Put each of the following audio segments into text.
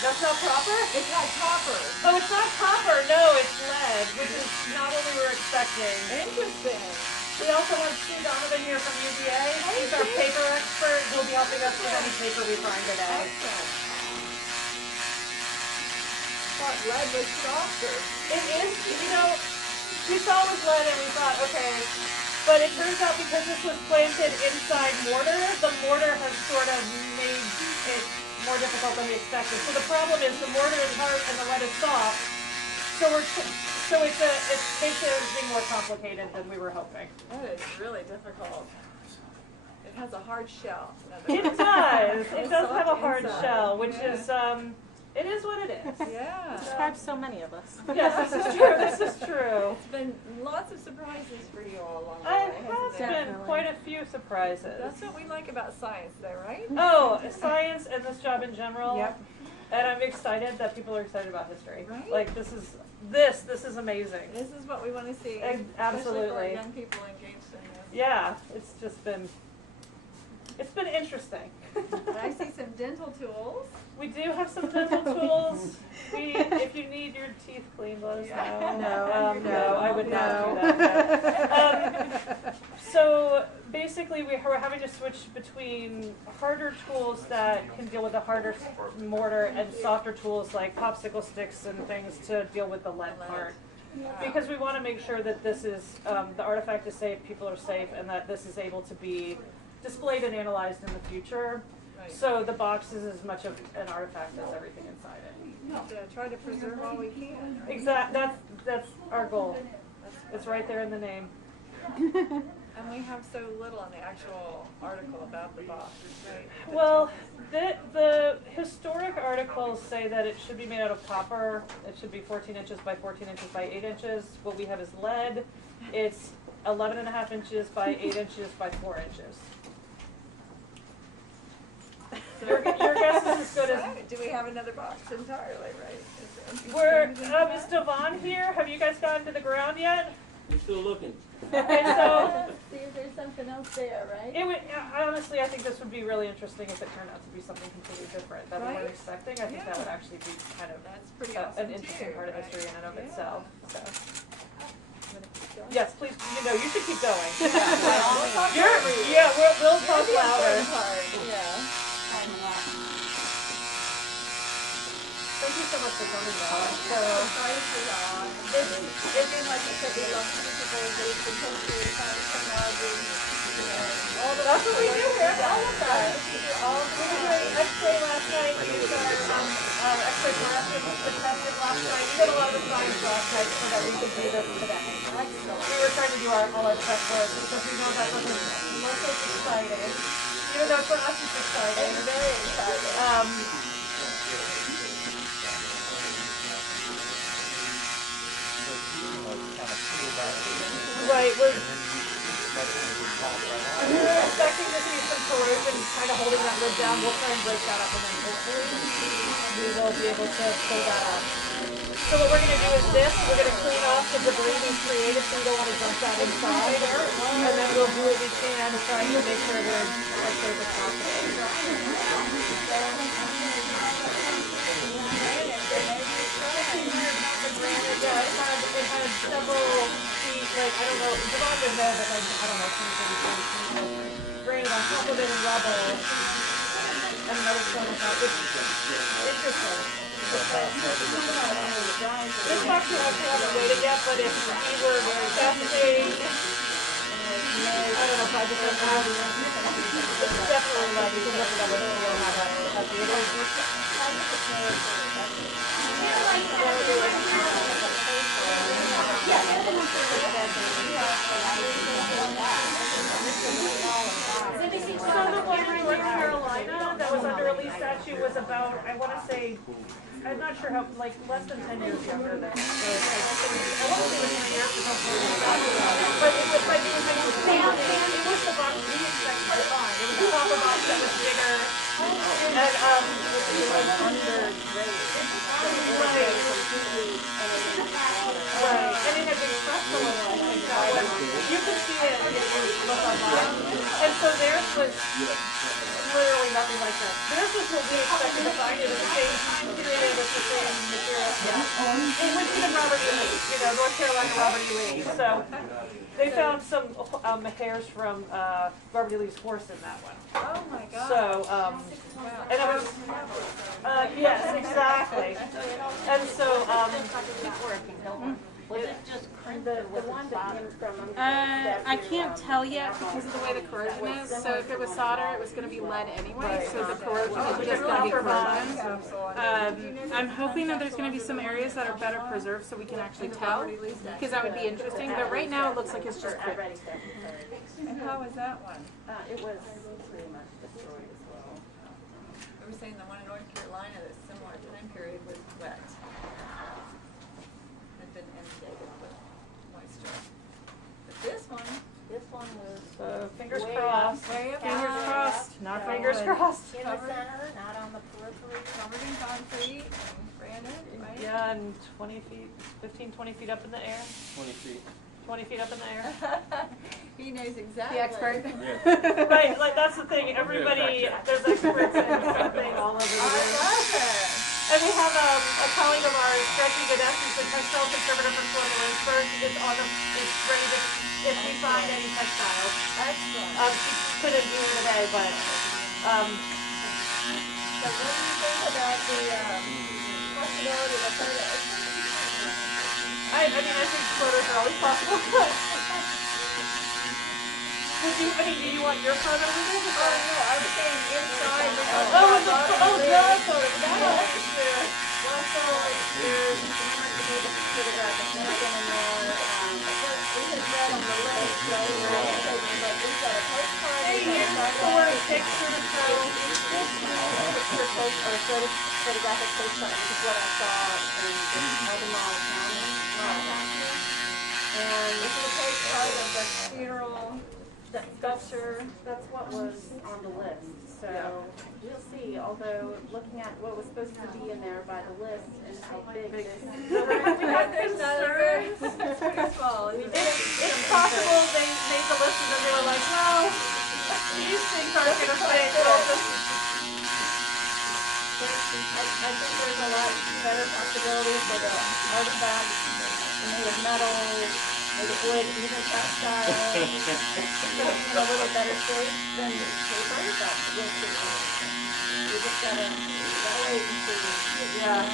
That's not copper? It's not copper. Oh, it's not copper. No, it's lead, which is not what we were expecting. Interesting. We also have Steve Donovan here from UVA. He's our paper expert. He'll be helping us with any paper we find today. Excellent. Thought lead was softer. It is, you know, we saw it was lead and we thought, okay, but it turns out because this was planted inside mortar, the mortar has sort of made it more difficult than we expected. So the problem is the mortar is hard and the lead is soft. So it makes everything more complicated than we were hoping. That is really difficult. It has a hard shell. It does. It does have a hard inside. shell, which is it is what it is. Yeah. Describes so many of us. Yes, this is true. This is true. It's been lots of surprises for you all along the It way, has hasn't it? been quite a few surprises. That's what we like about science, though, right? Oh, science and this job in general. Yep. And I'm excited that people are excited about history. Right? Like this is amazing. This is what we want to see. Absolutely. Especially for young people engaged in this. Yeah, it's been interesting. And I see some dental tools. We do have some dental tools. If you need your teeth cleaned, let us know. No, I would not do that. So basically, we're having to switch between harder tools that can deal with the harder mortar and softer tools like popsicle sticks and things to deal with the lead part. Because we want to make sure that this is the artifact is safe, people are safe, and that this is able to be displayed and analyzed in the future. Right. So the box is as much of an artifact as everything inside it. To try to preserve all we can. Right? Exactly. That's our goal. It's right there in the name. And we have so little in the actual article about the box, right? Well, the historic articles say that it should be made out of copper. It should be 14 inches by 14 inches by 8 inches. What we have is lead. It's 11.5 inches by 8 inches by 4 inches. So Your guess is as good as. do we have another box entirely, right? Is Devon here? Have you guys gotten to the ground yet? We're still looking. Okay, so See if there's something else there, right? it would honestly, I think this would be really interesting if it turned out to be something completely different that we weren't Right? expecting. I think that would actually be kind of That's pretty awesome an interesting too, part of right? history in and of Yeah. itself. So Going? yes, please. You should keep going. We'll talk You're, over you. yeah, we'll talk Maybe a louder. third part, yeah. Thank you so much for coming, though. So Excited for y'all. It's been like I said, we love people, engaged in history, science, technology, all the that's what we do here. All of that. all We did an X-ray last night. We used our X-ray fluorescence to test it last night. We did a lot of the science last night so that we could do this today. We were trying to do all our prep work because we know that doesn't look as exciting. Even though for us it's exciting. It's very exciting. Right, we're expecting to see some corrosion kind of holding that lid down. We'll try and break that up and then hopefully we will be able to pull that up. So what we're going to do is this, we're going to clean off the debris we've created so we don't want to dump that inside. And then we'll do what we can trying to make sure we're as safe as possible. Yeah, it had several feet, like, I don't know, Devon would know, but like, I don't know, 20, 30 feet granite on top of it in rubble. And another stone on top. It's interesting. This box we actually haven't weighted yet, but if we were testing, I don't know if I just went out, it's definitely like, you can look it up and see how heavy it is. So the one in North Carolina that was under a lease statute was about, I want to say, I'm not sure how, like less than 10 years younger than us. So it's like, I want to say it was 10 years ago. But it was like, it was the box we expected to find. It was a copper box that was bigger. And it was under right. And it had been crustal in it. Like that was, you could see it if you look online. And so theirs was literally nothing like like this. This is what we expected to find. It was the same time period, it's the same material. Yeah. It was even Robert E. Lee, you know, North Carolina Robert E. Lee. So they found some hairs from Robert E. Lee's horse in that one. Oh my God. So, and it was, yes, exactly. And so, Was it just The one that came from I can't tell yet because of the way the corrosion is. So if it was solder, it was going to be lead anyway. So the corrosion is just going to be corrosion. I'm hoping that there's going to be some areas that are better preserved so we can actually tell, because that would be interesting. But right now it looks like it's just quick. And how was that one? It was pretty much destroyed as well. We were saying the one in North Carolina that's similar time period was wet. Had been inundated with moisture. But this one was fingers crossed. way up Fingers high, crossed. Not fingers crossed. in the center, not on the periphery. covered in concrete and granite, right? Yeah, and 20 feet, 15, 20 feet up in the air. 20 feet. 20 feet up in the air. He knows exactly. The expert. Yeah. Right, like that's the thing. Everybody, there's experts in something all over the I room. love it. And we have a colleague of ours, Gretchen Gadesh, who's the textile conservator for Florida Lynchburg. It's ready to, if we find any textiles. Excellent. She couldn't be here today, but So what do you think about the possibility of a photo? I mean, I think photos are always possible. Do you want your photo with it? Oh, no, I was saying inside. The photo. Well, so there's photograph the mannequin in there. We had read on the list, so we were taking, but we've got a postcard. Hey, here's the word picture to show. Photographic postcard, which is what I saw in Albemarle County. And this is a postcard of the funeral sculpture. That's what was on the list. So we'll see. Although looking at what was supposed to be in there by the list and how big this is. There's not a very, it's pretty small. It's possible they made the list and then they were like, no, these things aren't going to fit. I think there's a lot better possibilities for the artifacts made of metal, made of wood, even textile, in a little better shape than paper, but we'll see. We just gotta wait and see. Yeah.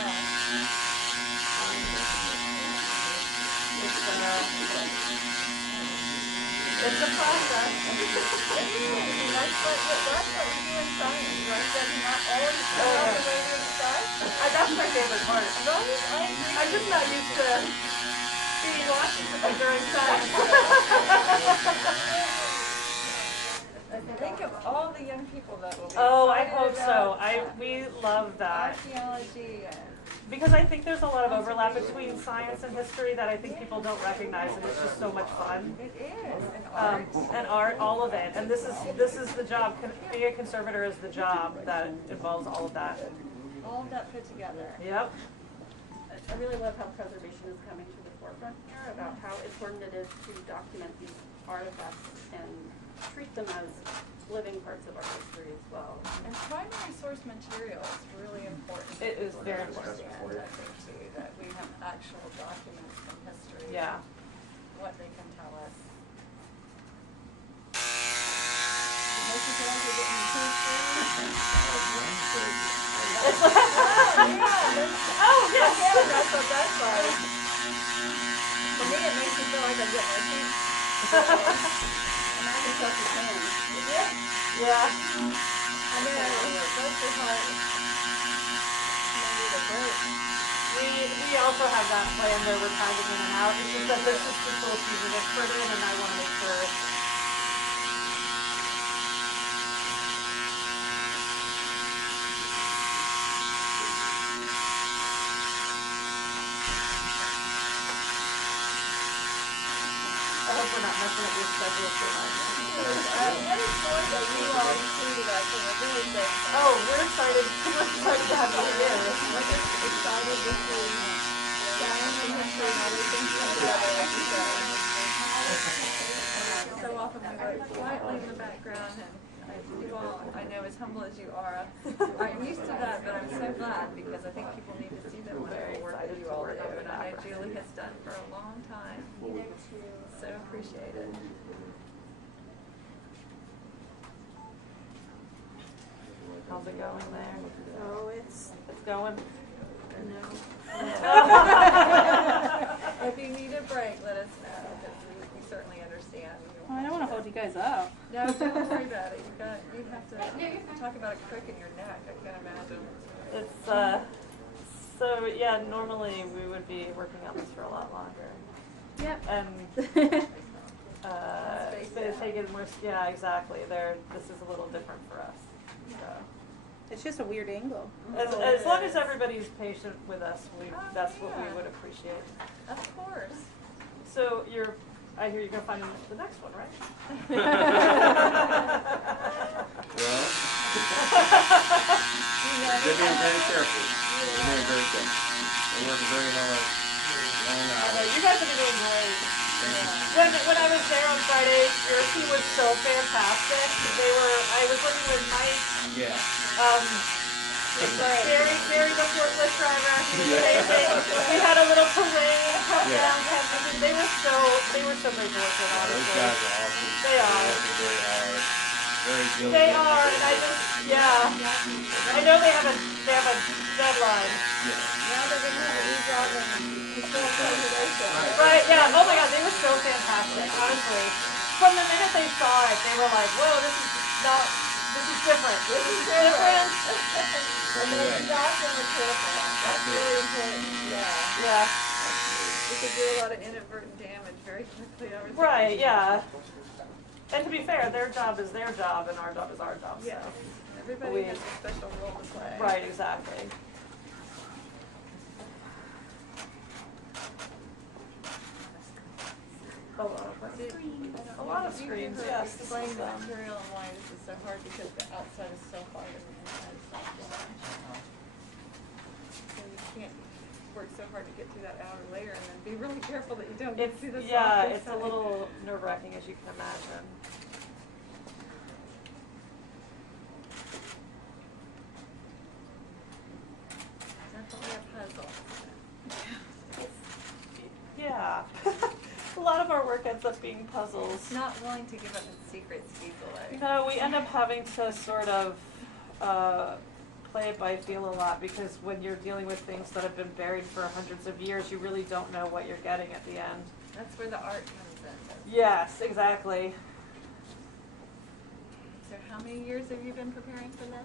It's a process. That's what we do in science, right? That you not always come out the way you expect. That's my favorite part. Right? I agree. I'm just not used to being watched during science. Think of all the young people that will be Oh, I excited hope so. about We love that. archaeology and Because I think there's a lot of overlap between science and history that I think people don't recognize, and it's just so much fun. it is, and art. And art, all of it. And this is the job. Being a conservator is the job that involves all of that. All of that put together. Yep. I really love how preservation is coming to the forefront here about how important it is to document these artifacts and treat them as living parts of our history as well. And primary source material is really important. It is for very us to important. understand, I think, too, that we have actual documents from history. Yeah. What they can tell us. Most of the are getting too Oh, yes. Yeah, that's what that's like. For me, it makes me feel like I'm getting my feet. And I can touch his hands. Yeah. I mean, that's just like maybe the boat. We also have that plan where we're tagging in and out. It's just that this is the tool using it further in, and I want to make sure. I hope we're not messing up your schedule too much. What is more that you all included us in a really big thing? Oh, we're excited. We're excited to have you here. We're just excited to see science and history and everything come together, like you said. So often we work quietly in the background, and You all, I know, as humble as you are, I'm used to that, but I'm so glad because I think people need to see the wonderful work that you all do, and I know Julie has done for a long time. So appreciated. How's it going there? Oh, it's going? no. If you need a break, let us know, because we certainly understand. Oh, I don't want to hold you guys up. No, don't worry about it. You have to talk about a crick in your neck. I can't imagine. It's so yeah. Normally we would be working on this for a lot longer. Yep. And they take it more. Yeah, exactly. This is a little different for us. So. It's just a weird angle. As long as everybody's patient with us, that's what we would appreciate. Of course. So I hear you're going to find the next one, right? Well, they're being very careful. They're being very careful. They're working very hard, long hours. You guys have been doing great. When I was there on Friday, your team was so fantastic. I was working with Mike. Yeah. Gary, the forklift driver, he was amazing. We had a little parade come down campus. They were so great to work with, honestly. Those guys are awesome. They are. They're working very hard. Very diligent. They are, and I know they have a deadline. Yeah. Now they're going to have a new job in historic preservation. Right, yeah. Oh my God, they were so fantastic, honestly. From the minute they saw it, they were like, whoa, this is different. This is different. And then the doctor was careful. That's really important. Yeah. We could do a lot of inadvertent damage very quickly over time. Right, yeah. And to be fair, their job is their job and our job is our job. Yeah. So. Everybody has a special role to play. Right, exactly. A lot of screens, yes. Explain the material and why this is so hard because the outside is so hard and the inside is so soft. So you can't work so hard to get through that outer layer and then be really careful that you don't get through the soft inside. It's a little nerve-wracking, as you can imagine. Definitely a puzzle. Yeah. A lot of our work ends up being puzzles. Not willing to give up its secrets easily. No, we end up having to sort of play it by feel a lot because when you're dealing with things that have been buried for hundreds of years, you really don't know what you're getting at the end. That's where the art comes in. Yes, exactly. So how many years have you been preparing for this?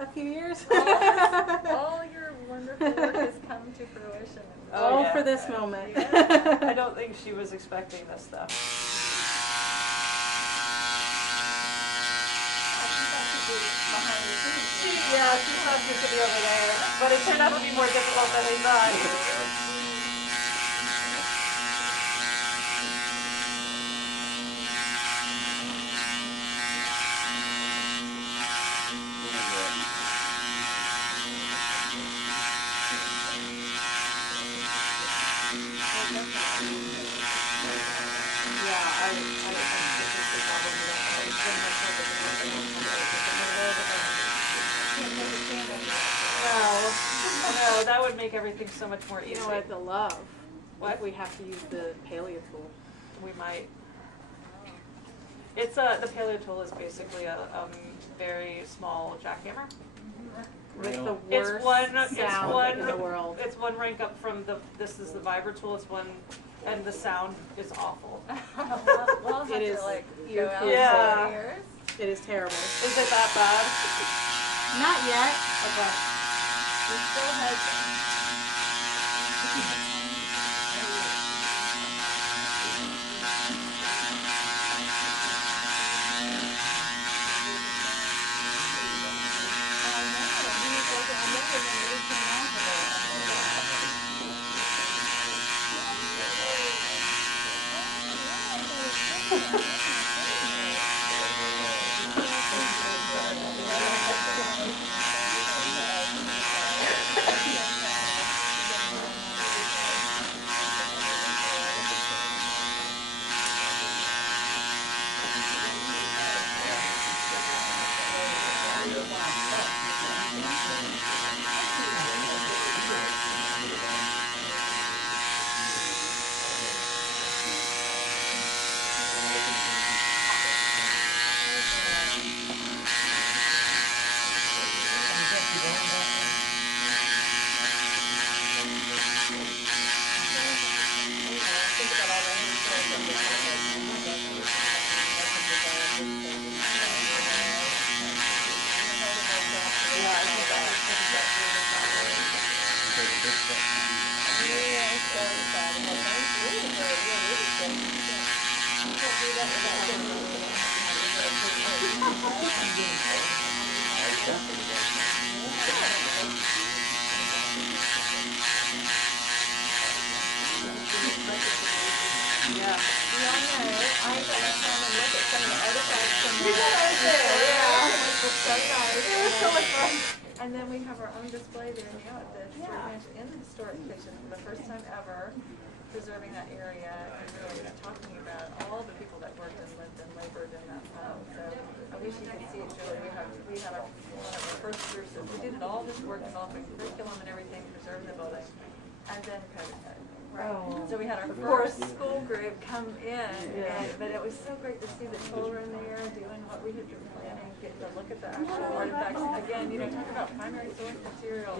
A few years. All your wonderful work has come to fruition. All for this moment. Yeah. I don't think she was expecting this though. Yeah, she thought she could be over there, but it turned out to be more difficult than we thought. No, that would make everything so much more easy. You know what the love? What? We have to use the paleo tool. We might. It's the paleo tool is basically a very small jackhammer. With the It's worst one sound in the world. It's one rank up from this is the vibra tool. It's one, and the sound is awful. We'll have It to is like you go out Yeah. for years. It is terrible. Is it that bad? Not yet. Okay. We still have them. And then we have our own display there now at the in the historic kitchen for the first time ever, preserving that area and really talking about all the people that worked and lived and labored in that town. So I wish you could see it, Julie. We had one of our first groups that we did all this work involving curriculum and everything, preserve the building, and then COVID hit. Right. So we had our first school group come in, but it was so great to see the children there doing what we had been planning, getting to look at the actual artifacts. Again, talk about primary source materials,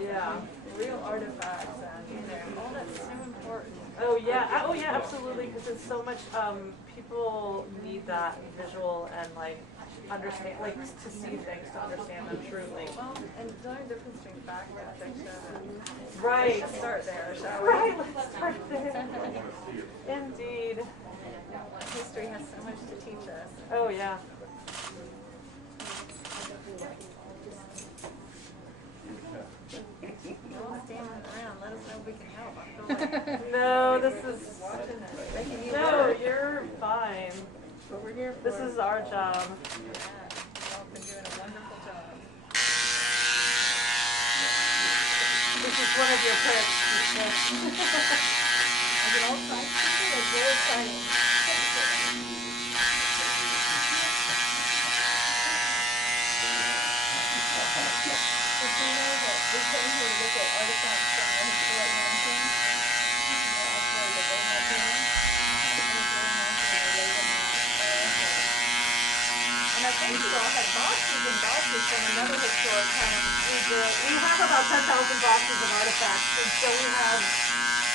real artifacts, and all that's so important. Oh yeah, absolutely, because it's so much. People need that visual and understand, to see things, to understand them truly. Well, and the difference between fact and fiction. Right. Let's start there, shall we? Right. Let's start there. Indeed. History has so much to teach us. Oh yeah. You're all standing around. Let us know if we can help. I feel like No, this is. making you No, work. you're fine. That's what we're here for. This is our job. Yeah, you've all been doing a wonderful job. This is one of your perks. Is it all science people? It's very exciting. Did you know that we came here to look at artifacts from the historic mansion? Actually, the Bay Mansion. And I think you all had boxes and boxes from another historic home. We have about 10,000 boxes of artifacts, and so we have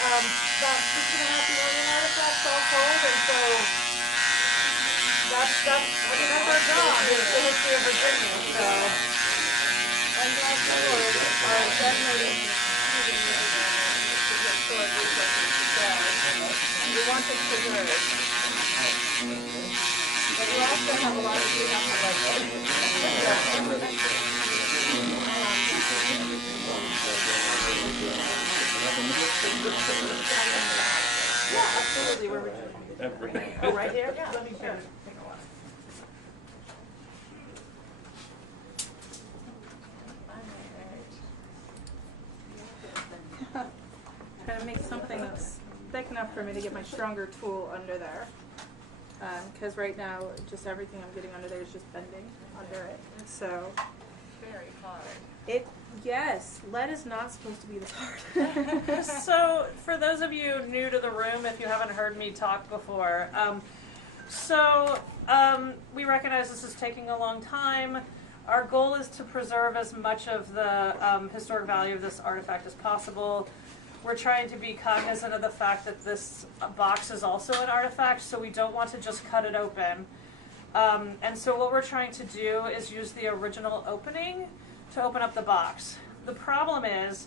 about 6.5 million artifacts all told, and so that's our job. It's the history of Virginia, so. I'm glad people are definitely using the historic resources to sell. We want them preserved. But we also have a lot of people who like Yeah, absolutely. Where would you? Oh, right here? Yeah, let me take a look. Trying to make something that's thick enough for me to get my stronger tool under there. Because right now, just everything I'm getting under there is just bending under it. So, very hard. yes, lead is not supposed to be this hard. So, for those of you new to the room, if you haven't heard me talk before, we recognize this is taking a long time. Our goal is to preserve as much of the historic value of this artifact as possible. We're trying to be cognizant of the fact that this box is also an artifact, so we don't want to just cut it open. And so what we're trying to do is use the original opening to open up the box. The problem is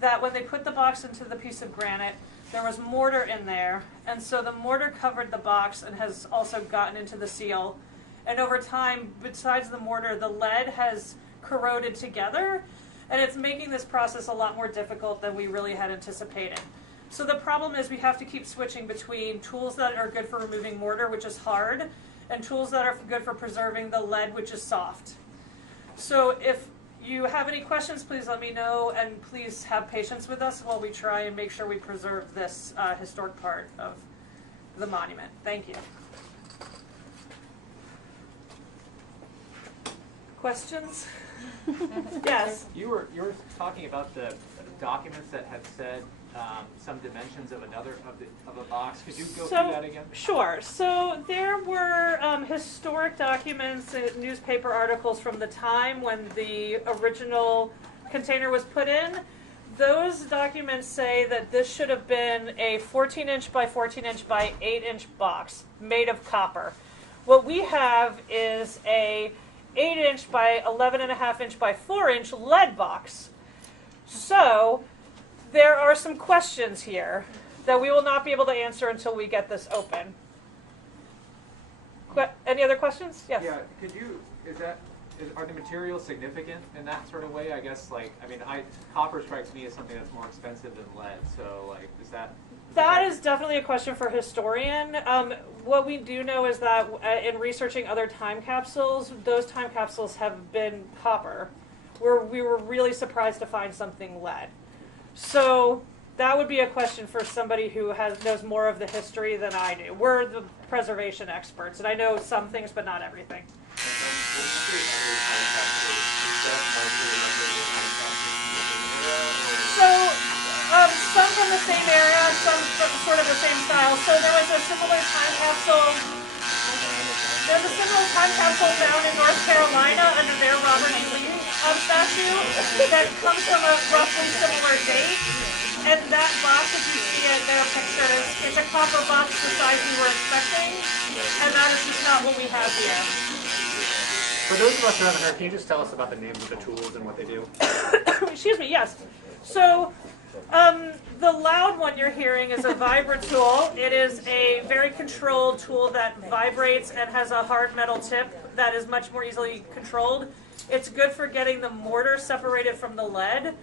that when they put the box into the piece of granite, there was mortar in there, and so the mortar covered the box and has also gotten into the seal. And over time, besides the mortar, the lead has corroded together, and it's making this process a lot more difficult than we really had anticipated. So the problem is we have to keep switching between tools that are good for removing mortar, which is hard, and tools that are good for preserving the lead, which is soft. So if you have any questions, please let me know, and please have patience with us while we try and make sure we preserve this historic part of the monument. Thank you. Questions? Yes. You were talking about the documents that had said some dimensions of a box. Could you go through that again? Sure. So there were historic documents, newspaper articles from the time when the original container was put in. Those documents say that this should have been a 14-inch by 14-inch by 8-inch box made of copper. What we have is a 8-inch by 11.5-inch by 4-inch lead box. So there are some questions here. that we will not be able to answer until we get this open. Any other questions? Yes. Yeah. Could you? Are the materials significant in that sort of way? I guess copper strikes me as something that's more expensive than lead. So like, is that? That is definitely a question for a historian. What we do know is that in researching other time capsules, those time capsules have been copper. We were really surprised to find something lead. So that would be a question for somebody who knows more of the history than I do. We're the preservation experts, and I know some things, but not everything. So some from the same area, some sort of the same style. So there was a similar time capsule. There's a similar time capsule found in North Carolina under their Robert E. Lee statue that comes from a roughly similar date. And that box, if you see it, there are pictures. It's a copper box the size we were expecting, and that is just not what we have here. For those of us who haven't heard, can you just tell us about the names of the tools and what they do? Excuse me, yes. So the loud one you're hearing is a vibra tool. It is a very controlled tool that vibrates and has a hard metal tip that is much more easily controlled. It's good for getting the mortar separated from the lead.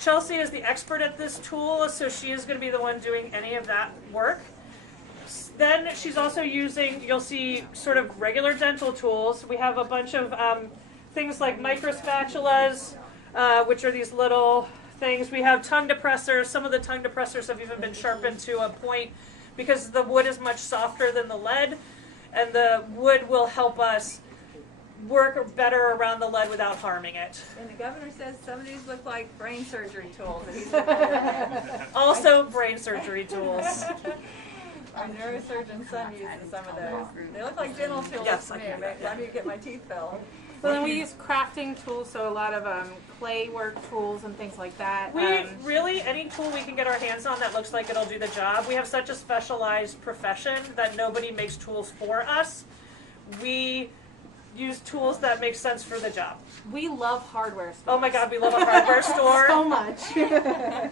Chelsea is the expert at this tool, so she is going to be the one doing any of that work. Then she's also using, you'll see, sort of regular dental tools. We have a bunch of things like micro spatulas, which are these little things. We have tongue depressors. Some of the tongue depressors have even been sharpened to a point because the wood is much softer than the lead, and the wood will help us work better around the lead without harming it. And the governor says some of these look like brain surgery tools. Also brain surgery tools. Our neurosurgeon son uses some of those. They look like dental tools to me. Let me get my teeth filled. Well, then we use crafting tools, so a lot of clay work tools and things like that. We really, any tool we can get our hands on that looks like it'll do the job. We have such a specialized profession that nobody makes tools for us. We use tools that make sense for the job. We love hardware stores. Oh my God, we love a hardware store. So much.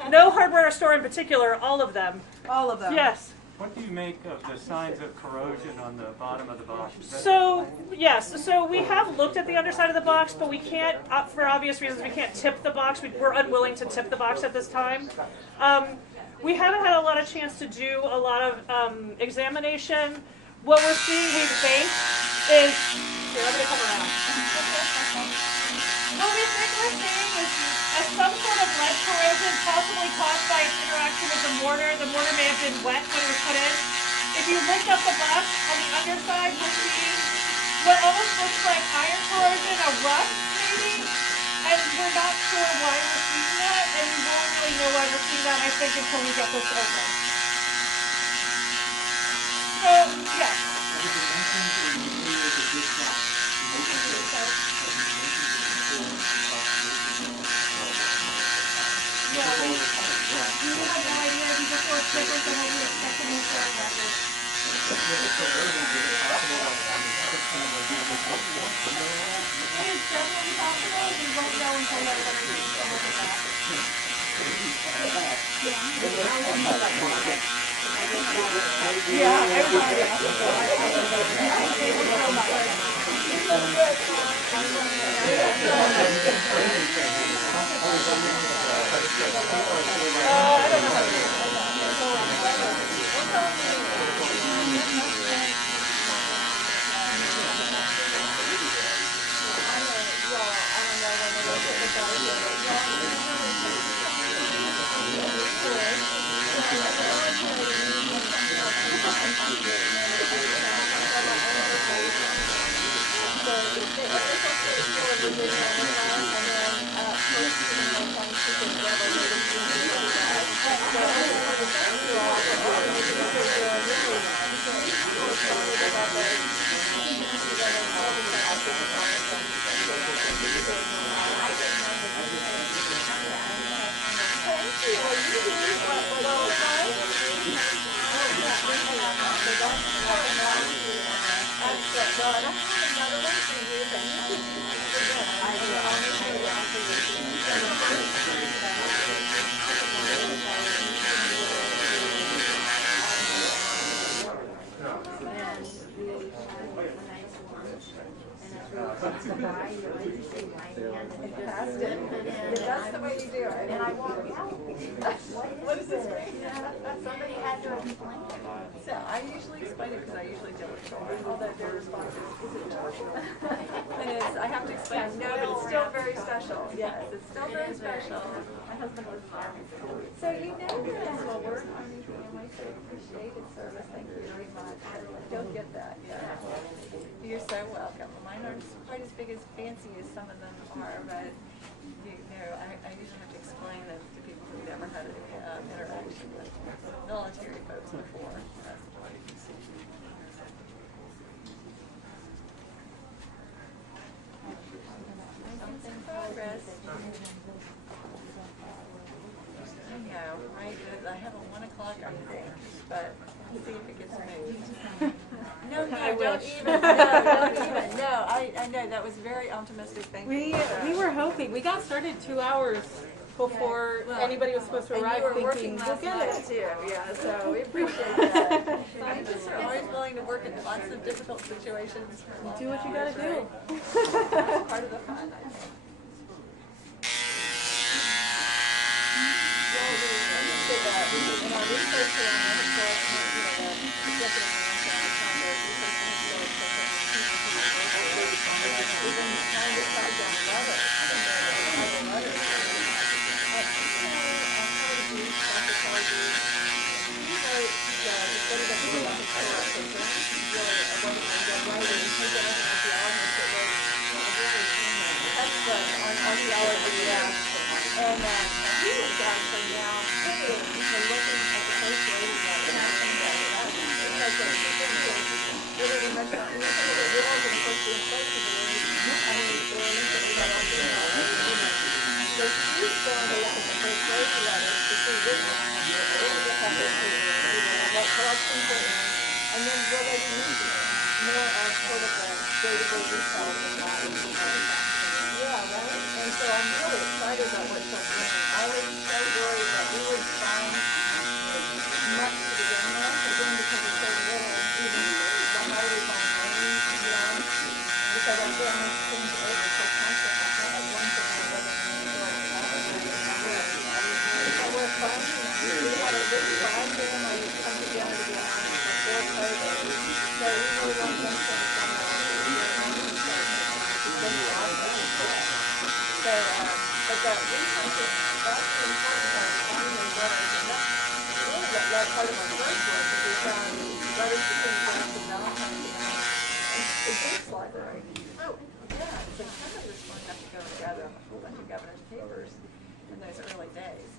No hardware store in particular, all of them. All of them. Yes. What do you make of the signs of corrosion on the bottom of the box? So, yes, so we have looked at the underside of the box, but we can't, for obvious reasons, we can't tip the box. We're unwilling to tip the box at this time. We haven't had a lot of chance to do a lot of examination. What we're seeing, we think, is, here, let me come around. What we think we're seeing is some sort of lead corrosion, possibly caused by its interaction with the mortar. The mortar may have been wet when it was put in. If you lift up the box on the underside, we're seeing what almost looks like iron corrosion, a rust maybe, and we're not sure why we're seeing that, and we won't really know why we're seeing that, I think, until we get this open. So, yes. We have no idea because it was different than what we expected in the current record. It is definitely possible. We won't know until we look at that. Yeah, I don't know how to do it. I and passed it. And that's the way you do it. And I won't be out. What is this? Somebody had to explain it. So I usually explain it because I usually deal with children, although their response is it Joshua? And it's, I have to explain, no, but it's still very special. Yes, it's still very special. My husband was an Army. So you know this. Well, we're an Army family, so appreciated service. Thank you very much. Don't get that. Yeah. You're so welcome. Mine aren't quite as big as fancy as some of them are, but you know, I usually have to explain them to people who've never had an interaction with military folks before. Something progress. I know, right? I have a 1 o'clock, I think, but we'll see if it gets moved. No, don't even. No, I know, that was very optimistic. Thank you. We were hoping. We got started 2 hours before anybody was supposed to arrive, thinking we'll get it. Too. Yeah, so we appreciate that. Scientists are always willing to work in lots of difficult situations. Do what you gotta do. That's part of the fun, I think. In our research here on the historic, the executive we've been trying to track down letters. Archaeology, yeah. And he was actually now looking at the first lady because the people really much not even some of the rules in the first being placed in the room. I mean, they were linked to the other female. So she's going to look at the first lady letters to see which ones have history, what collections they're in, and then will they be using more of sort of the day-to-day details and not yeah, right? And so I'm really excited about what she'll bring. I was so worried that we would find much to begin with, again because it's so little, even the highly range, because our families change over so constantly. It's not like one thing or another. So we're fun. We had a big fun family come together to be honest before COVID. So we really want them to so, but that research is, that's the important part, finding those letters, and that's really that part of our first work that we found letters between James and Valentine's in James Library. Oh, yeah, so some of this one has to go together on a whole bunch of governor's papers in those early days.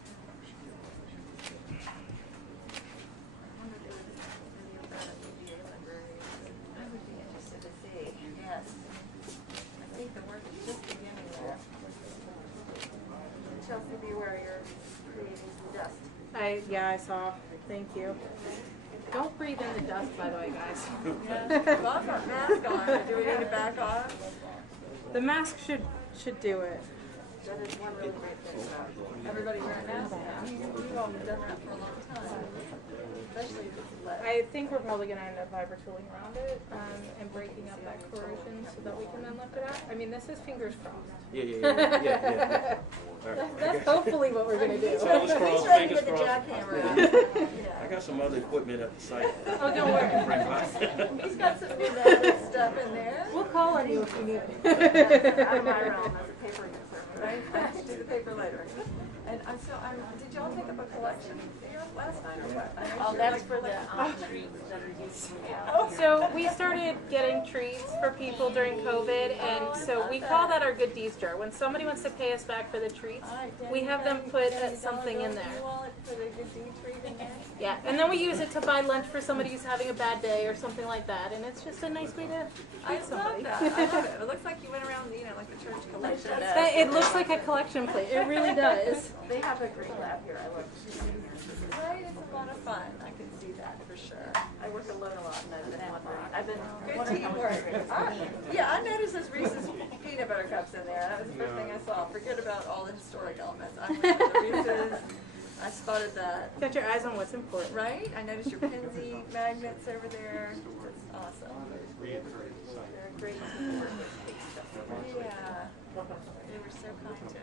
I would be interested to see, yes. I think the work is just beginning there. Chelsea, beware, you're creating some dust. I saw. Thank you. Don't breathe in the dust, by the way, guys. Yeah. Well, I've got mask on. Do we need to back off? The mask should do it. That is one really great thing about everybody wearing masks now. We've all done that for a long time, especially if it's lead. I think we're probably going to end up vibra tooling around it and breaking up that corrosion so that we can then lift it out. I mean, this is fingers crossed. Yeah. All right. That's hopefully what we're going to do. Fingers crossed, He's ready to fingers get the crossed. jackhammer out. I got some other equipment at the site. Oh, don't worry. Bring by. He's got some pneumatic stuff in there. We'll call on you if you need it. That's out of my realm as a paper user, right? I have to do the paper later. And did y'all take up a collection here last night or what? Oh, that's for the trees that are used. So we started getting treats for people during COVID, and so we call that our good deeds jar. When somebody wants to pay us back for the treats, we have them put something in there. You wallet for the good deed treat in there? Yeah, and then we use it to buy lunch for somebody who's having a bad day or something like that, and it's just a nice way to I treat somebody. love that. I love it. It looks like you went around, like the church collection. It looks like a collection plate. It really does. They have a great lab here. I love it. Right, it's a lot of fun. I can see that for sure. I work alone a lot, and I've been Good wondering how teamwork. Yeah, I noticed this Reese's peanut butter cups in there. That was the first thing I saw. Forget about all the historic elements. I went to the Reese's. I spotted that. Got your eyes on what's important. Right? I noticed your Penzi magnets over there. That's awesome. They're great teamwork. Yeah. They were so kind to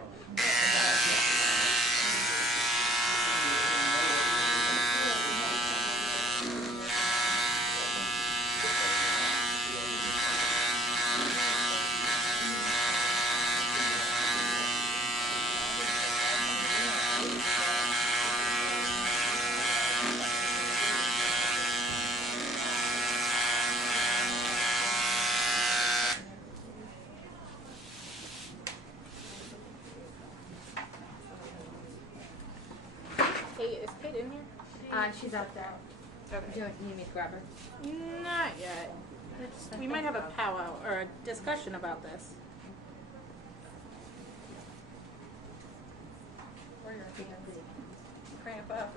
Is Kate in here? She's out there. Okay. Do you need me to grab her? Not yet. We might have a powwow or a discussion about this. or your hands cramp up.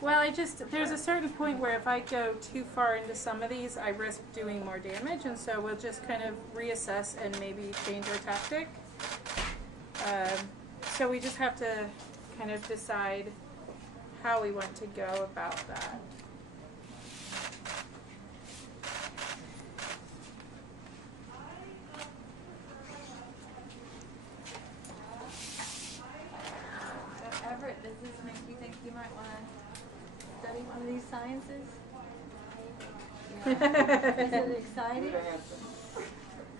Well, there's a certain point where if I go too far into some of these, I risk doing more damage, and so we'll just kind of reassess and maybe change our tactic. So we just have to kind of decide how we want to go about that. Everett, does this make you think you might want to study one of these sciences? Yeah. Is it exciting?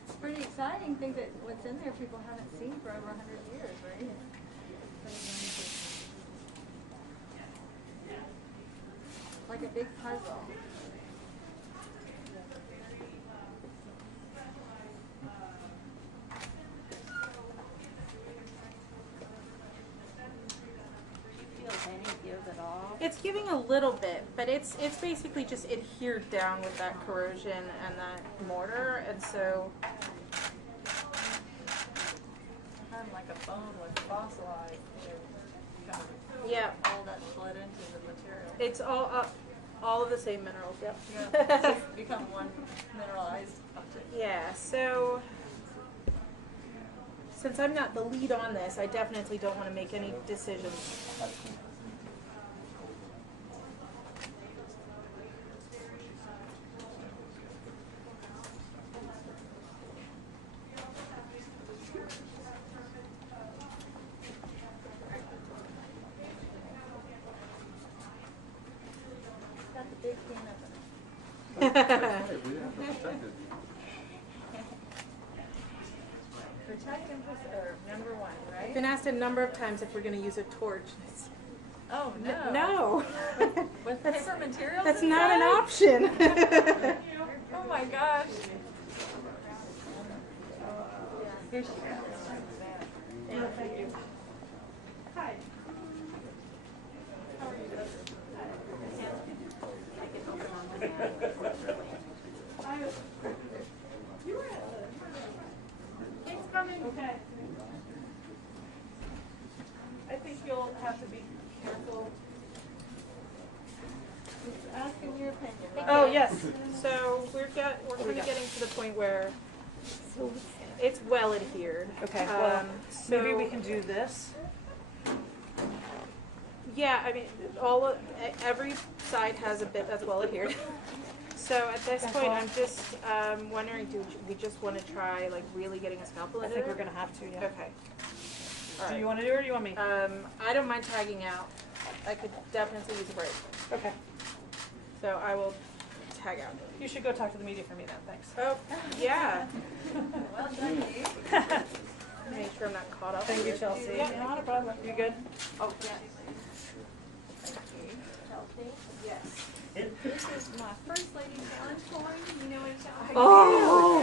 It's pretty exciting. Think that what's in there people haven't seen for over 100 years, right? Like a big puzzle. It's giving a little bit, but it's basically just adhered down with that corrosion and that mortar, and so Kind of like a bone with fossilized. Kind of yeah, all that bled into the material. it's all of the same minerals. Yep. Yeah, it's just become one mineralized object. Yeah. So since I'm not the lead on this, I definitely don't want to make any decisions. Got the big can of protect and preserve, number one, I've right? been asked a number of times if we're going to use a torch. Oh no. No. With paper materials? That's not an option. Oh my gosh. Here she goes. Thank you. Hi. How are you doing? Kate's coming. Okay. I think you'll have to be careful. Just asking your opinion. Oh yes. So we're kind of getting to the point where it's well adhered. Okay, well, so maybe we can do this. Yeah, I mean, every side has a bit that's well adhered. So at this point, I'm just wondering, do we just want to try like really getting a scalpel I into think it? we're gonna have to, yeah. Okay. Do you want to do it or do you want me? I don't mind tagging out. I could definitely use a break. Okay. So I will tag out. You should go talk to the media for me then, thanks. Oh, yeah. Well done, Dave. Make sure I'm not caught up. Thank you, Chelsea. Yeah. Not a problem. You good? Oh, yes. Chelsea? Yes. This is my first lady's lunch coin. You know what it's called? Oh,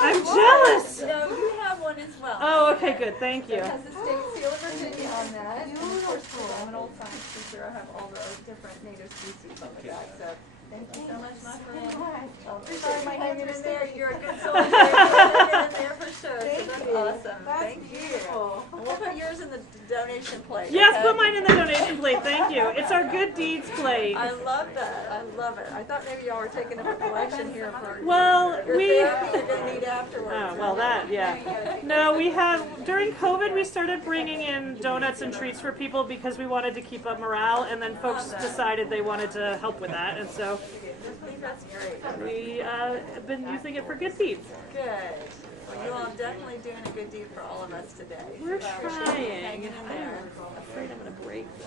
I'm jealous. No, you have one as well. Oh, okay, good. Thank you. It has the state seal of Virginia on that. And of course, I'm an old science teacher. I have all the different native species on the back. So thank you so much, my friend. Sorry, my hands are in there. You're a good soldier. You're in there for sure. So that's awesome. Thank you. And we'll put yours in the donation plate. Yes, okay? put mine in the donation plate. Thank you. It's our good deeds plate. I love that. I love it. I thought maybe y'all were taking up a collection here for Well, your we. therapy you're going to need afterwards. Oh, well, that, yeah. No, we have, during COVID, we started bringing in donuts and treats for people because we wanted to keep up morale, and then folks decided they wanted to help with that, and so That's great. We have been using it for good deeds. Good. Well, you all definitely doing a good deed for all of us today. We're So, trying. hang in there. I'm afraid I'm going to break this.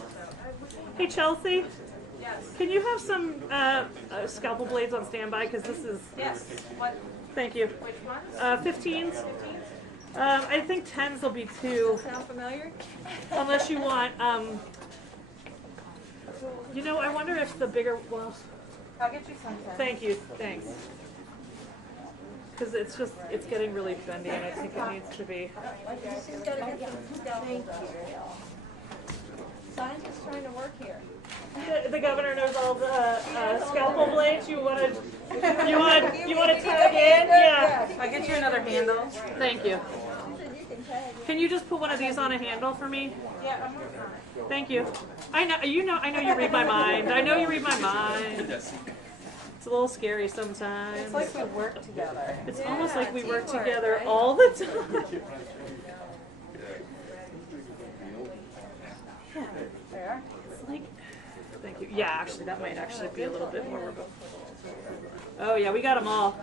Hey, Chelsea. Yes. Can you have some scalpel blades on standby? Because this is... Yes. What? Thank you. Which ones? 15s. I think 10s will be too. Sound familiar? Unless you want... you know, I wonder if the bigger... Well, I'll get you some. thank you. Thanks. Because it's just, it's getting really bendy and I think it needs to be. She's got to get some scalpel. Scientists trying to work here. The governor knows all the scalpel blades. You want to tag in? Yeah. I'll get you another handle. Thank you. She said you can tag in. Can you just put one of these on a handle for me? Yeah, I'm working on it. Thank you. I know you read my mind. I know you read my mind. It's a little scary sometimes. It's like we work together. It's almost like we work together all the time. Yeah. There. It's like, thank you. Yeah, actually, that might actually be a little bit more robust. Oh yeah, we got them all.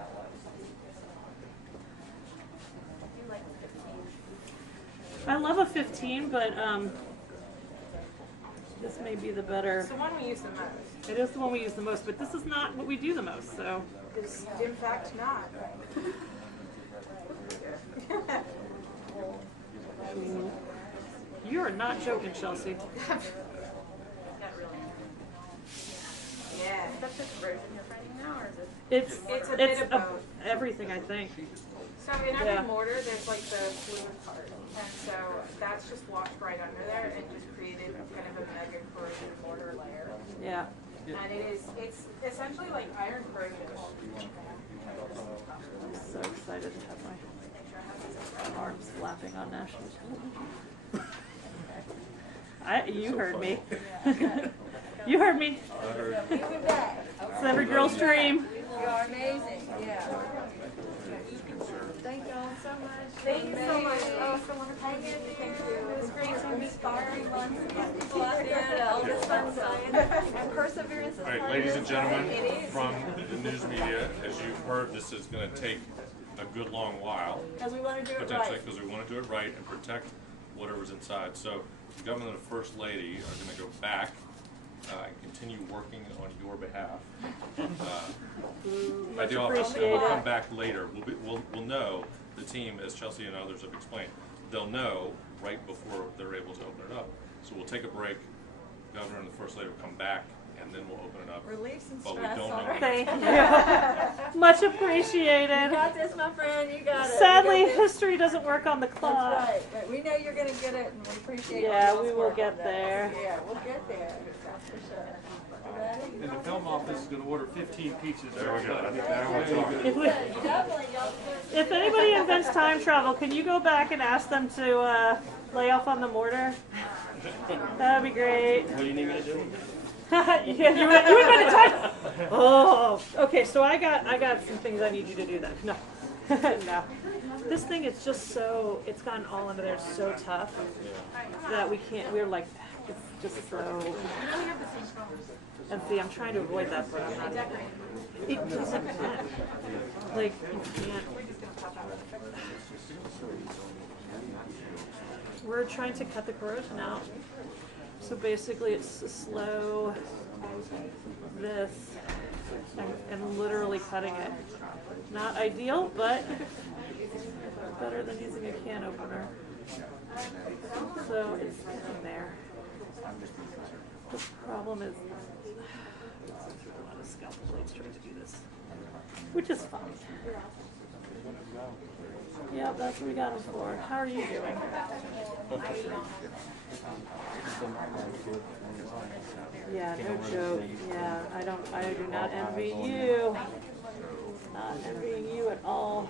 I love a 15, but this may be the better. It's the one we use the most. It is the one we use the most, but this is not what we do the most, so. It's in fact not. You are not joking, Chelsea. Not really. Yeah. That's just corrosion you're fighting now, or is it? It's a bit of both. Everything, I think. So in every Yeah. mortar, there's like the fluid part, and so that's just washed right under there and just created kind of a mega corrosion mortar layer. Yeah. And it's essentially like iron corrosion. I'm so excited to have my arms flapping on national television. You heard me. You heard me. It's every girl's dream. You are amazing. Yeah. Thank you all so much. Thank you so much. Oh, so wonderful. Thank you. It was great to inspiring ones to get people out there to all this fun science and perseverance. All right, ladies and gentlemen, from the news media, as you've heard, this is going to take a good long while, Because we want to do it potentially, right. because we want to do it right and protect whatever's inside. So the governor and the First Lady are going to go back and continue working on your behalf at the office, and we'll come back later. We'll know, the team, as Chelsea and others have explained, they'll know right before they're able to open it up. So we'll take a break, the governor and the First Lady will come back, and then we'll open it up. Relieve some But we stress. don't All know. right. Thank you. Much appreciated. You got this, my friend. You got it. Sadly, You got this. history doesn't work on the clock. That's right. But we know you're going to get it, and we appreciate Yeah, all we y'all's will work get on that. there. Yeah, we'll get there. That's for sure. You ready? And the film office is going to order 15 pieces. There we go. Now we're talking. If, we, Definitely, y'all. if anybody invents time travel, can you go back and ask them to lay off on the mortar? That'd be great. What do you need me to do? Yeah, you invented time. Oh, okay. So I got some things I need you to do then. No, no. This thing is just so, it's gotten all into there so tough that we can't. We're like, it's just so. And see, I'm trying to avoid that, but I'm not. It doesn't fit. Like you can't. We're trying to cut the corrosion out. So basically it's a slow this and literally cutting it. Not ideal, but better than using a can opener. So it's in there. The problem is a lot of scalpel blades trying to do this, which is fine. Yeah, that's what we got them for. How are you doing? Yeah, no joke. Yeah, I do not envy you. Not envying you at all.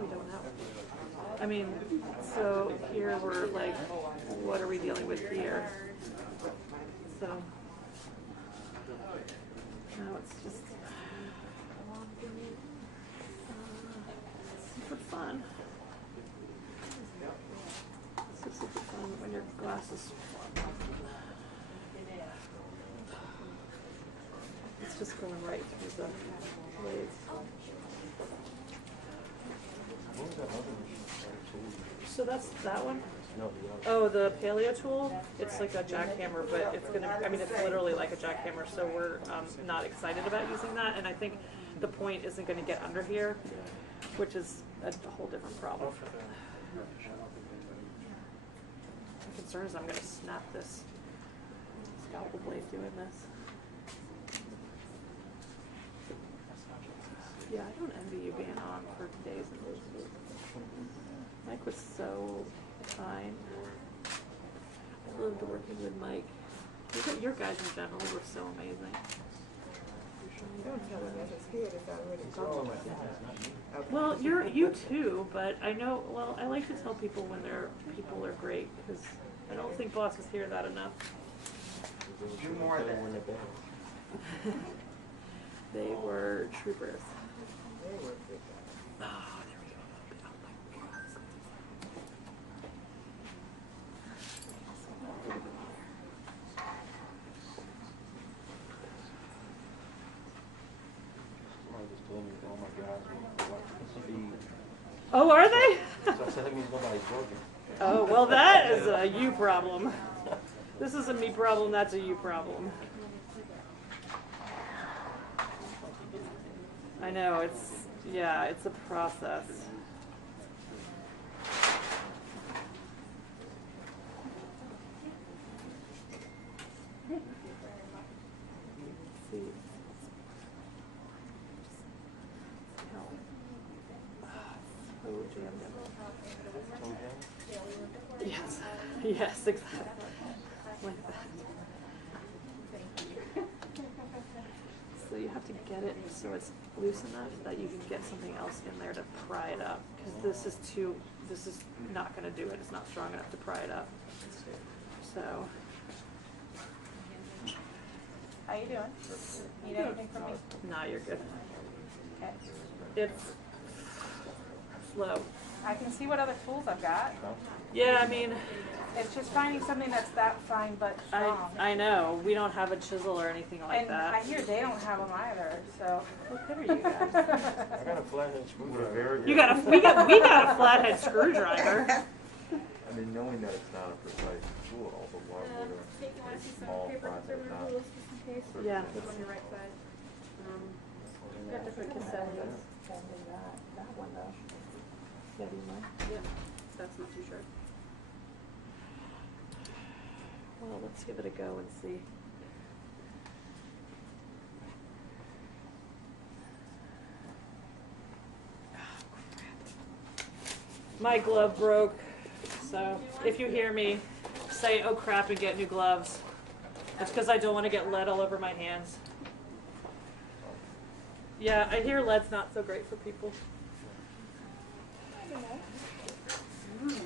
We don't know. I mean, so here we're like, what are we dealing with here? So, no, it's just, glasses. It's just going right through the blades. So that's that one? Oh, the paleo tool? It's like a jackhammer, but it's gonna, I mean, it's literally like a jackhammer, so we're not excited about using that, and I think the point isn't gonna get under here, which is a whole different problem. My concern is I'm gonna snap this scalpel blade doing this. Yeah, I don't envy you being on for days and days and days. Mike was so kind. I loved working with Mike. Your guys in general were so amazing. Well, you too, but I know, well, I like to tell people when people are great, because I don't think bosses hear that enough. Do more of that. They were troopers. Oh, there we go. Oh, are they? Oh, well, that is a you problem. This is a me problem, that's a you problem. I know, it's, yeah, it's a process. See how so jammed in. Yes, yes, exactly. Like that. So you have to get it so it's loose enough that you can get something else in there to pry it up. Because this is not going to do it. It's not strong enough to pry it up. So. How you doing? Need anything from me? Nah, you're good. Okay. It's slow. I can see what other tools I've got. Yeah, I mean, it's just finding something that's that fine but strong. I know. We don't have a chisel or anything like that. And I hear they don't have them either, so. What good are you guys? I got a flathead screwdriver. We got a flathead screwdriver. I mean, knowing that it's not a precise tool, but why would a small flathead not? Yeah. It's on your right side. You have different cassettes. That one though. Yeah, do you mind? Yeah, that's not too sure. Well, let's give it a go and see. My glove broke, so if you hear me say, oh crap, and get new gloves, it's because I don't want to get lead all over my hands. Yeah, I hear lead's not so great for people. There's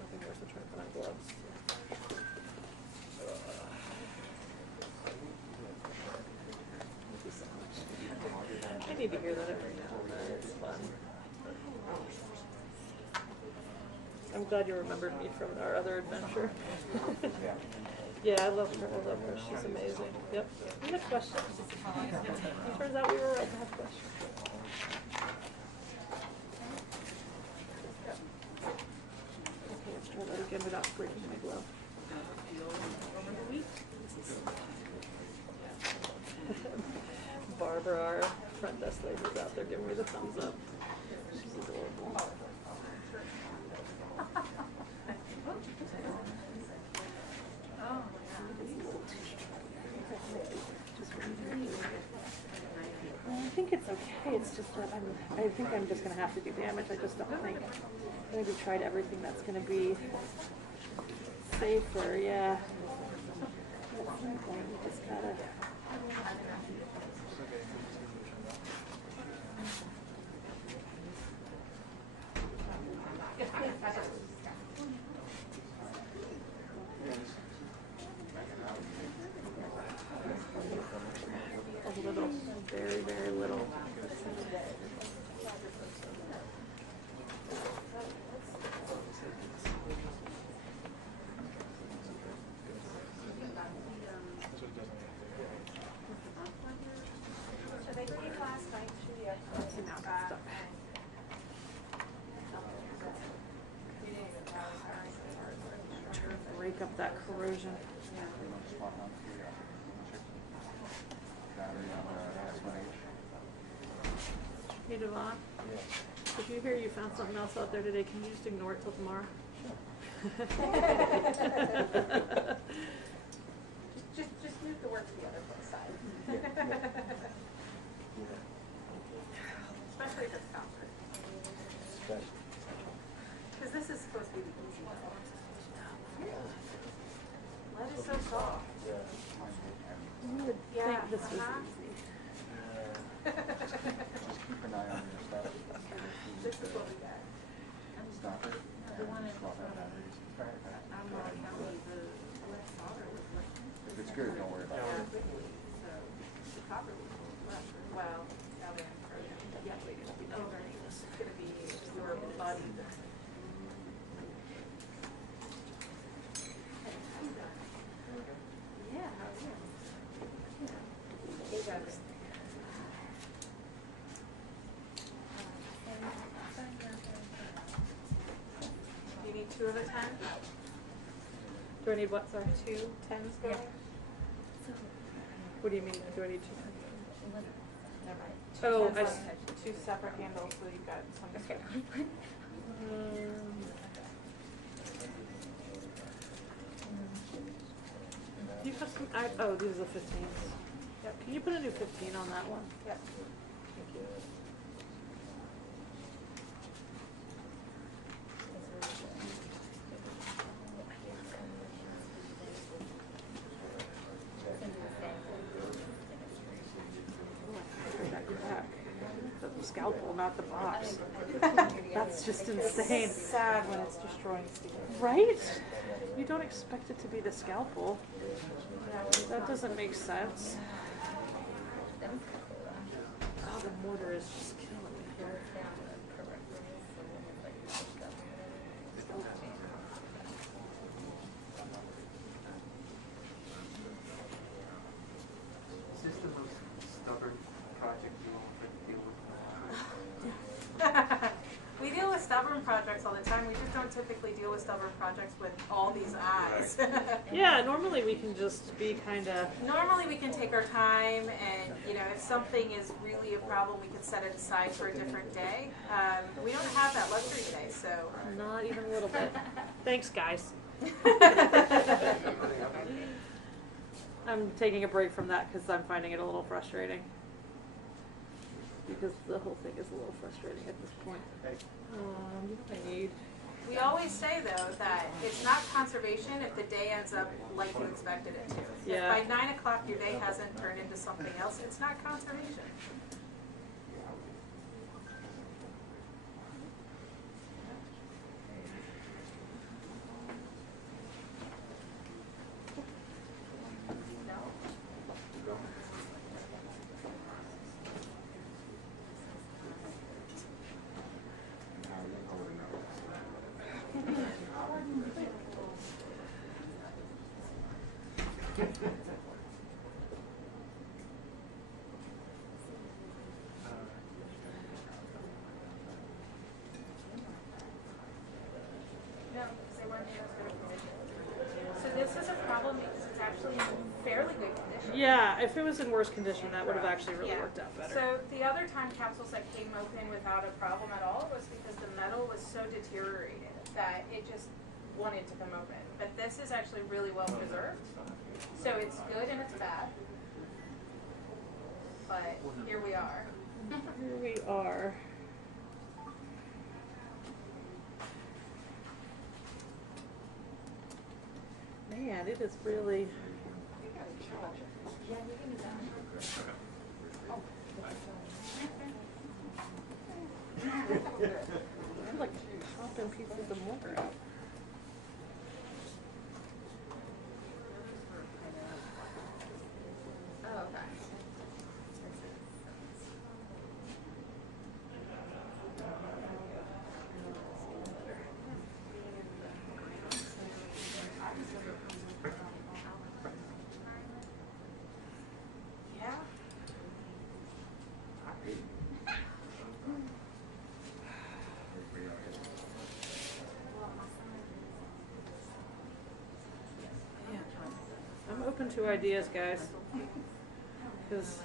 nothing worse than trying to put on gloves. Thank you so much. I need to hear that every now and then. It's fun. I'm glad you remembered me from our other adventure. Yeah, I love her. I love her. She's amazing. Yep. We had questions. It turns out we were right to have questions. Okay, let's try that again without breaking my glove. Barbara, our front desk lady, is out there giving me the thumbs up. She's adorable. I think it's okay. It's just that I think I'm just going to have to do damage. I just don't think. Maybe tried everything that's going to be safer. Yeah. You just gotta. A little, very, very little. break up that corrosion. Hey Devon, did you hear you found something else out there today? Can you just ignore it till tomorrow? Just move the work to the other side. Especially if it's copper. Because this is supposed to be the easy one. Lead is so soft. You would think this was easy. Just keep an eye on your stuff. This is what we got. Stop it. The one in Swap out batteries. I'm not counting the lead solder was less. If it's good, don't worry about it. So the copper was less. Well, out in yeah, over. It's going to be your body. Yeah. You need 2 of a 10? Do I need what, sorry? 2 10s going? What do you mean, do I need 2? Never mind. Oh, 2 I 2 separate handles, so you've got some. Okay. You have some, oh, these are the 15s. Yep. Can you put a new 15 on that one? Yep. Thank you. The scalpel, not the box. That's just insane. It's sad when it's destroying steel. Right? You don't expect it to be the scalpel. That doesn't make sense. God, the mortar is just killing me here. Is this the most stubborn project you all deal with? We deal with stubborn projects all the time. We just don't typically deal with stubborn projects with all these eyes. Yeah, normally we can just be kind of... Normally we can take our time and, you know, if something is really a problem, we can set it aside for a different day. We don't have that luxury today, so... Not even a little bit. Thanks, guys. I'm taking a break from that because I'm finding it a little frustrating. Because the whole thing is a little frustrating at this point. You know what I need? We always say, though, that it's not conservation if the day ends up like you expected it to. Yeah. If by 9 o'clock your day hasn't turned into something else, it's not conservation. So this is a problem because it's actually in fairly good condition. Yeah, if it was in worse condition, that would have actually really worked out better. So the other time capsules that came open without a problem at all was because the metal was so deteriorated that it just wanted to come open. But this is actually really well preserved. So it's good and it's bad. But here we are. Here we are. Man, it is really... I'm like popping pieces of mortar out. Oh, okay. Yeah. open to ideas, guys. 'Cause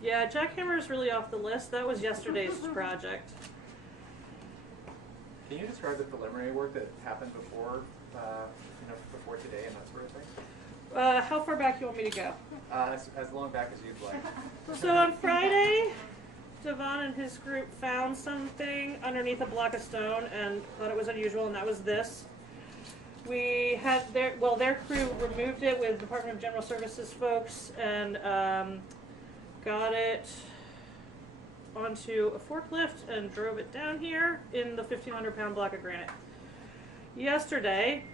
yeah, jackhammer is really off the list. That was yesterday's project. Can you describe the preliminary work that happened before, before today and that sort of thing? How far back you want me to go? As long back as you'd like. So on Friday, Devon and his group found something underneath a block of stone and thought it was unusual, and that was this. We had their crew removed it with Department of General Services folks and got it onto a forklift and drove it down here in the 1,500-pound block of granite. Yesterday,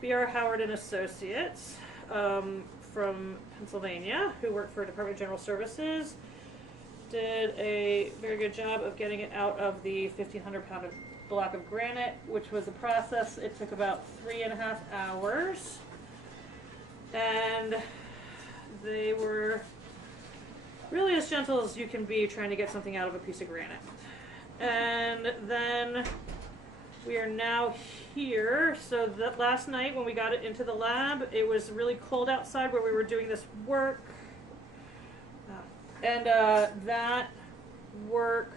B.R. Howard and Associates from Pennsylvania, who work for Department of General Services, did a very good job of getting it out of the 1,500-pound block of granite, which was a process. It took about 3.5 hours, and they were really as gentle as you can be trying to get something out of a piece of granite. And then we are now here. So that last night when we got it into the lab, it was really cold outside where we were doing this work. And that work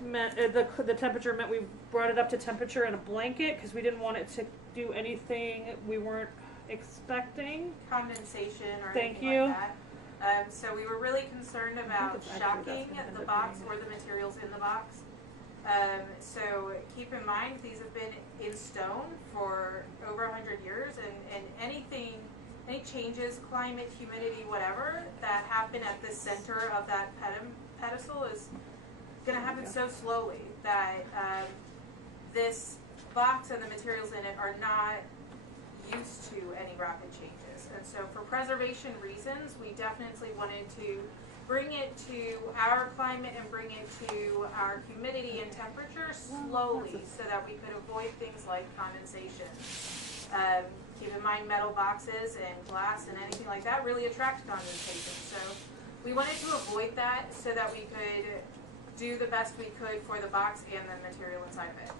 meant, the temperature meant we brought it up to temperature in a blanket because we didn't want it to do anything we weren't expecting. Condensation or Thank anything you. like that. So we were really concerned about shocking the box or the materials in the box. So keep in mind these have been in stone for over 100 years, and any changes, climate, humidity, whatever, that happen at the center of that pedestal is going to happen so slowly that this box and the materials in it are not used to any rapid changes. And so for preservation reasons, we definitely wanted to bring it to our climate and bring it to our humidity and temperature slowly so that we could avoid things like condensation. Keep in mind metal boxes and glass and anything like that really attract condensation. So we wanted to avoid that so that we could do the best we could for the box and the material inside of it.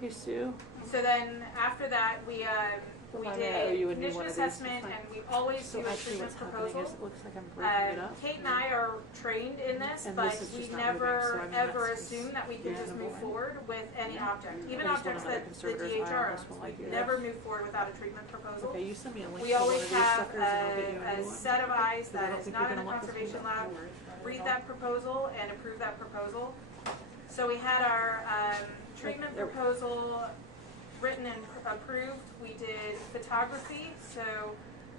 Hey, Sue. So then after that, we did a condition assessment, and we always do a treatment proposal. It looks like I'm breaking it up. Kate and I are trained in this, And but this is we just not never moving, so I mean, ever that's assume that we can just move forward with any object. Even I just want objects another that the conservator's eye on DHR this owns. while I do We this. never move forward without a treatment proposal. Okay, you send me a link We to one of always these have suckers and I'll get you a a new one. set of eyes Because I that don't is think not you're in the gonna want this conservation one. lab. Read that proposal and approve that proposal. So we had our treatment proposal written and approved. We did photography, so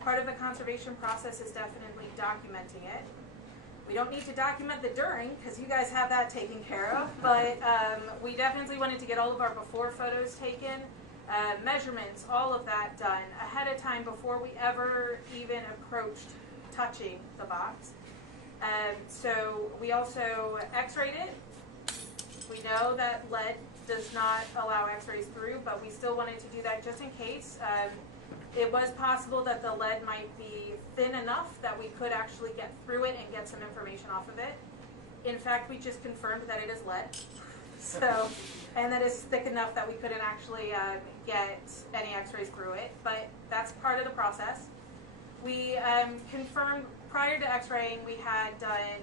part of the conservation process is definitely documenting it. We don't need to document the during because you guys have that taken care of, but we definitely wanted to get all of our before photos taken, measurements, all of that done ahead of time before we ever even approached touching the box. So we also x-rayed it. We know that lead does not allow x-rays through, but we still wanted to do that just in case. It was possible that the lead might be thin enough that we could actually get through it and get some information off of it. In fact, we just confirmed that it is lead. So, and that it's thick enough that we couldn't actually get any x-rays through it, but that's part of the process. We confirmed prior to x-raying, we had done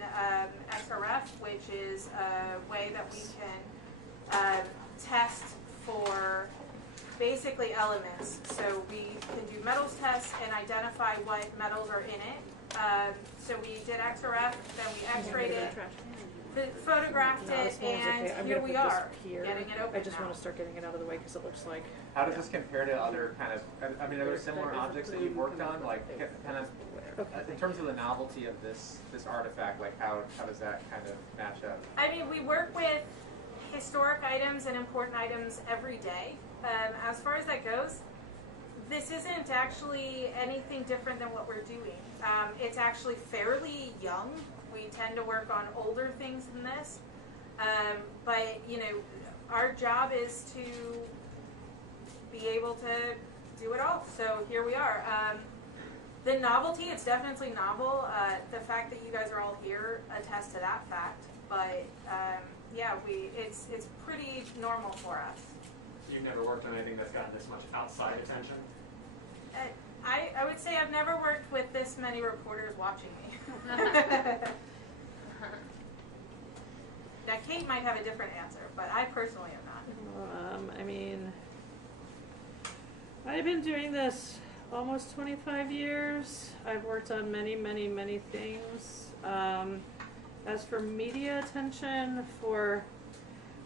XRF, which is a way that we can test for basically elements. So we can do metals tests and identify what metals are in it. So we did XRF, then we x-rayed it, photographed it, and here we are, getting it open I just now. want to start getting it out of the way because it looks like... How does this compare to other kind of, I mean, are there similar objects that you've worked on? Like, kind of, in terms of the novelty of this artifact, like how does that kind of match up? I mean, we work with historic items and important items every day. As far as that goes, this isn't actually anything different than what we're doing. It's actually fairly young. We tend to work on older things than this. But, you know, our job is to be able to do it all. So here we are. The novelty, it's definitely novel. The fact that you guys are all here attests to that fact. But yeah, it's pretty normal for us. you've never worked on anything that's gotten this much outside attention? I would say I've never worked with this many reporters watching me. Now, Kate might have a different answer, but I personally am not. I mean, I've been doing this almost 25 years. I've worked on many, many, many things. As for media attention for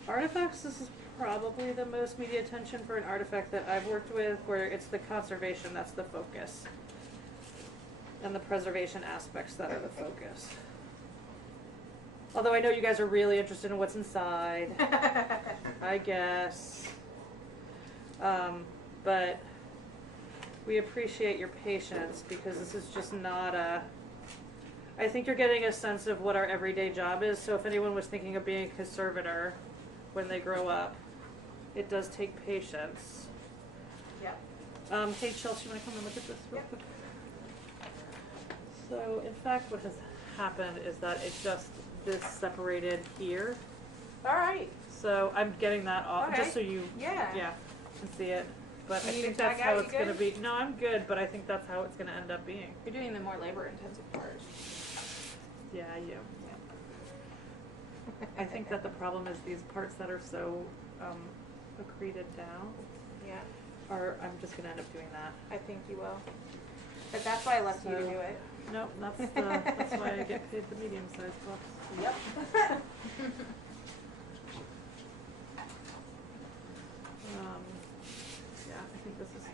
artifacts, this is probably the most media attention for an artifact that I've worked with, where it's the conservation that's the focus, and the preservation aspects that are the focus. Although I know you guys are really interested in what's inside, I guess. But we appreciate your patience, because this is just not a... I think you're getting a sense of what our everyday job is, so if anyone was thinking of being a conservator when they grow up, it does take patience. Yeah. Hey Chelsea, you want to come and look at this real quick? So, in fact, what has happened is that it just this separated here. All right. So I'm getting that off, Okay. just so you can see it. But I You need think to tag that's how out, it's you going to good? be. No, I'm good, but I think that's how it's going to end up being. You're doing the more labor-intensive part. Yeah, you. I think that the problem is these parts that are so accreted down. Yeah. I'm just going to end up doing that. I think you will. But that's why I left you to do it. Nope, that's why I get paid the medium-sized bucks. Yep. Yeah, I think this is...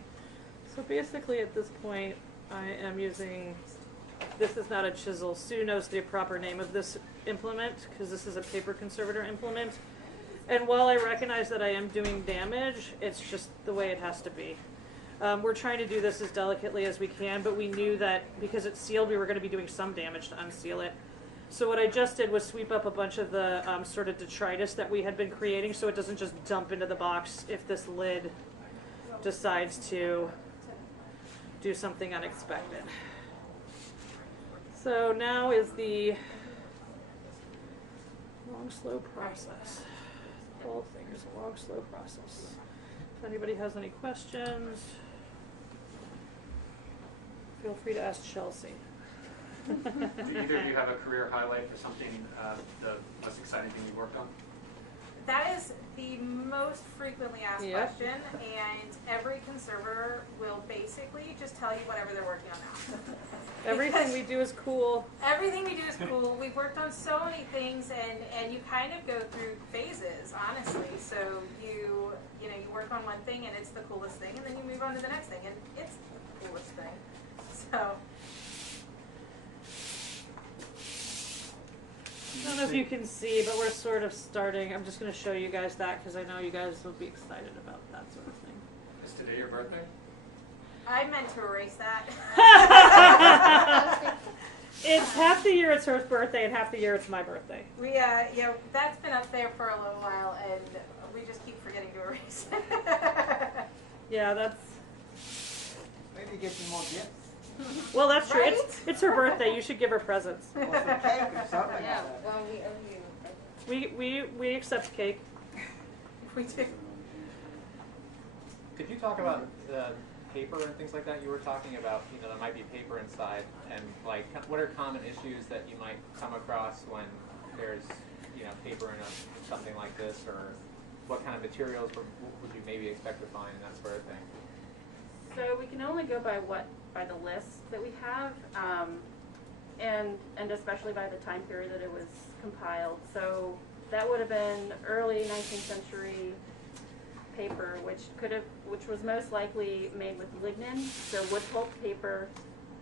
So basically at this point, I am using... This is not a chisel. Sue knows the proper name of this implement, because this is a paper conservator implement. And while I recognize that I am doing damage, it's just the way it has to be. We're trying to do this as delicately as we can, but we knew that because it's sealed, we were going to be doing some damage to unseal it. So what I just did was sweep up a bunch of the sort of detritus that we had been creating, so it doesn't just dump into the box if this lid decides to do something unexpected. So now is the long, slow process. The whole thing is a long, slow process. If anybody has any questions, feel free to ask Chelsea. Do either of you have a career highlight for something, the most exciting thing you worked on? That is the most frequently asked question, and every conservator will basically just tell you whatever they're working on now. Everything we do is cool. Everything we do is cool. We've worked on so many things, and you kind of go through phases, honestly. So you work on one thing, and it's the coolest thing, and then you move on to the next thing, and it's the coolest thing. So. I don't know if you can see, but we're sort of starting. I'm just going to show you guys that because I know you guys will be excited about that sort of thing. Is today your birthday? I meant to erase that. It's half the year it's her birthday and half the year it's my birthday. We that's been up there for a little while, and we just keep forgetting to erase it. Yeah, that's... Maybe get you more gifts. Well, that's true. Right? It's her birthday. You should give her presents. Or some cake or something Yeah, like that. well, we owe you. We accept cake. We do. Could you talk about the paper and things like that? You were talking about, there might be paper inside, and like, what are common issues that you might come across when there's, paper in something like this, or what kind of materials would you maybe expect to find, and that sort of thing? So we can only go by the list that we have, and especially by the time period that it was compiled. So that would have been early 19th century paper, which was most likely made with lignin, so wood pulp paper.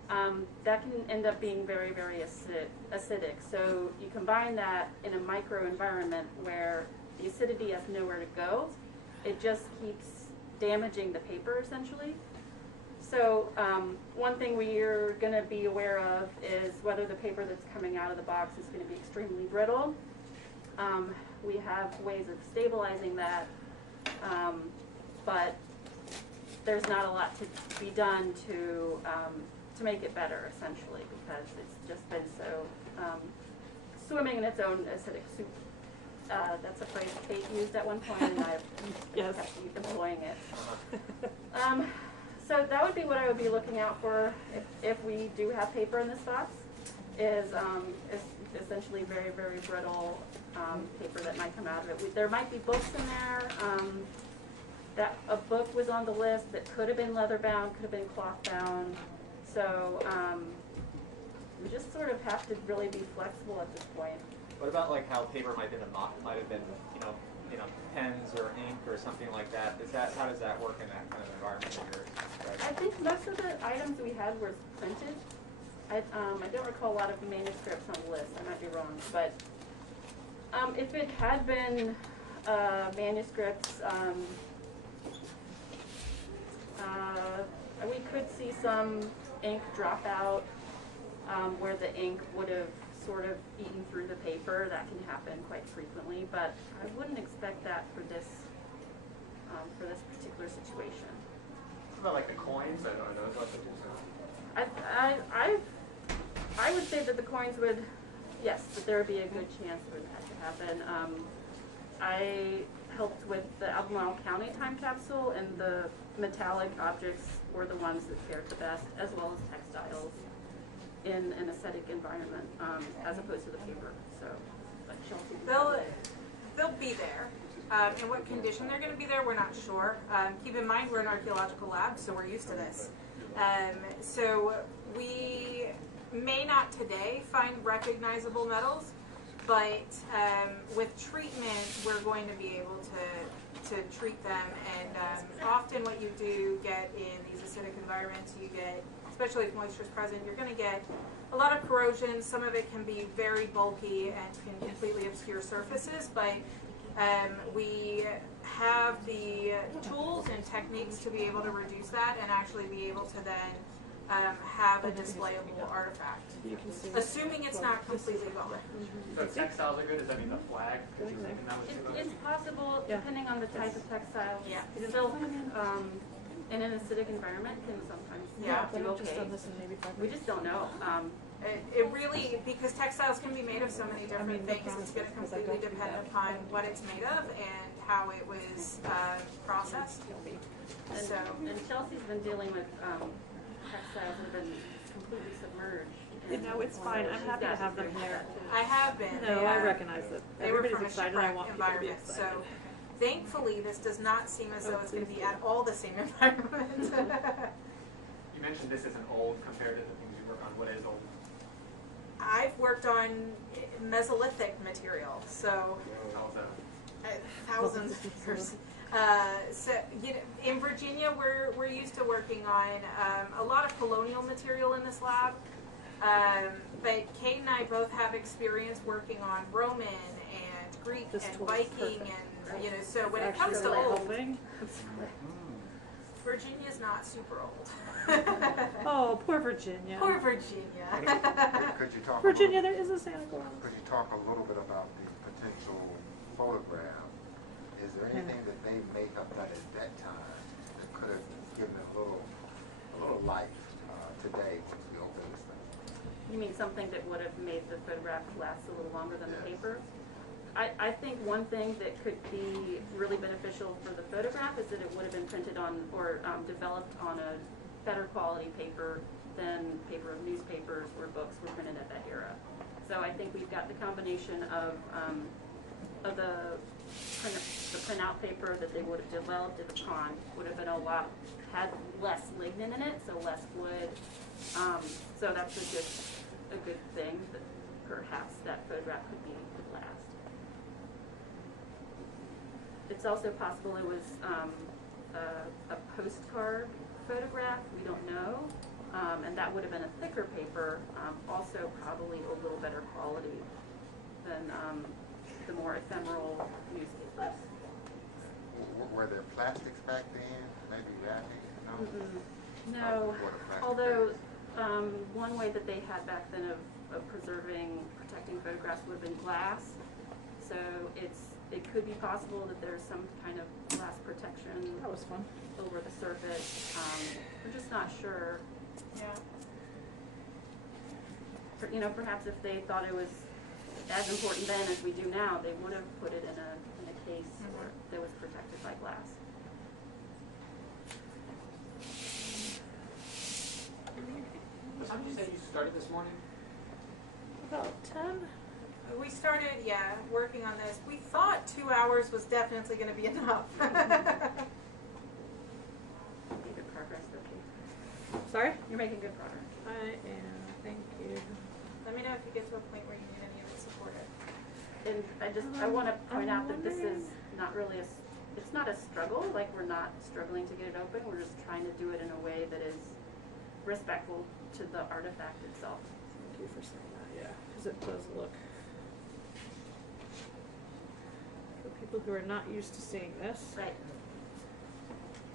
That can end up being very, very acidic. So you combine that in a microenvironment where the acidity has nowhere to go, it just keeps damaging the paper essentially. So one thing we're going to be aware of is whether the paper that's coming out of the box is going to be extremely brittle. We have ways of stabilizing that, but there's not a lot to be done to make it better, essentially, because it's just been so swimming in its own acidic soup. That's a phrase Kate used at one point, and I've Yes. kept employing it. So that would be what I would be looking out for if we do have paper in this box, is essentially very, very brittle paper that might come out of it. There might be books in there. That a book was on the list that could have been leather bound, could have been cloth bound. So we just sort of have to really be flexible at this point. What about like how paper might have been, you know, pens or ink or something like that? How does that work in that kind of environment that you're describing? I think most of the items we had were printed. I don't recall a lot of manuscripts on the list. I might be wrong, but if it had been manuscripts, we could see some ink drop out where the ink would have sort of eaten through the paper. That can happen quite frequently, but I wouldn't expect that for this particular situation. What about like the coins? I don't know. I would say that the coins would, yes, that there would be a good chance for that to happen. I helped with the Albemarle County time capsule, and the metallic objects were the ones that fared the best, as well as textiles in an aesthetic environment, as opposed to the paper. So, like Chelsea. They'll be there. In what condition they're going to be there, we're not sure. Keep in mind, we're an archaeological lab, so we're used to this. So we may not today find recognizable metals, but with treatment, we're going to be able to treat them. And often what you do get in these acidic environments, you get, especially if moisture is present, you're going to get a lot of corrosion. Some of it can be very bulky and can completely obscure surfaces, but we have the tools and techniques to be able to reduce that and actually be able to then have a displayable artifact, assuming it's not completely gone. So textiles are good. Does that mean the flag? It's possible, depending on the type of textile. Yeah. Silk in an acidic environment can sometimes do okay. We just don't know. It really, because textiles can be made of so many different things, it's going to completely depend upon what it's made of and how it was processed. And Chelsea's been dealing with textiles that have been completely submerged. You know, it's fine. I'm happy to have them here. I have been. No, I recognize it. They were Everybody's from a excited. I shipwreck want people to be environment, excited. so thankfully this does not seem as though it's going to be at all the same environment. You mentioned this isn't old compared to the things you work on. What is old? I've worked on Mesolithic material, so thousands of years. So you know, in Virginia, we're used to working on a lot of colonial material in this lab. But Kate and I both have experience working on Roman and Greek and Viking, and you know. So when it comes to old, Virginia's not super old. Oh, poor Virginia. Poor Virginia. Could you talk Virginia, there is a Santa Claus. Could you talk a little bit about the potential photograph? Is there anything that they may have done at that time that could have given it a little life today once we open this thing? You mean something that would have made the photograph last a little longer than the paper? I think one thing that could be really beneficial for the photograph is that it would have been printed on or developed on a better quality paper than paper of newspapers or books were printed at that era. So I think we've got the combination of the printout paper that they would have developed at the pond would have been had less lignin in it, so less wood. So that's a good thing that perhaps that photograph could last. It's also possible it was a postcard photograph, we don't know, and that would have been a thicker paper, also probably a little better quality than the more ephemeral newspapers. Were there plastics back then? Maybe wrapping? No, although one way that they had back then of protecting photographs would have been glass, so it could be possible that there's some kind of glass protection. That was fun. Over the surface. We're just not sure. Yeah. You know, perhaps if they thought it was as important then as we do now, they would have put it in a case or that was protected by glass. How did you say you started this morning? About 10. We started, working on this. We thought 2 hours was definitely going to be enough. Making good progress, though, Kate. Sorry? You're making good progress. I am. Thank you. Let me know if you get to a point where you need any of it supported. And I want to point out that this is not really it's not a struggle. Like, we're not struggling to get it open. We're just trying to do it in a way that is respectful to the artifact itself. Thank you for saying that, yeah, because it does look, for people who are not used to seeing this, Right.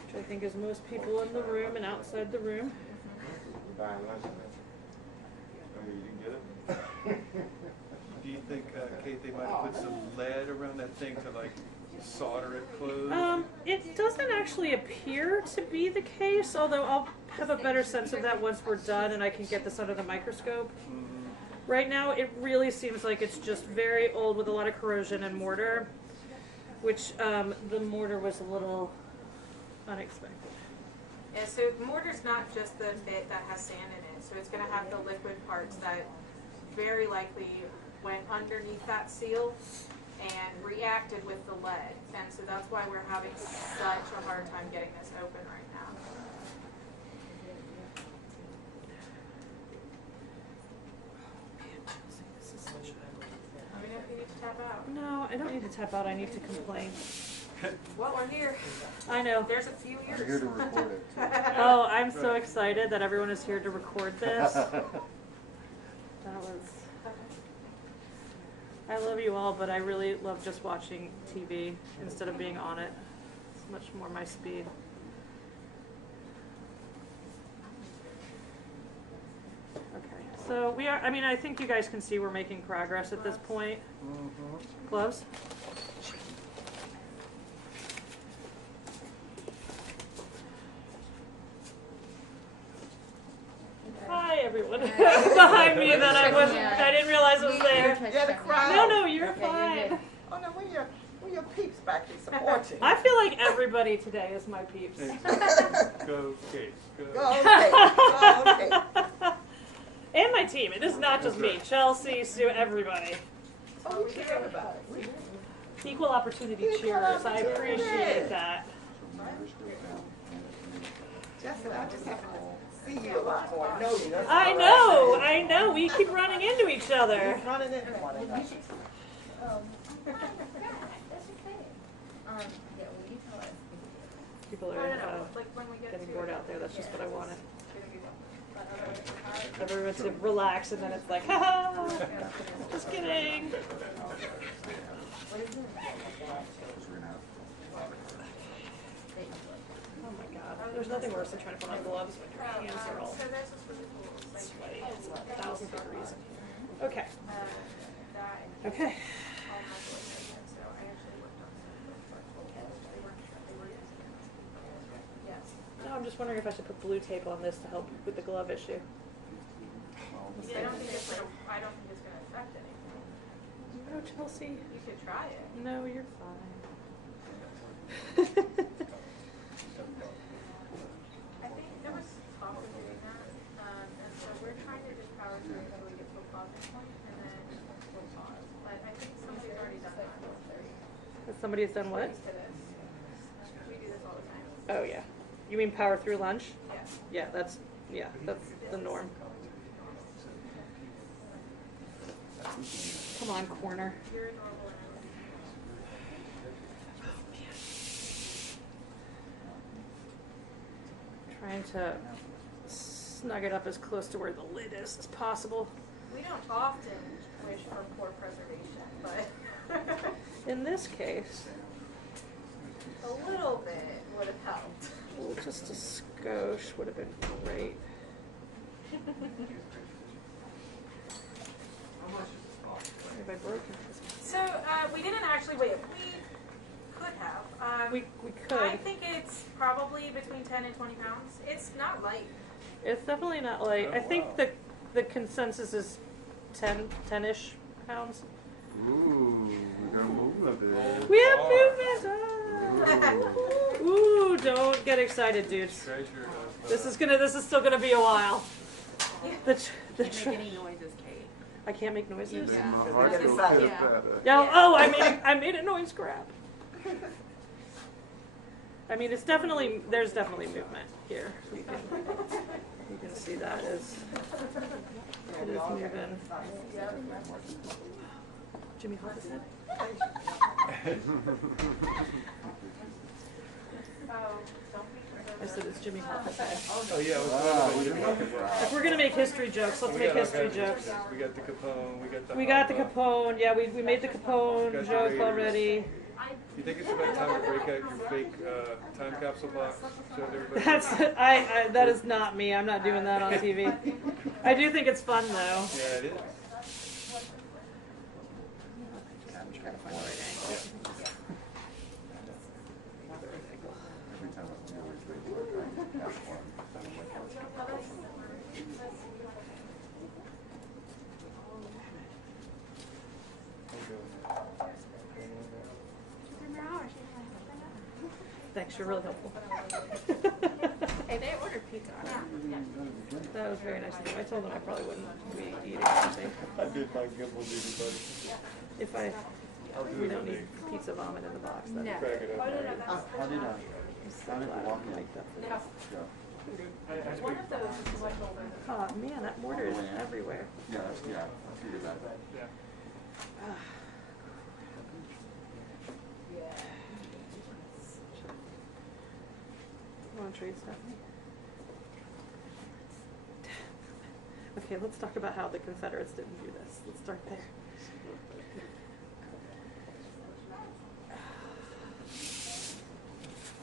which I think is most people in the room and outside the room. You buying lunch in there? Oh, you didn't get it? Do you think, Kate, they might have put some lead around that thing to like solder it closed? It doesn't actually appear to be the case, although I'll have a better sense of that once we're done and I can get this under the microscope. Right now, it really seems like it's just very old with a lot of corrosion and mortar, which the mortar was a little unexpected. Yeah, so mortar's not just the bit that has sand in it, so it's going to have the liquid parts that very likely went underneath that seal and reacted with the lead, and so that's why we're having such a hard time getting this open right now. Let me know if you need to tap out. No, I don't need to tap out. I need to complain. Well, we're here. I know. There's a few years. I'm here to record it. Oh, I'm so excited that everyone is here to record this. That was... I love you all, but I really love just watching TV instead of being on it. It's much more my speed. Okay, so we are, I think you guys can see we're making progress at this point. Gloves? Hi, everyone. Behind me that I didn't realize was there. Yeah, the crowd. No, you're fine. Oh no, we're your peeps back here supporting. I feel like everybody today is my peeps. Go, Kate, go. Go, okay. Go, okay. And my team. It is not just me. Chelsea, Sue, everybody. Oh, we care about it. Equal opportunity cheers. I appreciate that. Jessica, I just have to see you a lot more. Know you. That's I all know. We keep running into each other. Keep running into one another. People are getting bored out there. That's just what I wanted. Everyone to relax, and then it's like, ha ha. Just kidding. Oh my God. There's nothing worse than trying to put on gloves when your hands are all sweaty. It's 1,000 degrees in here. Okay. Okay. No, I'm just wondering if I should put blue tape on this to help with the glove issue. Yeah, I don't think it's going to affect anything. No, Chelsea. You could try it. No, you're fine. I think there was talk of doing that, and so we're trying to just power through until we get to a pausing point, and then we'll pause. But I think somebody's already done that. Somebody's done what? To this. We do this all the time. Oh yeah. You mean power through lunch? Yeah. Yeah, that's the norm. Come on, corner. You're normal. Trying to snug it up as close to where the lid is as possible. We don't often wish for poor preservation, but In this case, a little bit would have helped. well, just a skosh would have been great. Have I broken this? So we didn't actually wait. We could have. We could. I think it's probably between 10 and 20 pounds. It's not light. It's definitely not light. I think the consensus is 10-ish pounds. Ooh, we got movement. We have movement. Ooh, don't get excited, dudes. Treasure of, This is still gonna be a while. Can't make any noises, Kate. I can't make noises. Yeah. My heart Yeah. still Yeah. feels Yeah. better. Yeah. Oh, I made a noise grab. I mean, there's definitely movement here. You can see that is it is moving. Jimmy Hoffa's head. I said it's Jimmy Hoffa's head. oh yeah, If we're gonna make history jokes, let's make history jokes. We got the Capone, We got the Capone. Yeah, we made the Capone Got the joke Raiders. already. You think it's about time to break out your fake time capsule box? Show everybody. That's that is not me. I'm not doing that on TV. I do think it's fun though. Yeah, it is. Try to find the right angle. Every time I see always ready to work, I have one. Thanks, you're really helpful. Hey, they ordered pizza. That was very nice of you. I told them I probably wouldn't be eating anything. I did my gimbal duty, buddy. If we don't need pizza vomit in the box. Then No. Crack it up. How did I'm so glad I don't like that. Oh man, that mortar is everywhere. Yeah, I figured that. You want to trade stuff? Okay, let's talk about how the Confederates didn't do this. Let's start there.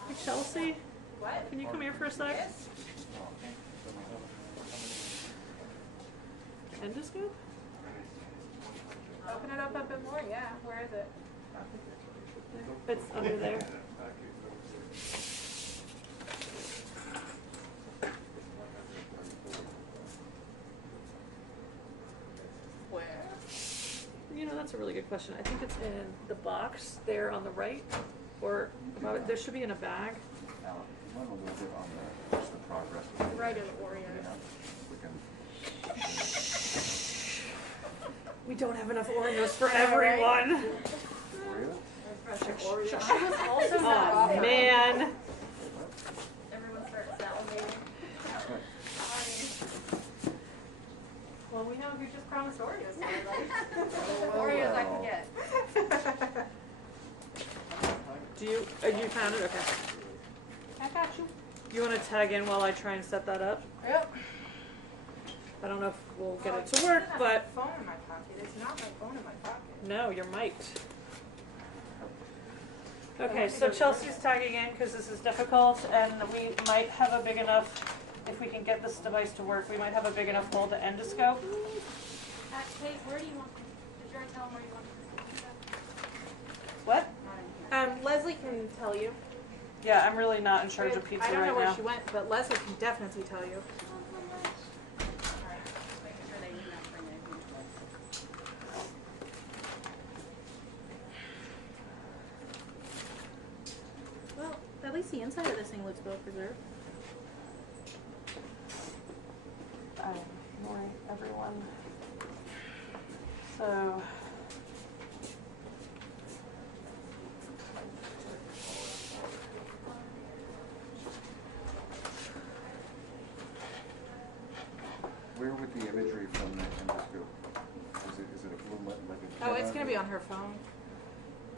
Hey, Chelsea. What? Can you come here for a sec? Yes. Endoscope? Open it up a bit more, yeah. Where is it? It's under there. Where? You know, that's a really good question. I think it's in the box there on the right, or there should be in a bag. Now, one a little bit on just the progress. Right in Oreos. We can. We don't have enough Oreos for everyone. Oreos? Oh man. Everyone starts salivating. Well, we know who just promised Oreos. Oreos I can get. Do you found it? Okay. I got you. You want to tag in while I try and set that up? Yep. I don't know if we'll get it to work, but Phone in my pocket. It's not my phone in my pocket. no, you're mic'd. Okay, so Chelsea's tagging in because this is difficult, and we might have a big enough, if we can get this device to work, we might have a big enough hole to endoscope. Kate, where do you want, did you already tell them where you want What? Leslie can tell you. Yeah, I'm really not in charge of pizza I don't right know where now. she went, but Leslie can definitely tell you. Well, at least the inside of this thing looks well preserved. I'm ignoring everyone. So. Where would the imagery from the endoscope? Is it a little like a Oh, it's going to be on her phone.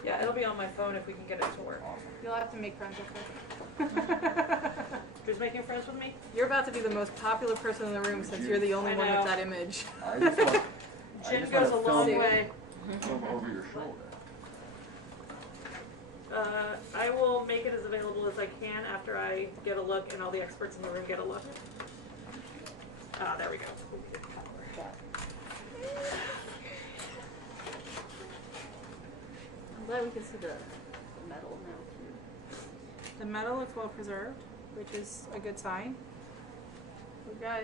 Yeah, it'll be on my phone if we can get it to work. You'll have to make friends with her. Who's making friends with me? You're about to be the most popular person in the room since you're the only I one know. with that image. I just want, Gin goes a long way. film over your shoulder. I will make it as available as I can after I get a look and all the experts in the room get a look. Ah, there we go. I'm glad we can see the metal now too. The metal looks well preserved, which is a good sign. We've got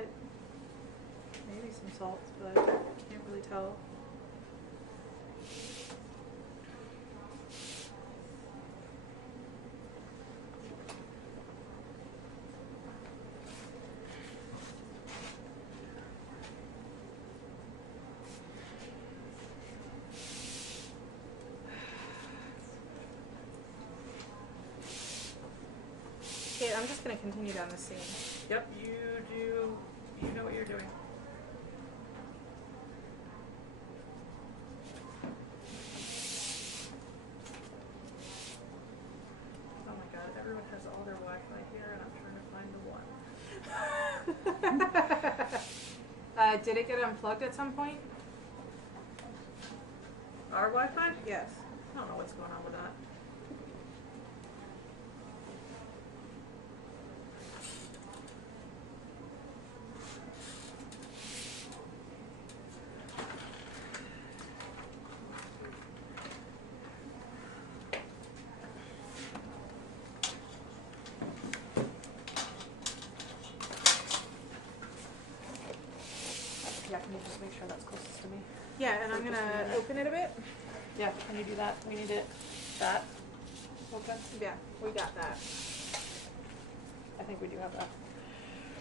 maybe some salts, but I can't really tell. I'm just gonna continue down the seam. Yep, you do. You know what you're doing. Oh my God! Everyone has all their Wi-Fi here, and I'm trying to find the one. Did it get unplugged at some point? Our Wi-Fi? Yes. I don't know what's going on with that. Yeah, can you just make sure that's closest to me? Yeah, and I'm gonna open it a bit. Yeah, can you do that? We need it. That. Okay. Yeah, we got that. I think we do have that.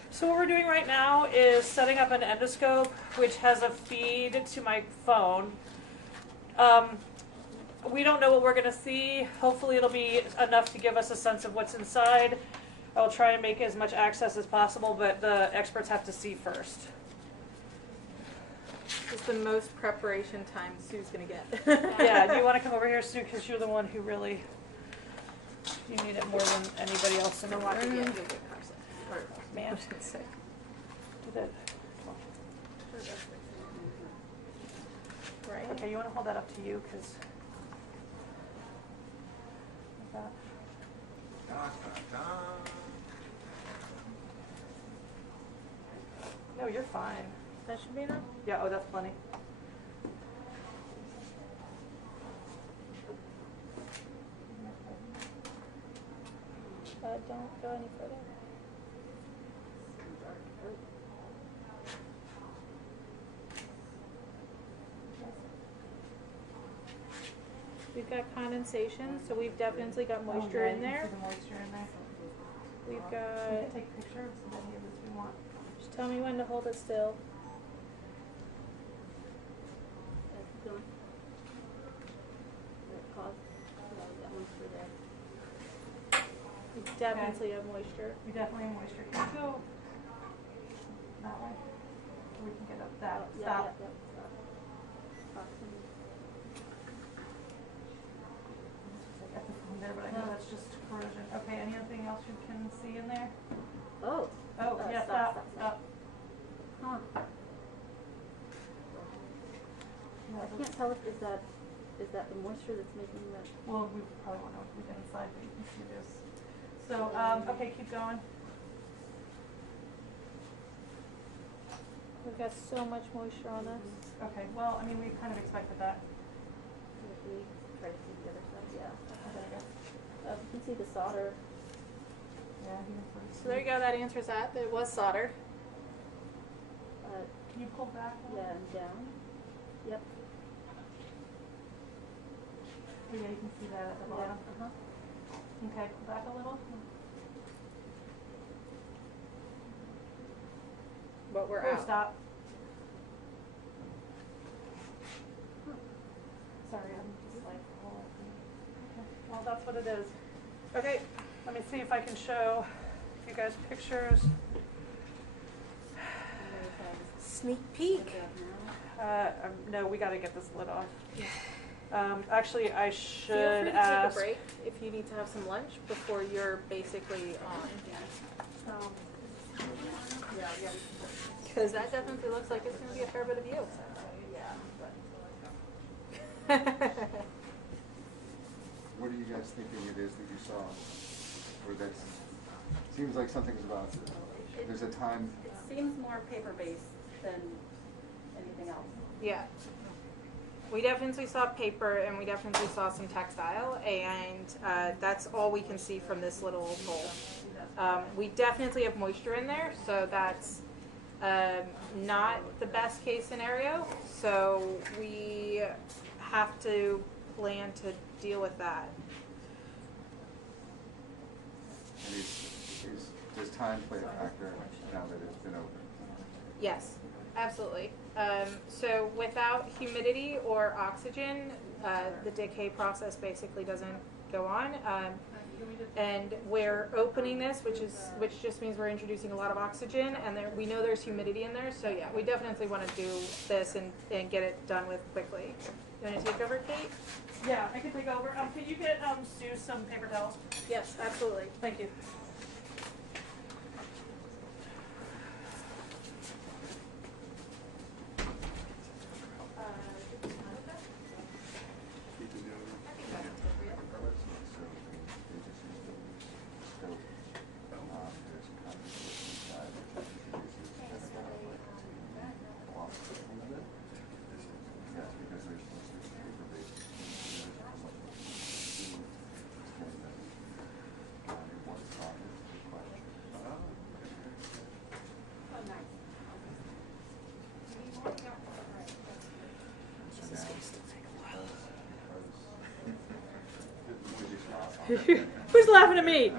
So what we're doing right now is setting up an endoscope, which has a feed to my phone. We don't know what we're going to see. Hopefully it'll be enough to give us a sense of what's inside. I'll try and make as much access as possible, but the experts have to see first. It's the most preparation time Sue's gonna get. Yeah, do you want to come over here, Sue, because you're the one who really, you need it more than anybody else in the room. Man. Did it. Right. Okay, you want to hold that up to you, because like that. No, you're fine. That should be enough. Yeah, oh, that's plenty. Don't go any further. We've got condensation, so we've definitely got moisture in there. The moisture in there. We've We got. can take pictures of any of this we want. Just tell me when to hold it still. We definitely have moisture. We definitely have moisture. Can you go that way? So we can get up that. Stop. At the phone there, but I know that's just corrosion. Okay, anything else you can see in there? Oh. Oh, yeah, stop. Huh. I can't tell if is that the moisture that's making that. Well, we probably won't know if we get inside, but you can see this. So, okay, keep going. We've got so much moisture on us. Okay, well, I mean, we kind of expected that. We try to see the other side. Yeah. There you go. You can see the solder. Yeah, you can sort of So there you go. That answers that. It was solder. Can you pull back a little? Yeah, and down. Yep. Oh, yeah, you can see that at the bottom. Yeah. Okay, pull back a little. But we're Oh, out. stop. Sorry, I'm just like, okay. Well, that's what it is. Okay, let me see if I can show you guys pictures. Sneak peek. No, we gotta get this lid off. Actually, I should Feel free to ask. take a break if you need to have some lunch before you're basically on. Because that definitely looks like it's going to be a fair bit of you. What are you guys thinking it is that you saw? Or that seems like something's about, there's a time. It seems more paper-based than anything else. Yeah. We definitely saw paper and we definitely saw some textile, and that's all we can see from this little hole. We definitely have moisture in there, so that's not the best case scenario. So we have to plan to deal with that. And does time play a factor now that it's been open? Yes, absolutely. So without humidity or oxygen, the decay process basically doesn't go on. and we're opening this, which just means we're introducing a lot of oxygen, and we know there's humidity in there. So yeah, we definitely want to do this and get it done with quickly. You want to take over, Kate? Yeah, I can take over. Can you get Sue some paper towels? Yes, absolutely. Thank you. Who's laughing at me?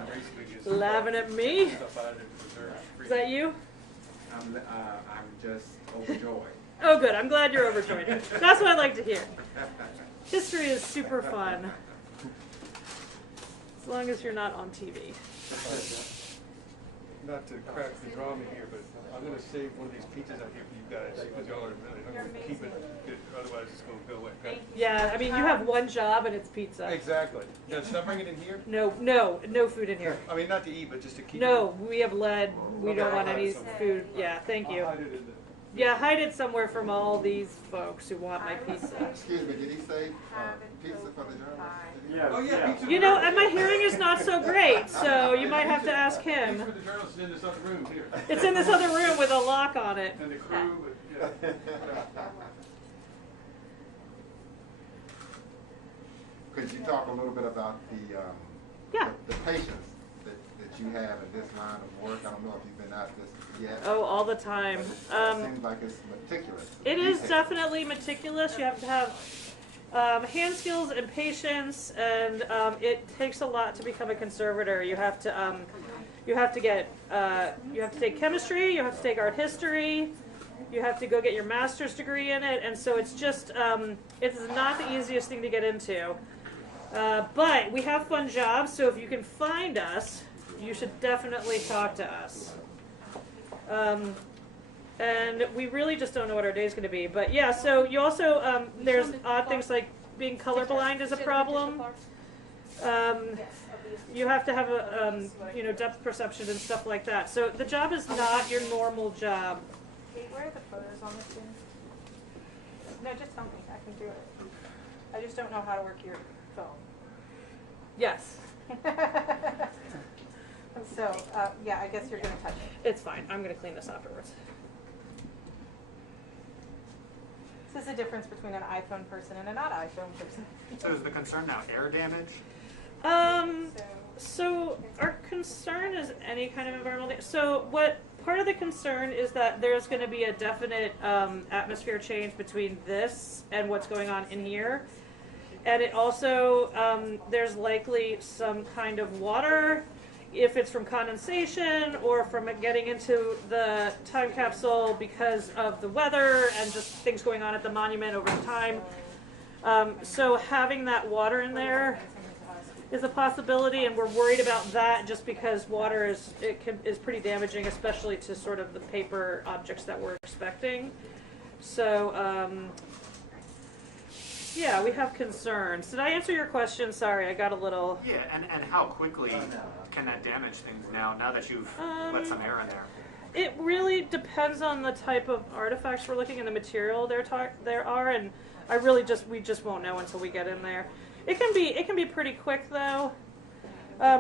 Laughing at me? Is that you? I'm just overjoyed. Oh, good. I'm glad you're overjoyed. That's what I like to hear. History is super fun. As long as you're not on TV. Not to crack the drama here, but I'm going to save one of these pizzas out here for you guys. Because y'all are really, I'm going to keep it good, otherwise it's going to go away. Okay? Yeah, I mean, you have one job and it's pizza. Exactly. Should I bring it in here? No food in here. I mean, not to eat, but just to keep No, we have lead. We Okay, don't want I'll hide any it somewhere. food. Yeah, thank you. I'll hide it in the... Yeah, hide it somewhere from all these folks who want my pizza. Excuse me, did he say pizza for the journalists? Yeah. Oh, yeah, pizza You know, and my hearing is not so great, so you might have to ask Pizza him. for the journalists is in this other room here. It's in this other room with a lock on it. And the crew, but, yeah. Could you talk a little bit about the Yeah. the patience that you have in this line of work? I don't know if you've been at this yet. Oh, all the time. It seems like it's meticulous. It is definitely meticulous. You have to have hand skills and patience, and it takes a lot to become a conservator. You have to take chemistry. You have to take art history. You have to go get your master's degree in it, and so it's just it's not the easiest thing to get into. But we have fun jobs, so if you can find us, you should definitely talk to us. And we really just don't know what our day's going to be. But yeah, so you also, there's odd things like being colorblind is a problem. You have to have a, depth perception and stuff like that. So the job is not your normal job. Kate, where are the photos on this thing? No, just tell me. I can do it. I just don't know how to work your phone. Yes, So, yeah, I guess you're going to touch it. it's fine. I'm going to clean this afterwards. This is the difference between an iPhone person and a not iPhone person. So is the concern now air damage? So our concern is any kind of environmental damage. So what part of the concern is that there's going to be a definite atmosphere change between this and what's going on in here. And it also, there's likely some kind of water, if it's from condensation or from it getting into the time capsule because of the weather and just things going on at the monument over time. So having that water in there is a possibility, and we're worried about that just because water is pretty damaging, especially to sort of the paper objects that we're expecting. So yeah, we have concerns. Did I answer your question? Sorry, I got a little... Yeah, and how quickly can that damage things now that you've let some air in there? It really depends on the type of artifacts we're looking and the material there are, and we just won't know until we get in there. It can be pretty quick though,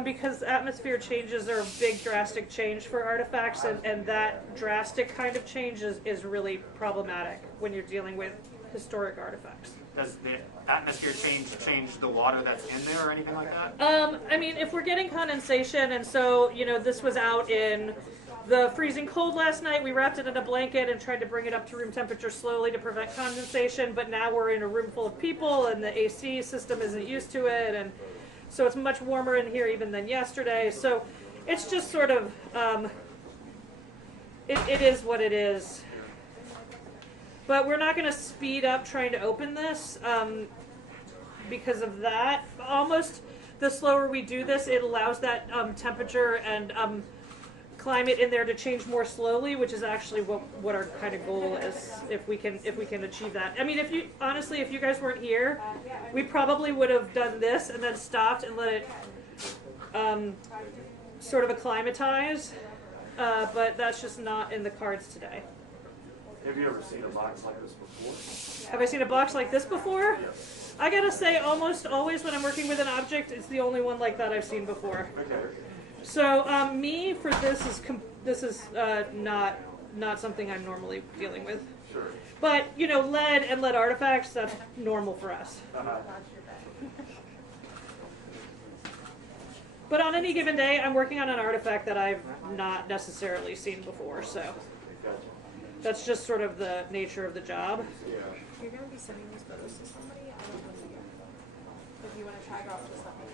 because atmosphere changes are a big drastic change for artifacts, and that drastic kind of change is really problematic when you're dealing with historic artifacts. Does the atmosphere change the water that's in there or anything like that? I mean, if we're getting condensation, and so, this was out in the freezing cold last night, we wrapped it in a blanket and tried to bring it up to room temperature slowly to prevent condensation, but now we're in a room full of people and the AC system isn't used to it, and so it's much warmer in here even than yesterday. So it's just sort of, it is what it is. But we're not going to speed up trying to open this because of that. Almost the slower we do this, it allows that temperature and climate in there to change more slowly, which is actually what our kind of goal is, if we can achieve that. I mean, if you guys weren't here, we probably would have done this and then stopped and let it sort of acclimatize, but that's just not in the cards today. Have you ever seen a box like this before? Have I seen a box like this before? Yes. I gotta say, almost always when I'm working with an object, it's the only one like that I've seen before. Okay. So me for this is not something I'm normally dealing with. Sure. But you know, lead and lead artifacts, that's normal for us. But on any given day, I'm working on an artifact that I've not necessarily seen before, so that's just sort of the nature of the job. Yeah. You're going to be sending these photos to somebody? I don't know. If you want to tag out, just let me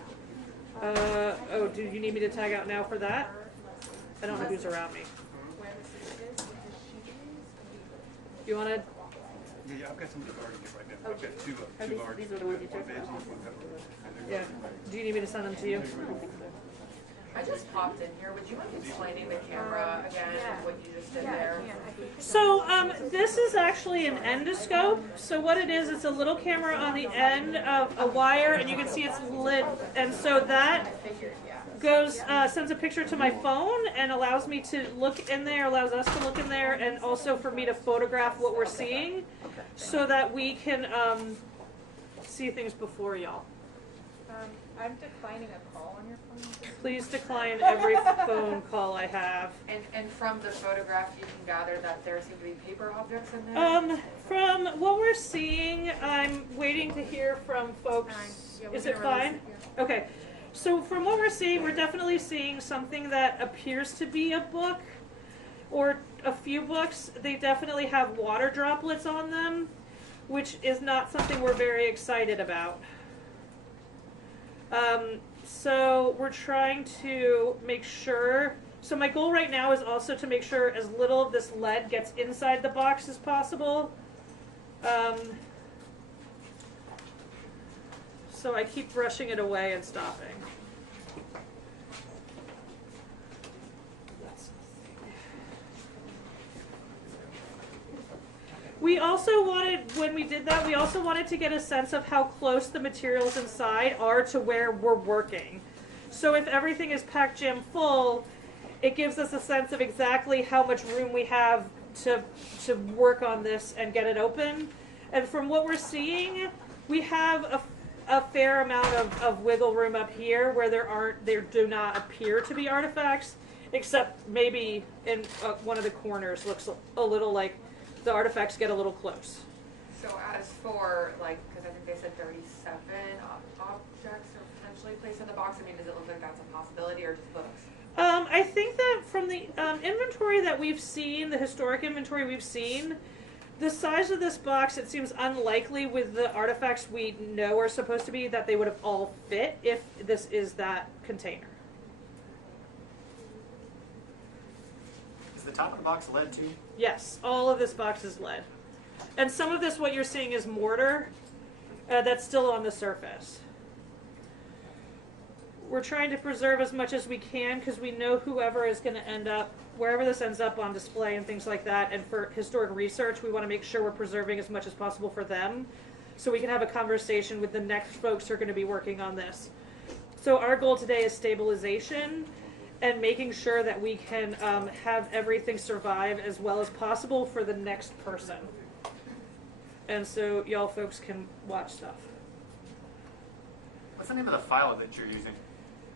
know. Oh, do you need me to tag out now for that? I don't know who's around me. You want to? Yeah, I've got some already right now. I've got two already. These are the ones you took? Yeah. Do you need me to send them to you? I just popped in here. Would you mind explaining the camera again, what you just did there? So this is actually an endoscope. So what it is, it's a little camera on the end of a wire, and you can see it's lit. And so that goes sends a picture to my phone and allows me to look in there, allows us to look in there, and also for me to photograph what we're seeing, so that we can see things before y'all. I'm declining a call on your phone. Please decline every phone call I have. And from the photograph, you can gather that there seem to be paper objects in there? From what we're seeing, I'm waiting to hear from folks. Is it fine? Okay. So from what we're seeing, we're definitely seeing something that appears to be a book or a few books. They definitely have water droplets on them, which is not something we're very excited about. So we're trying to make sure, so my goal right now is also to make sure as little of this lead gets inside the box as possible. So I keep brushing it away and stopping. We also wanted, when we did that, we also wanted to get a sense of how close the materials inside are to where we're working. So if everything is packed jam full, it gives us a sense of exactly how much room we have to work on this and get it open. And from what we're seeing, we have a fair amount of wiggle room up here where there do not appear to be artifacts, except maybe in one of the corners looks a little like the artifacts get a little close. So as for, like, because I think they said 37 objects are potentially placed in the box, I mean, does it look like that's a possibility or just books? I think that from the inventory that we've seen, the historic inventory we've seen, the size of this box, it seems unlikely with the artifacts we know are supposed to be that they would have all fit if this is that container. Is the top of the box lead too? Yes, all of this box is lead. And some of this, what you're seeing, is mortar that's still on the surface. We're trying to preserve as much as we can because we know whoever is going to end up, wherever this ends up on display and things like that, and for historic research, we want to make sure we're preserving as much as possible for them so we can have a conversation with the next folks who are going to be working on this. So our goal today is stabilization and making sure that we can have everything survive as well as possible for the next person. And so y'all folks can watch stuff. What's the name of the file that you're using?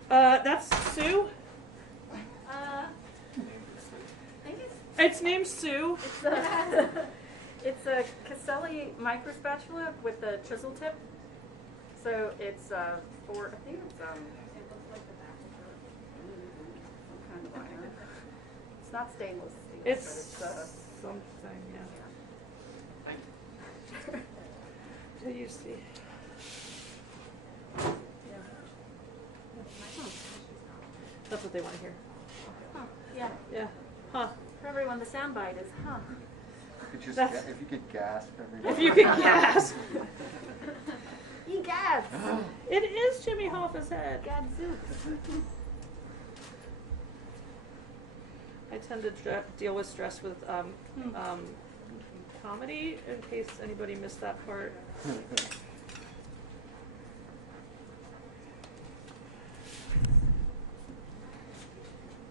That's Sue. I think It's named Sue. it's a Caselli microspatula with a chisel tip. So it's for, I think it's it looks like the back of some kind of iron. It's not stainless steel. It's but it's something, yeah. Thank you. Do you see? That's what they want to hear. huh, yeah. Yeah. Huh. For everyone, the soundbite is huh. If you could That's- if you could gasp every If you could gasp. Egad! It is Jimmy Hoffa's head. Gadzooks. I tend to deal with stress with comedy, in case anybody missed that part.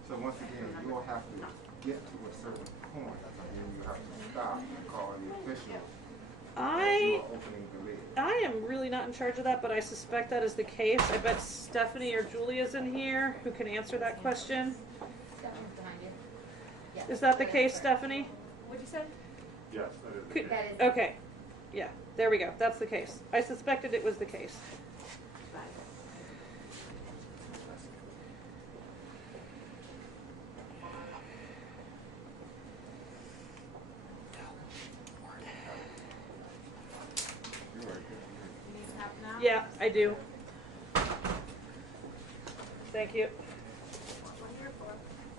So once again, you will have to get to a certain point, and then you have to stop and call the official. I Opening the lid. am really not in charge of that, but I suspect that is the case. I bet Stephanie or Julia's in here who can answer that question. Is that the case, Stephanie? What'd you say? Yes, that is the case. That is. Okay. Yeah, there we go. That's the case. I suspected it was the case. Yeah, I do. Thank you.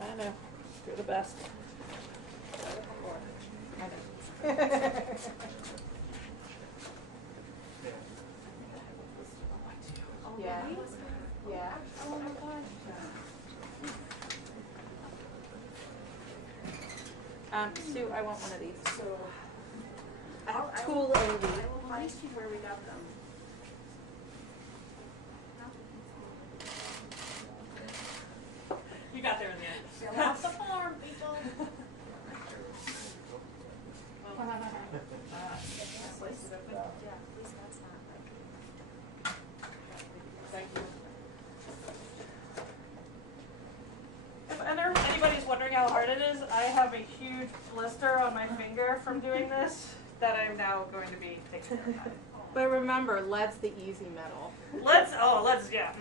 I know. You're the best. Yeah. Yeah. Oh my gosh. Sue, I want one of these. So I have tool AV. I will find where we got them. You got there in the end. Fill out the form, people. Thank you. If anybody's wondering how hard it is, I have a huge blister on my finger from doing this that I'm now going to be taking care of. But remember, lead's the easy metal. Yeah.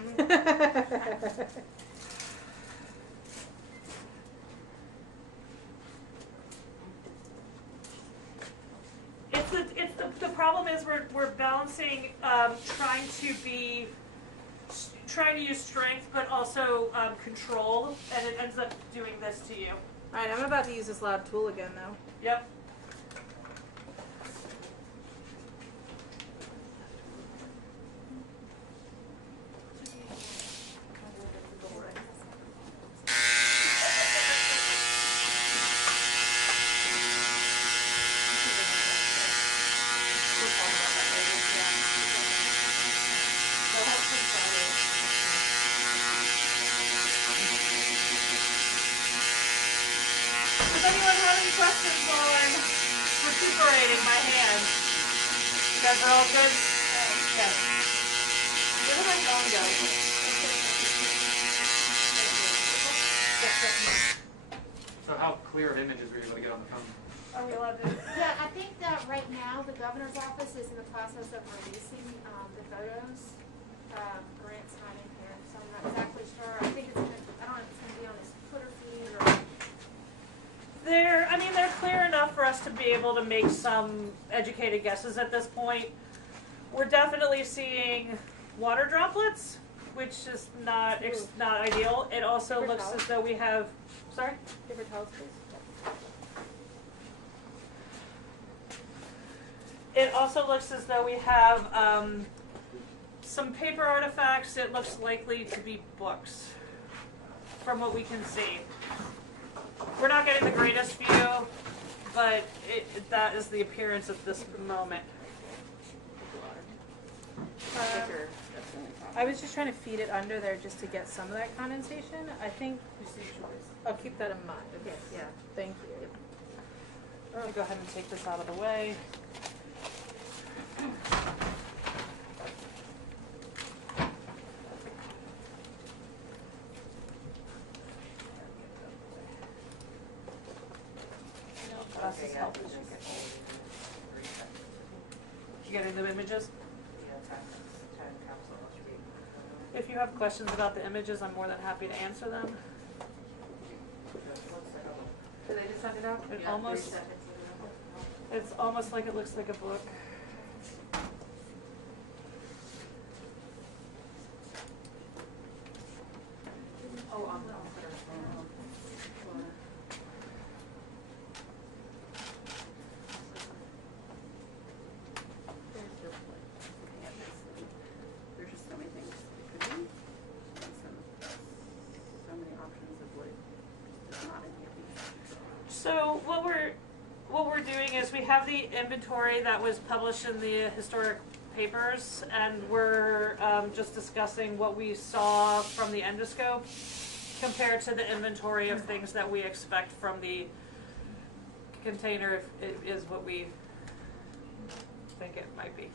The problem is we're balancing trying to use strength but also control, and it ends up doing this to you. Alright, I'm about to use this loud tool again though. Yep. Does anyone have any questions while I'm recuperating my hand? You guys are all good? Yes. Where did my phone go? So how clear of images were you able to get on the phone? Are we allowed to? Yeah, I think that right now the governor's office is in the process of releasing the photos. Grant's not in here, so I'm not exactly sure. I think it's gonna, I don't know if it's gonna be on his Twitter feed or. They're clear enough for us to be able to make some educated guesses at this point. We're definitely seeing water droplets, which is not ideal. It also Paper looks towel. as though we have, sorry? Paper towels, please. It also looks as though we have some paper artifacts. It looks likely to be books, from what we can see. We're not getting the greatest view, but that is the appearance at this moment. I was just trying to feed it under there just to get some of that condensation. I think I'll keep that in mind. Okay, yeah, thank you. Let me go ahead and take this out of the way. Did you get into the images? If you have questions about the images, I'm more than happy to answer them. Did they just send it out? It's almost like it looks like a book. Oh, on the is we have the inventory that was published in the historic papers, and we're just discussing what we saw from the endoscope compared to the inventory of things that we expect from the container, if it is what we think it might be.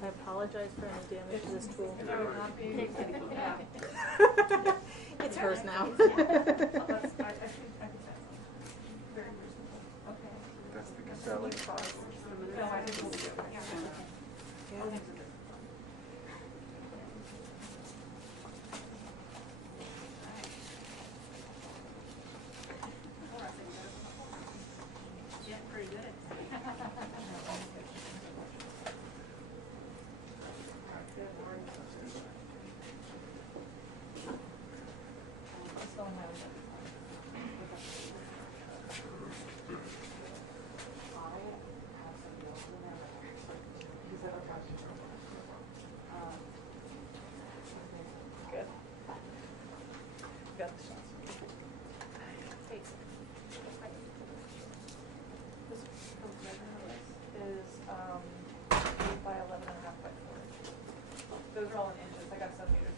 I apologize for any damage to this tool. It's hers now. That's the capsule. Got the shots. This is 8 by 11.5 by 4. Those are all in inches. I got centimeters.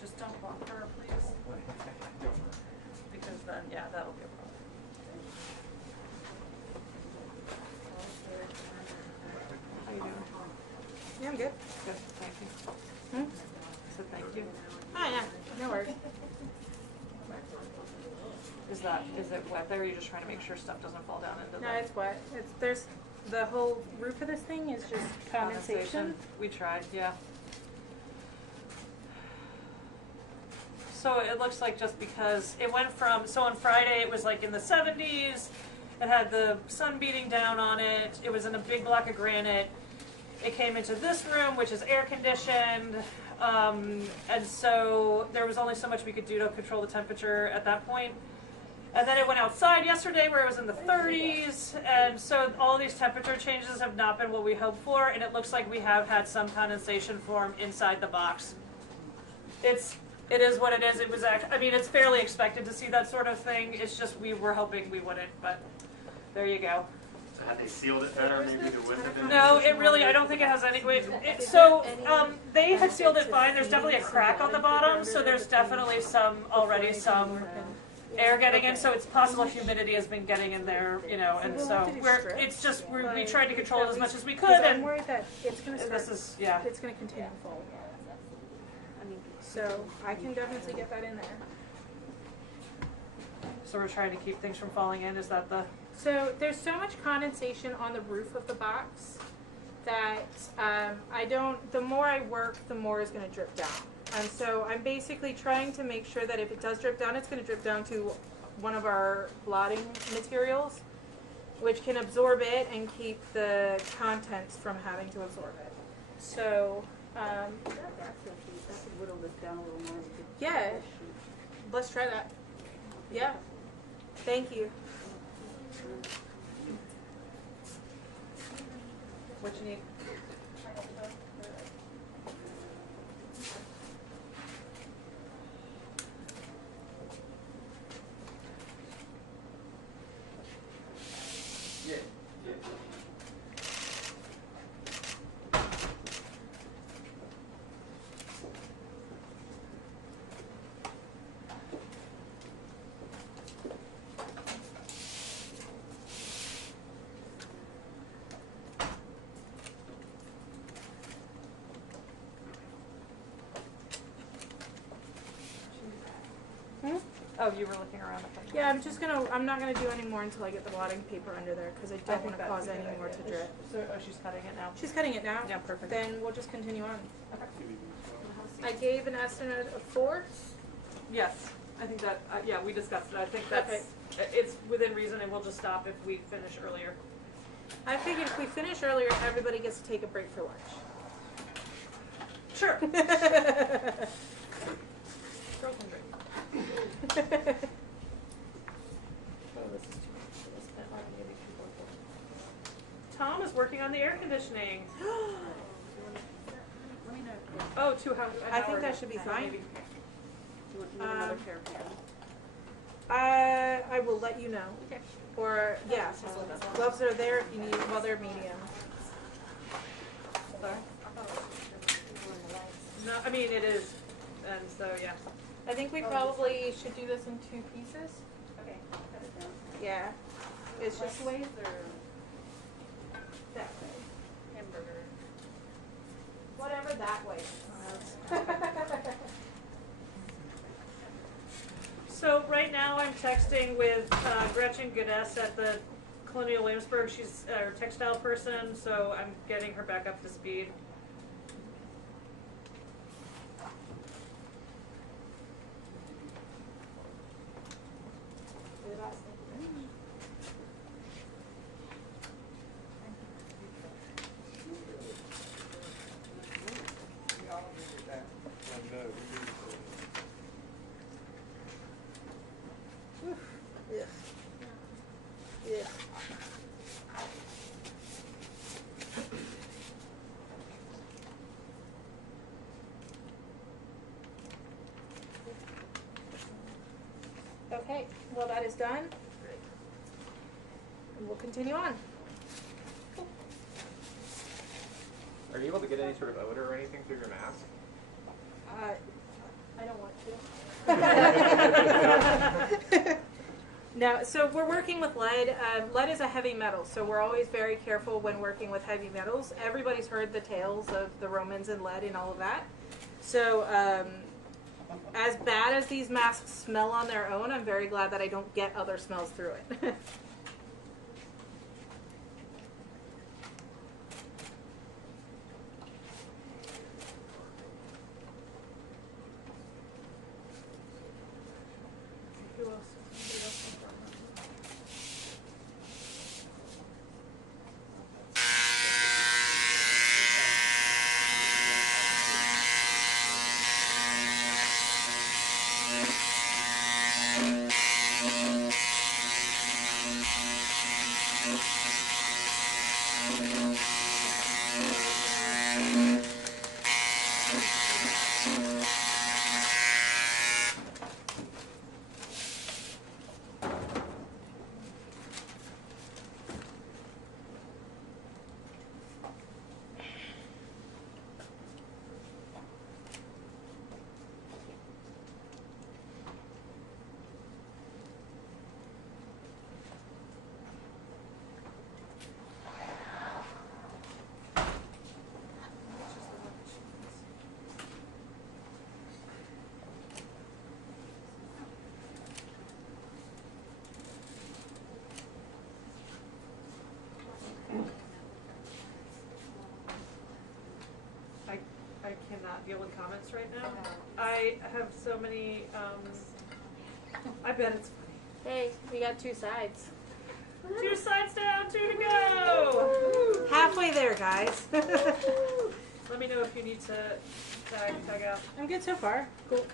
Just don't bump her, please. Because then, yeah, that'll be a problem. How you doing? Yeah, I'm good. Good, thank you. So thank you. Oh yeah, no worries. Is it wet there, or are you just trying to make sure stuff doesn't fall down into the... No, it's wet. There's the whole roof of this thing is just condensation. We tried, yeah. So it looks like just because it went from, so on Friday it was like in the 70s, it had the sun beating down on it, it was in a big block of granite, it came into this room, which is air conditioned, and so there was only so much we could do to control the temperature at that point. And then it went outside yesterday where it was in the 30s, and so all these temperature changes have not been what we hoped for, and it looks like we have had some condensation form inside the box. It is what it is. It was I mean, it's fairly expected to see that sort of thing. It's just we were hoping we wouldn't, but there you go. So had they sealed it better, maybe there wouldn't have been? No, it really, I don't think it has any way. They had sealed it fine. There's definitely a crack on the bottom, so there's definitely already some air getting in, so it's possible humidity has been getting in there, you know, and so we tried to control it as much as we could, I'm and worried that it's going to start, this is, yeah. it's going to continue to fall. So I can definitely get that in there. So we're trying to keep things from falling in, is that the... So there's so much condensation on the roof of the box that the more I work, the more is going to drip down. And so I'm basically trying to make sure that if it does drip down, it's going to drip down to one of our blotting materials, which can absorb it and keep the contents from having to absorb it. So, yeah, let's try that. Yeah, thank you. What you need? Oh, you were looking around. Yeah, I'm not gonna do any more until I get the blotting paper under there because I don't want to cause any more to drip. So, oh, she's cutting it now. She's cutting it now? Yeah, perfect. Then we'll just continue on. Okay. I gave an estimate of 4. Yes, I think that, yeah, we discussed it. I think that's, it's within reason and we'll just stop if we finish earlier. I figured if we finish earlier, everybody gets to take a break for lunch. Sure. Tom is working on the air conditioning. Oh, 2 hours. I think that should be fine. Do you need another pair of hands? I will let you know. Okay. Or, yeah, gloves are there if you need, well, they're medium. Sorry? No, I mean, it is, and so, yeah. I think we probably should do this in 2 pieces. Okay, cut it down. Yeah. It's just Ways or that way. hamburger? Whatever that way. So right now I'm texting with Gretchen Goodess at the Colonial Williamsburg. She's our textile person, so I'm getting her back up to speed. Yeah. Okay, well that is done. And we'll continue on. Are you able to get any sort of odor or anything through your mask? I don't want to. No, so we're working with lead. Lead is a heavy metal, so we're always very careful when working with heavy metals. Everybody's heard the tales of the Romans and lead and all of that. So as bad as these masks smell on their own, I'm very glad that I don't get other smells through it. I cannot deal with comments right now. I have so many, I bet it's funny. Hey, we got 2 sides. 2 sides down, 2 to go! Halfway there, guys. Let me know if you need to tag out. I'm good so far. Cool.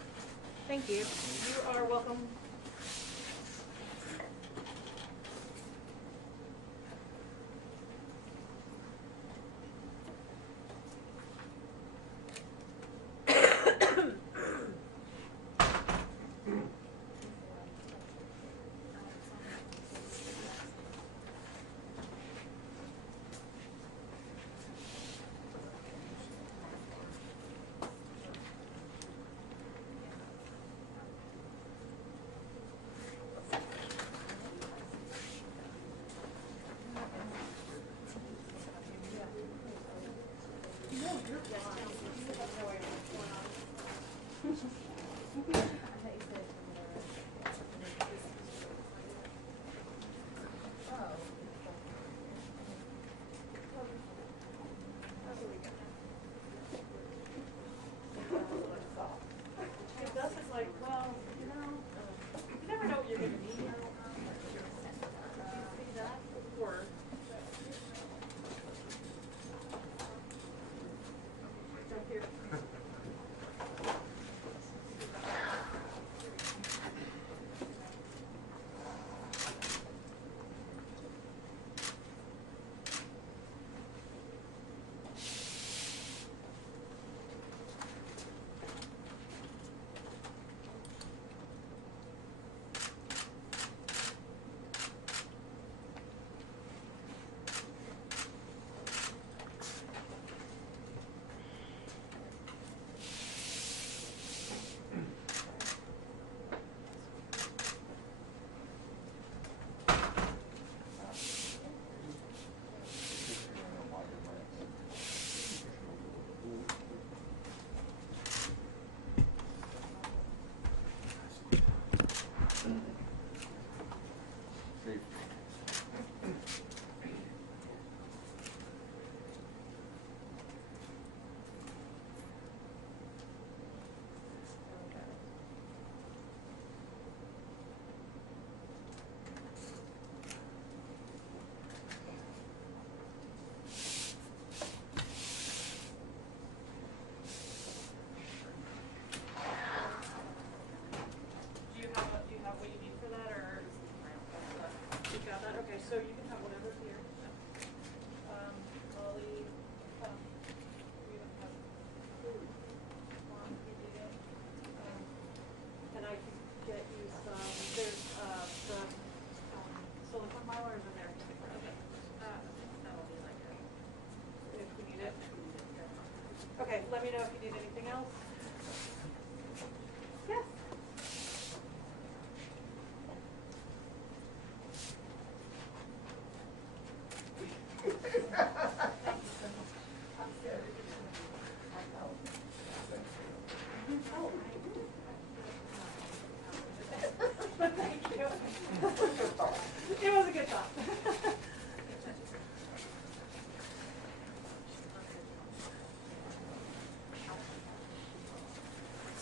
Thank you. You are welcome. if you need anything else. Yes. Thank you. It was a good thought.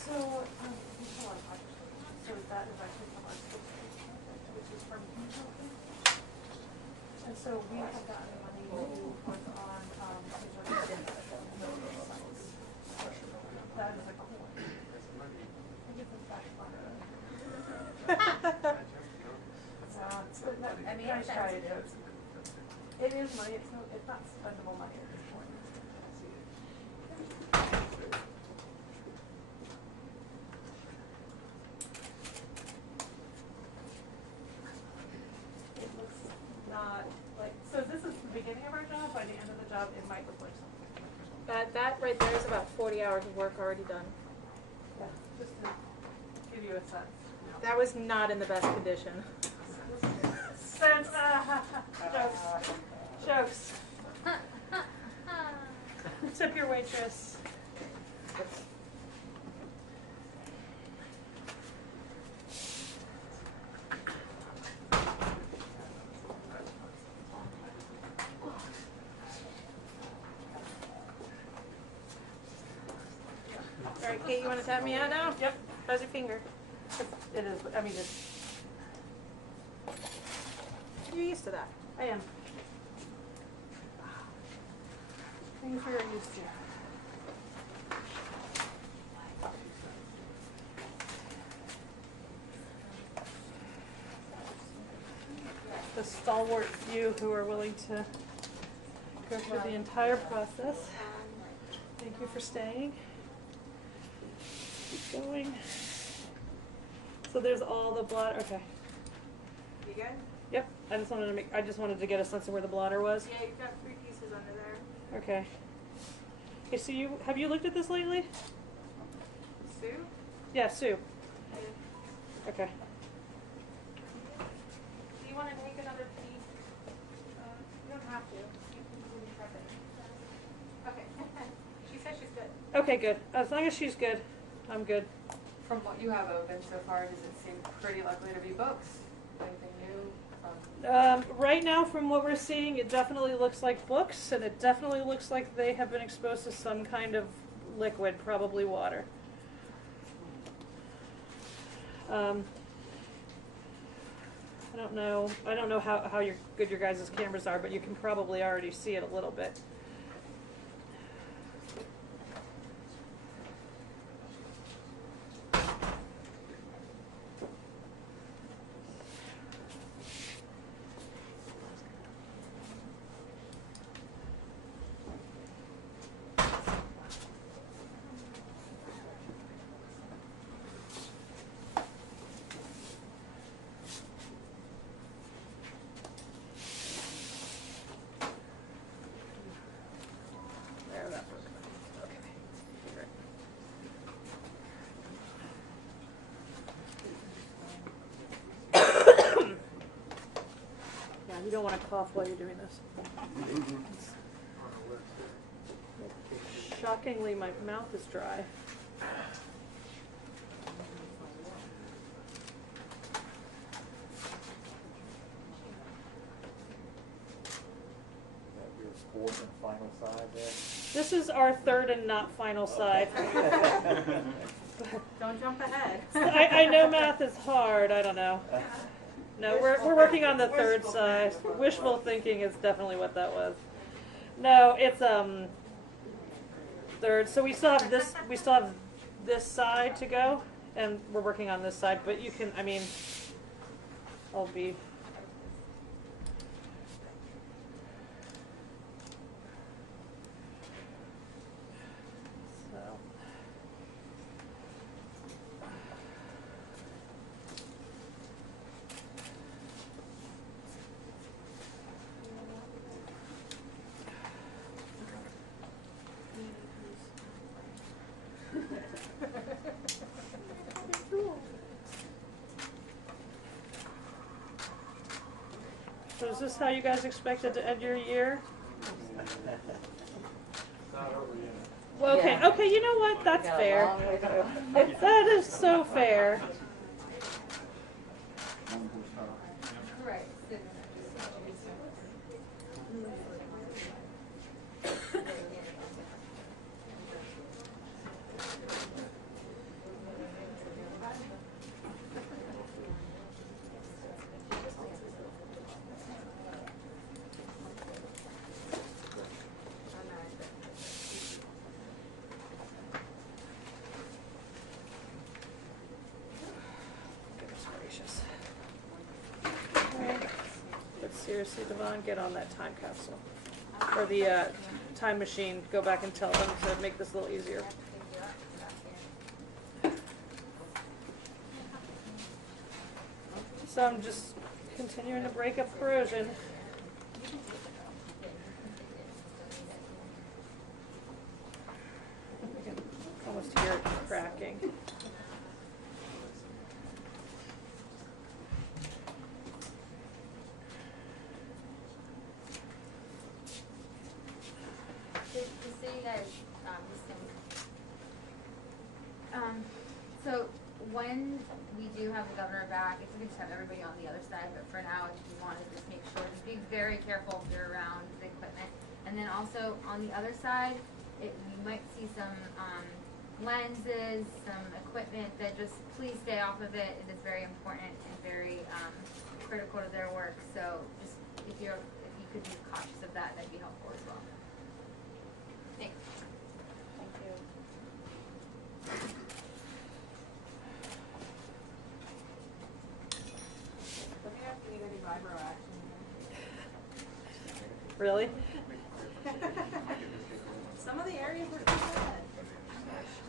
So, hold on. So that is actually from our school, which is from Northam. And so we have gotten money to work on that is a cool one. I think it's a fact butter. I mean, Nice try to do it. It is money, it's not spendable money at this point. It looks not like, so this is the beginning of our job, by the end of the job, it might look like something. that right there is about 40 hours of work already done. Yeah, just to give you a sense. That was not in the best condition. Sense, jokes, jokes. Tip your waitress. All right, Kate, you want to tap me out now? Yep. How's your finger? It is, I mean, it's, You're used to that. I am. Things we're used to. The stalwart few who are willing to go through the entire process. Thank you for staying. Keep going. So there's all the blood. Okay. You good? Yep. I just wanted to get a sense of where the blotter was. Yeah, you've got 3 pieces under there. Okay. Okay, so have you looked at this lately? Sue? Yeah, Sue. Yeah. Okay. Do you want to take another piece? You don't have to. You can do prepping. Okay. She says she's good. Okay, good. As long as she's good, I'm good. From what you have open so far, does it seem pretty likely to be books? Anything new? Right now, from what we're seeing, it definitely looks like books, and it definitely looks like they have been exposed to some kind of liquid, probably water. I don't know how good your guys' cameras are, but you can probably already see it a little bit. You don't want to cough while you're doing this. Shockingly, my mouth is dry. Your fourth and final side there. This is our third and not final side. Don't jump ahead. I know math is hard. I don't know. No, we're working on the third side. Wishful thinking is definitely what that was. No, it's third. So we still have this side to go, and we're working on this side. But you can, I mean, I'll be. So is this how you guys expected to end your year? Well, okay, okay, you know what? That's fair. That is so fair. Right. Goodness gracious. But seriously, Devon, get on that time capsule. Or the time machine. Go back and tell them to make this a little easier. So I'm just continuing to break up corrosion. I can almost hear it cracking. Just so you guys, so when we do have the governor back, if we could just have everybody on the other side, but for now, if you want to just make sure, just be very careful if you're around the equipment. And then also on the other side, you might see some lenses, some equipment that just please stay off of it. It is very important and very critical to their work. So just if you could be cautious of that, that'd be helpful as well. Thanks. Thank you. Let me ask you any vibro action. Really? Some of the areas were too bad.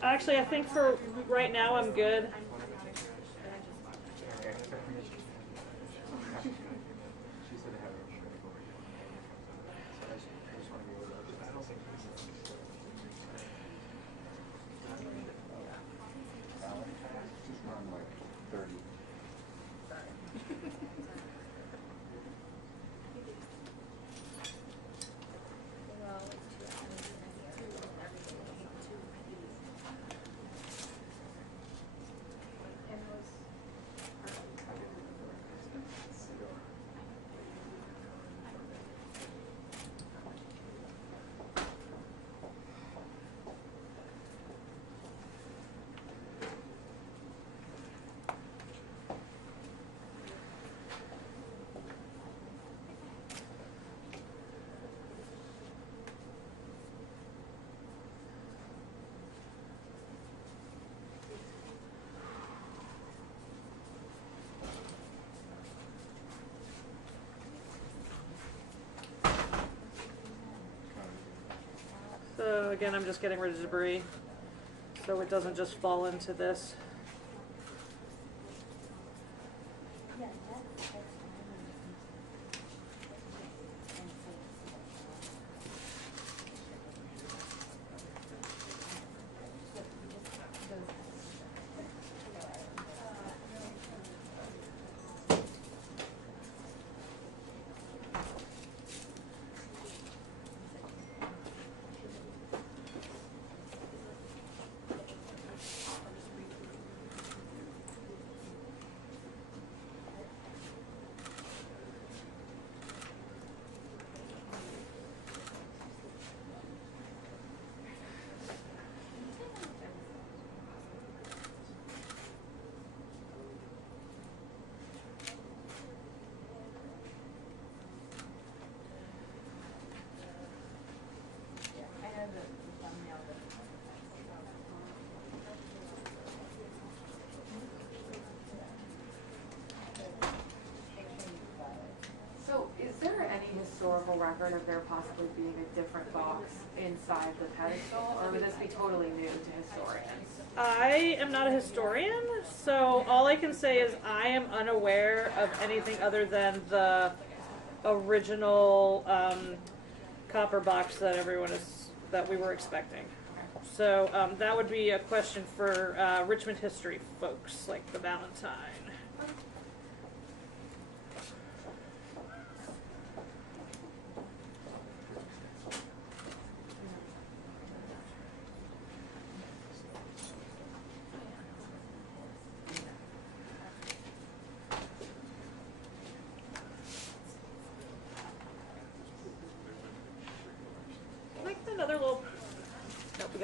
Actually, I think for right now I'm good. So again, I'm just getting rid of debris so it doesn't just fall into this. So is there any historical record of there possibly being a different box inside the pedestal, or would this be totally new to historians? I am not a historian, so all I can say is I am unaware of anything other than the original copper box that that we were expecting. So that would be a question for Richmond history folks, like the Valentine.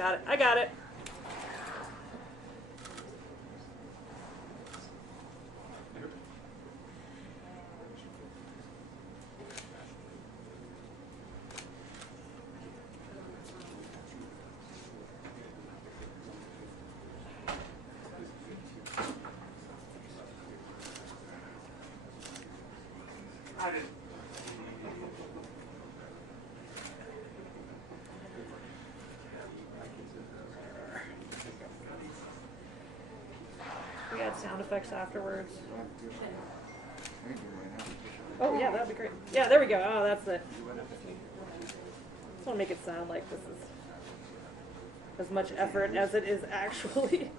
got it. I got it. We add sound effects afterwards. Oh yeah, that'd be great. Yeah, there we go. Oh, that's it. Just want to make it sound like this is as much effort as it is actually.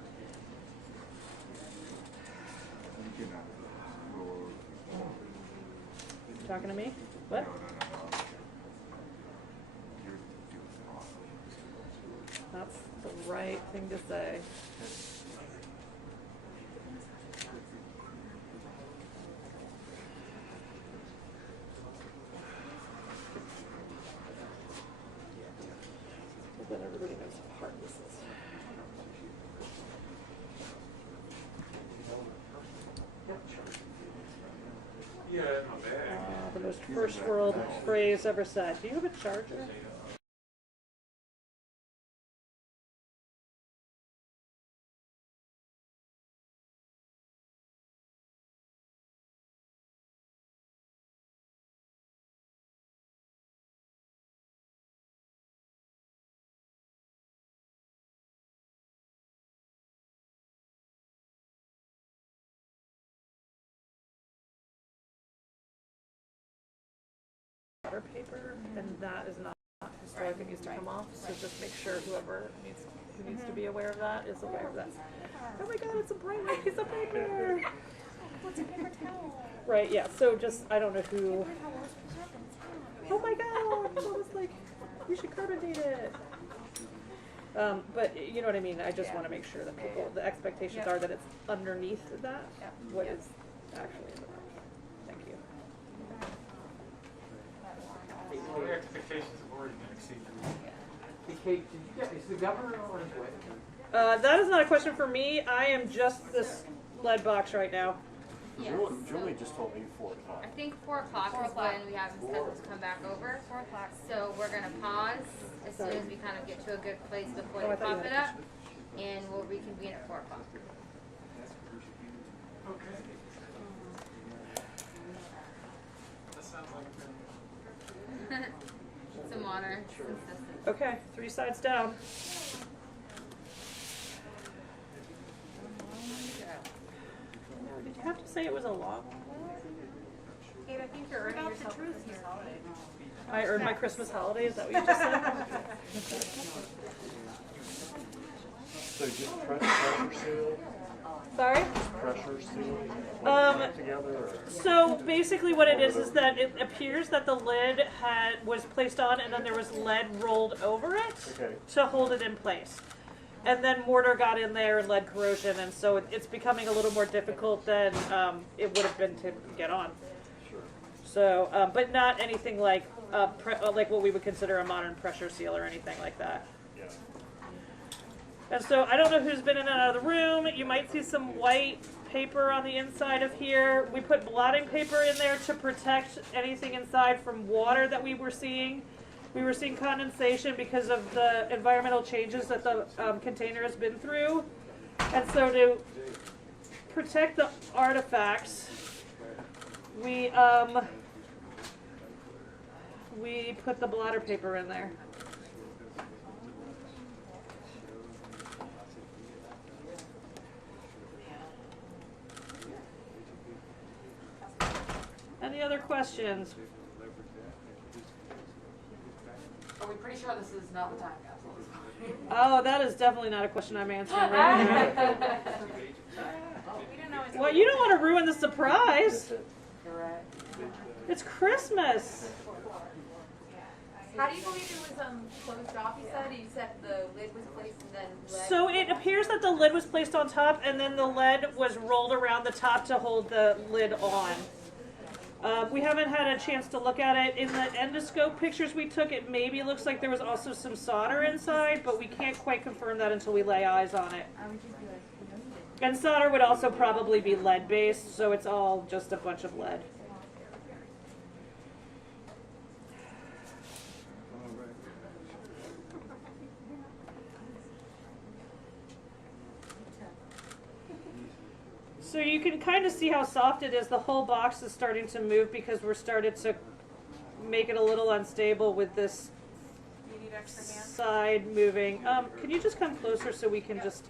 Talking to me? What? That's the right thing to say. Then everybody knows how hard this is. Yeah, not bad. The most first world phrase ever said. Do you have a charger? Paper, and that is not historic. It needs to come off. So just make sure who needs to be aware of that is aware of that. Oh my God, it's a bright white piece of paper. What's a paper towel? Right. Yeah. So just I don't know who. Oh my God! So it's like we should carbonate it. But you know what I mean. I just want to make sure that people, the expectations are that it's underneath that. What is actually in the box. Thank you. Well, the expectations have already been exceeded. Hey, Kate, is the governor on his way? That is not a question for me. I am just this lead box right now. Yes. Julie just told me 4 o'clock. I think 4 o'clock is when we have him scheduled to come back over. 4 o'clock. So we're gonna pause as soon as we kind of get to a good place before Oh, I you thought you pop had it a up, and we'll reconvene at 4 o'clock. Okay. That sounds like Some water, consistent. Okay, 3 sides down. Did you have to say it was a long one? Kate, I think you're earning yourself a Christmas holiday. I earned my Christmas holiday, is that what you just said? So just pressure seal? Sorry? Pressure seal? Together, or? So basically what it is that it appears that the lid was placed on and then there was lead rolled over it to hold it in place. And then mortar got in there and lead corrosion, and so it's becoming a little more difficult than it would have been to get on. Sure. So, but not anything like what we would consider a modern pressure seal or anything like that. Yeah. And so I don't know who's been in and out of the room. You might see some white paper on the inside of here. We put blotting paper in there to protect anything inside from water that we were seeing. We were seeing condensation because of the environmental changes that the container has been through. And so to protect the artifacts, we put the blotter paper in there. Any other questions? Are we pretty sure this is not the time capsule? Oh, that is definitely not a question I'm answering right now. Well, you don't want to ruin the surprise. Correct. It's Christmas. How do you believe it was closed off? You said the lid was placed and then lead. So it appears that the lid was placed on top and then the lead was rolled around the top to hold the lid on. We haven't had a chance to look at it. In the endoscope pictures we took, it maybe looks like there was also some solder inside, but we can't quite confirm that until we lay eyes on it. And solder would also probably be lead based, so it's all just a bunch of lead. So you can kind of see how soft it is. The whole box is starting to move because we're started to make it a little unstable with this side moving. Can you just come closer so we can just...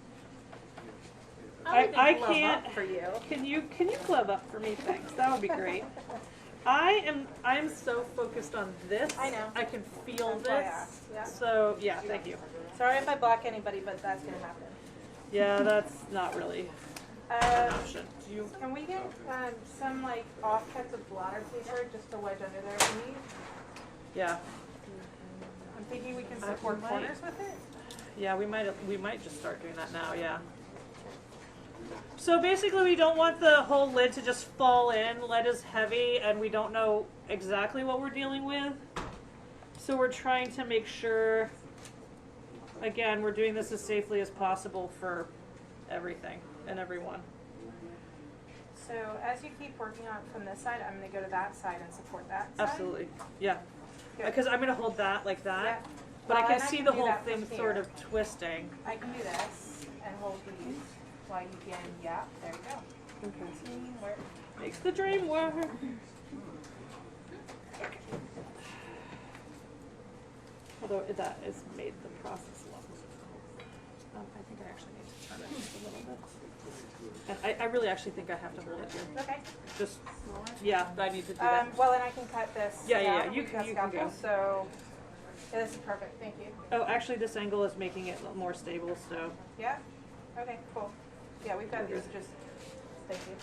I can't... for you. Can you glove up for me? Thanks. That would be great. I'm so focused on this. I know. I can feel That's why I this. asked, yeah. So, yeah, thank you. Sorry if I block anybody, but that's going to happen. Yeah, that's not really an option. Can we get some like offcuts of blotter paper just to wedge under there if we need? Yeah. I'm thinking we can support corners with it. Yeah, we might just start doing that now, yeah. So basically we don't want the whole lid to just fall in. Lead is heavy and we don't know exactly what we're dealing with. So we're trying to make sure, again, we're doing this as safely as possible for everything and everyone. So as you keep working on it from this side, I'm going to go to that side and support that side. Absolutely, yeah. Good. Because I'm going to hold that like that, Yeah. but Well, I and can see do the whole that thing from sort here. of twisting. I can do this and hold these while you can, yeah, there you go. Okay. Teamwork. Makes the dream work. Although that has made the process long. I think I actually need to turn it just a little bit. And I really actually think I have to hold it here. Okay. Just, yeah, I need to do that. Well, and I can cut this. Yeah, yeah, down. you We've can- got you can scalpel, go. So yeah, this is perfect. Thank you. Oh, actually this angle is making it more stable, so. Yeah. Okay. Cool. Yeah, we've got these. Just thank you.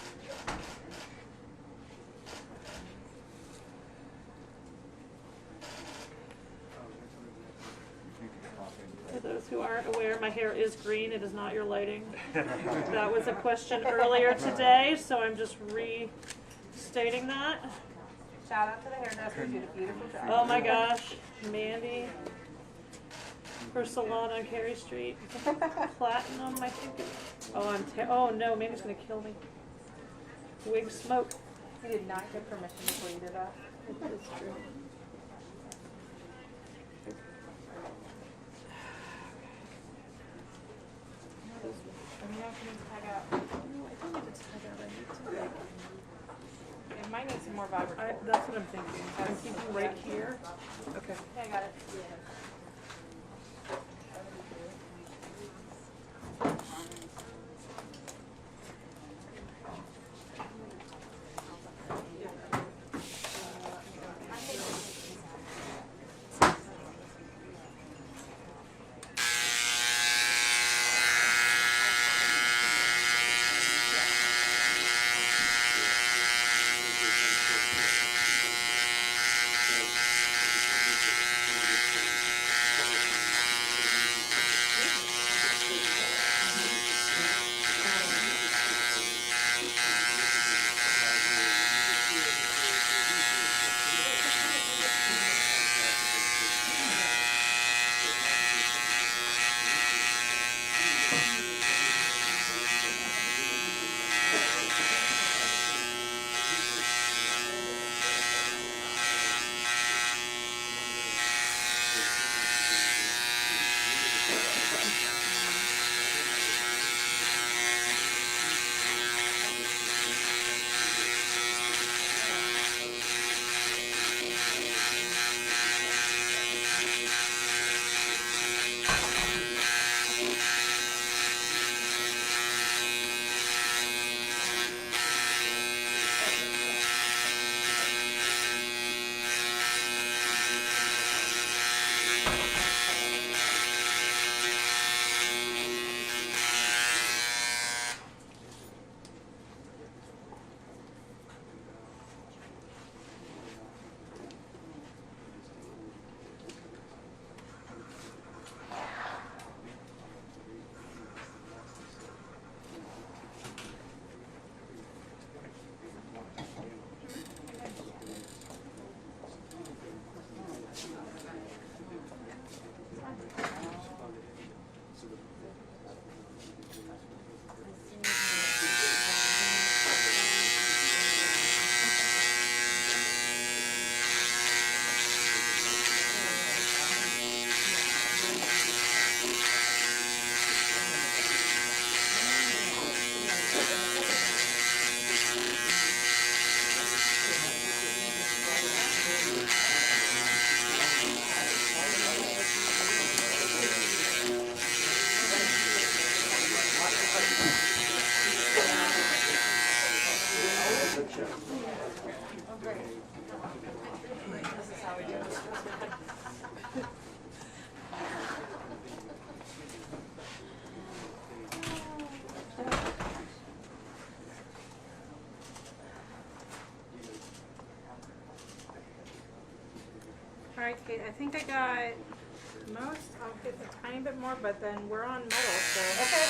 For those who aren't aware, my hair is green. It is not your lighting. That was a question earlier today, so I'm just restating that. Shout out to the hairdresser who did a beautiful job. Oh my gosh, Mandy. Her salon on Carey Street. Platinum, I think. Oh no, Mandy's gonna kill me. Wig smoke. You did not get permission before you did that. It is true. I mean, I can tag out. No, I don't need to tag out. I need to like. It might need some more vibrant. That's what I'm thinking. I'm thinking right here. Okay. Yeah, I got it. Oh, great. This is how we do this. All right, Kate, I think I got most. I'll get a tiny bit more, but then we're on metal, so. Okay.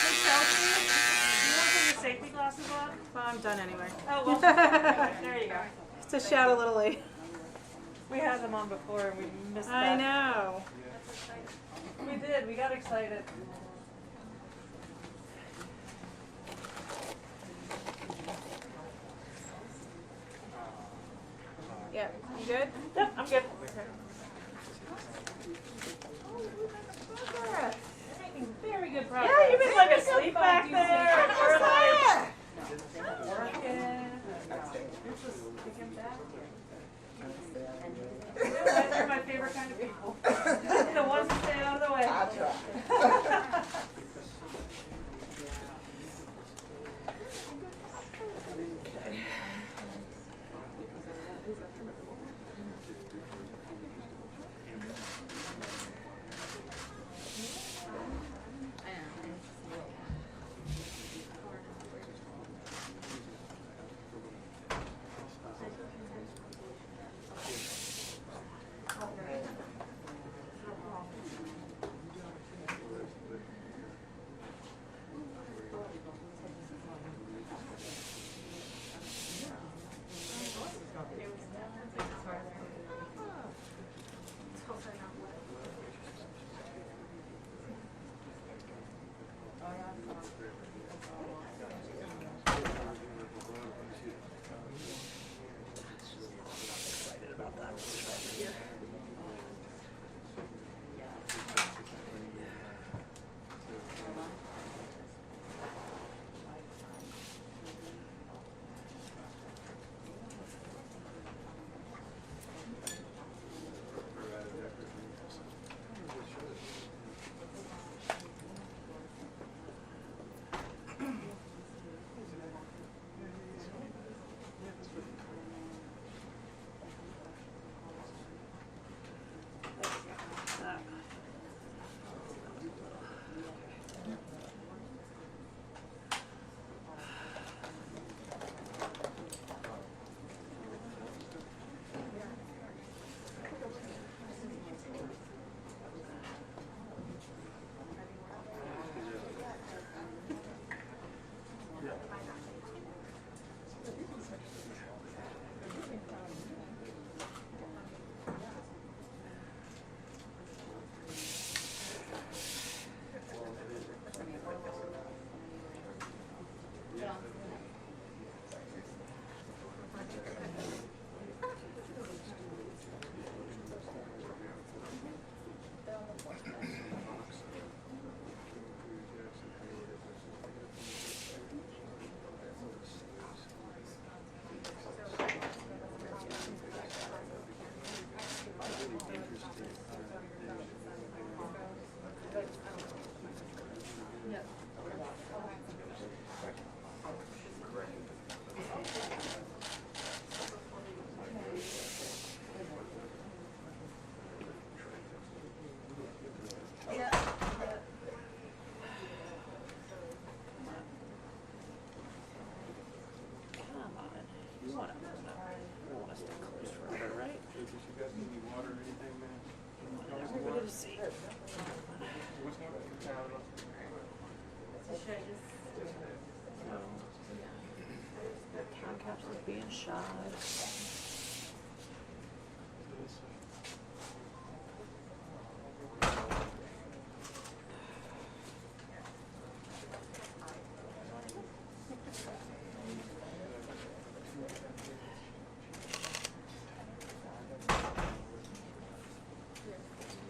Hey, Chelsea, you want to put your safety glasses on? Well, I'm done anyway. Oh, well, there you go. Just a shout a little late. We had them on before and we missed that. I know. We did. We got excited. Yeah, you good? Yep, I'm good. Very good progress. Yeah, you've been like asleep back there. We're like working. You're just kicking back. They're my favorite kind of people. The ones who stay out of the way. Capsules being shot.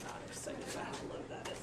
Not excited about how low that is.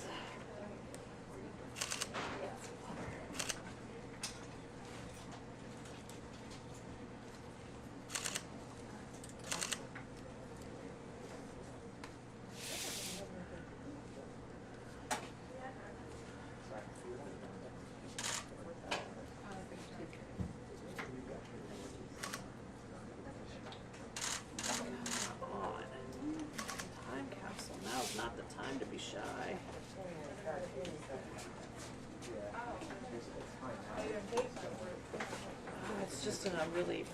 really.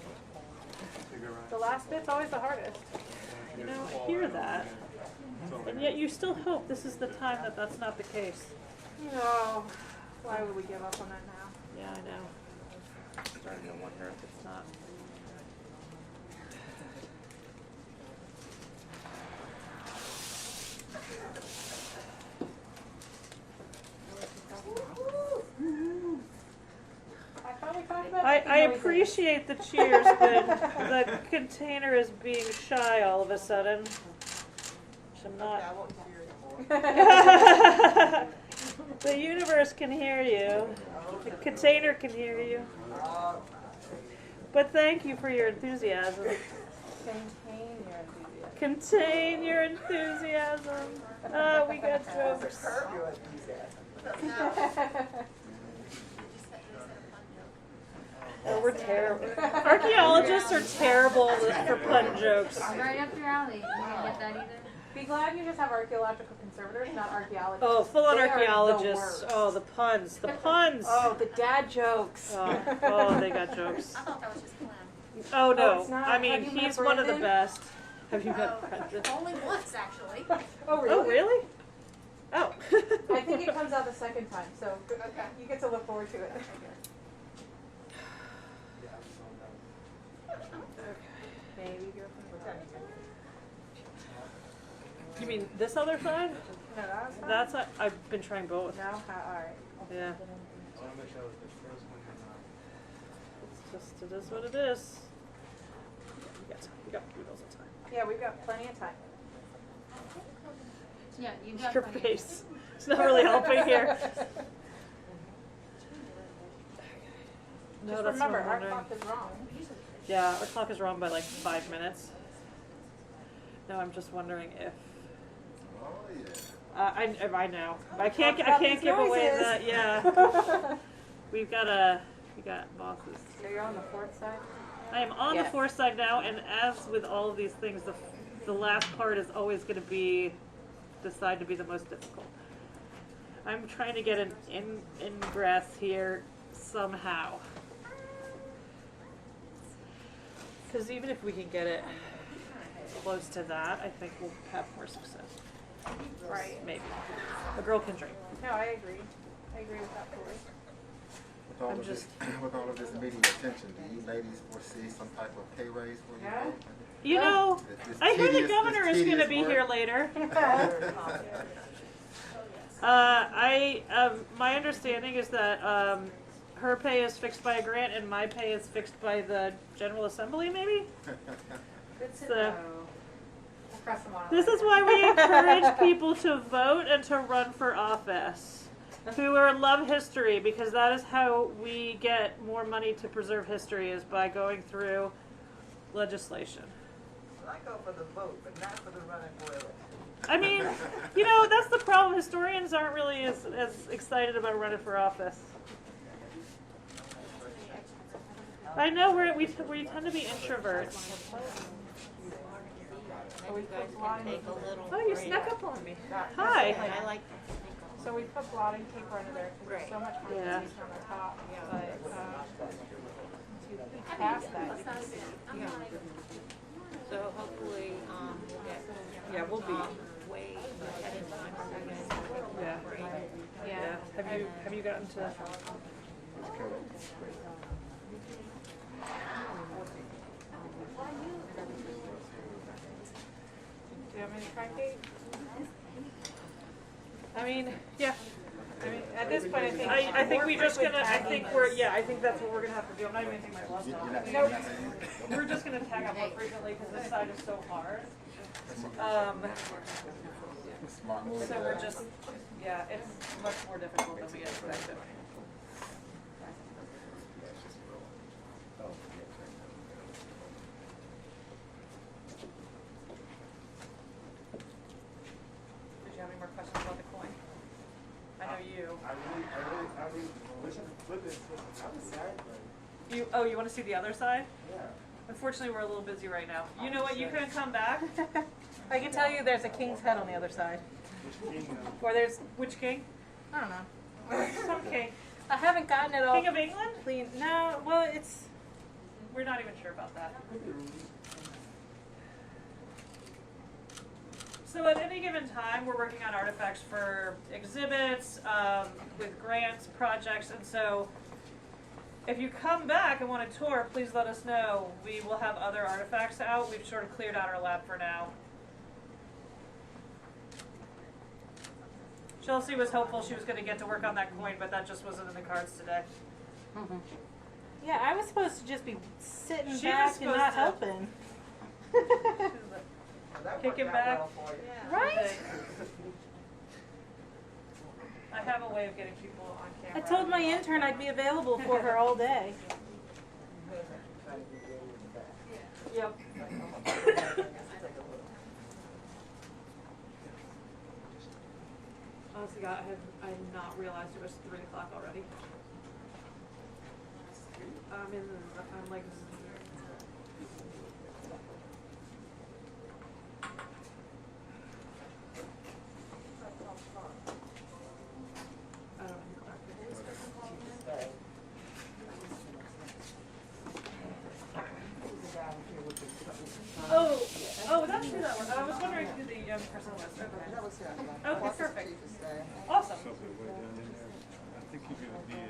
The last bit's always the hardest. You know, I hear that, and yet you still hope this is the time that that's not the case. No. Why would we give up on that now? Yeah, I know. I'm starting to wonder if it's not. I appreciate the cheers, but the container is being shy all of a sudden. Which I'm not. The universe can hear you. The container can hear you. But thank you for your enthusiasm. Contain your enthusiasm. Oh, we got jokes. Oh, we're terrible. Archaeologists are terrible for pun jokes. Right up your alley. You didn't get that either? Be glad you just have archaeological conservators, not archaeologists. Oh, full-on They are archaeologists. the Oh, the puns. The puns. Oh, the dad jokes. Oh, they got jokes. I thought that was just Clem. Oh, no. it's not? I mean, Have you met he's one of the Brandon? best. Have you met Brandon? Only once, actually. Oh, really? Oh, really? Oh. I think it comes out the second time, so you get to look forward to it. Maybe girlfriend. You mean this other side? No, That's I've been trying both. No? Alright. Yeah. It's just, it is what it is. We got noodles of time. Yeah, we've got plenty of time. Yeah, you got Your plenty. face. It's not really helping here. No, Just that's remember, what I'm our wondering. clock is wrong. Yeah, our clock is wrong by like 5 minutes. No, I'm just wondering if. I know. I can't give away that. Yeah. we got bosses. So you're on the fourth side? I am on Yes. the fourth side now, and as with all of these things, the last part is always going to be the side to be the most difficult. I'm trying to get an ingress here somehow. Because even if we can get it close to that, I think we'll have more success. Right. Maybe. A girl can dream. No, I agree. I agree with that fully. With all of this media attention, do you ladies foresee some type of pay raise for you? Yeah. You know, I hear the governor is going to be here later. My understanding is that her pay is fixed by a grant and my pay is fixed by the General Assembly, maybe? Good to So- know. We'll press them on it This is later. why we encourage people to vote and to run for office who love history, because that is how we get more money to preserve history, is by going through legislation. I go for the vote, but not for the running for it. I mean, you know, that's the problem. Historians aren't really as excited about running for office. I know we tend to be introverts. So we put blotting. Oh, you snuck up on me. Hi. I like So we put blotting paper under there because there's so much Yeah. condensation on the top. But to pass that, you can see. So hopefully, we'll get. Yeah, we'll be. Way ahead in time for you guys. Yeah. Yeah. Have you gotten to? Do you want me to try, Kate? I mean, yeah. I mean, at this point, I think we just gonna. I think we're. Yeah. Yeah, I think that's what we're gonna have to do. I'm not even taking my gloves off. Nope. We're just gonna tag up more frequently because this side is so hard. Smart move. So we're just. Yeah, it's much more difficult than we expected. Did you have any more questions about the coin? I know you. You want to see the other side? Yeah. Unfortunately, we're a little busy right now. You know what? You can come back. I can tell you there's a king's head on the other side. Or there's which king? I don't know. Some king. I haven't gotten it all King of England? clean. No, well, it's we're not even sure about that. So at any given time, we're working on artifacts for exhibits, with grants, projects, and so if you come back and want a tour, please let us know. We will have other artifacts out. We've sort of cleared out our lab for now. Chelsea was hopeful she was going to get to work on that coin, but that just wasn't in the cards today. Mm-hmm. Yeah, I was supposed to just be sitting She back was and not helping. Kick it back. Right? I have a way of getting people on I camera. told my intern I'd be available for her all day. Yep. Honestly, God, I had not realized it was 3 o'clock already. I'm like. Oh, that's who that was. I was wondering who the young person was. Okay. Okay, perfect. Awesome. I think you're gonna need it.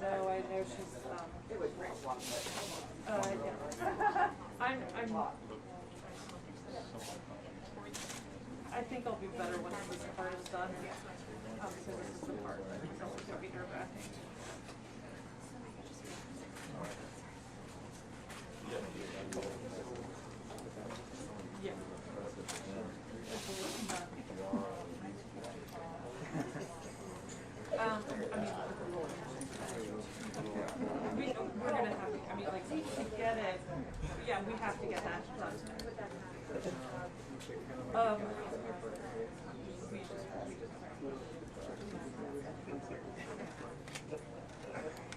No, I know she's, yeah. I think I'll be better when this part is done. Obviously, this is the part that someone's gonna be nerve-wracking. Yeah. We're gonna have to, I mean, like, to get it, yeah, we have to get that done.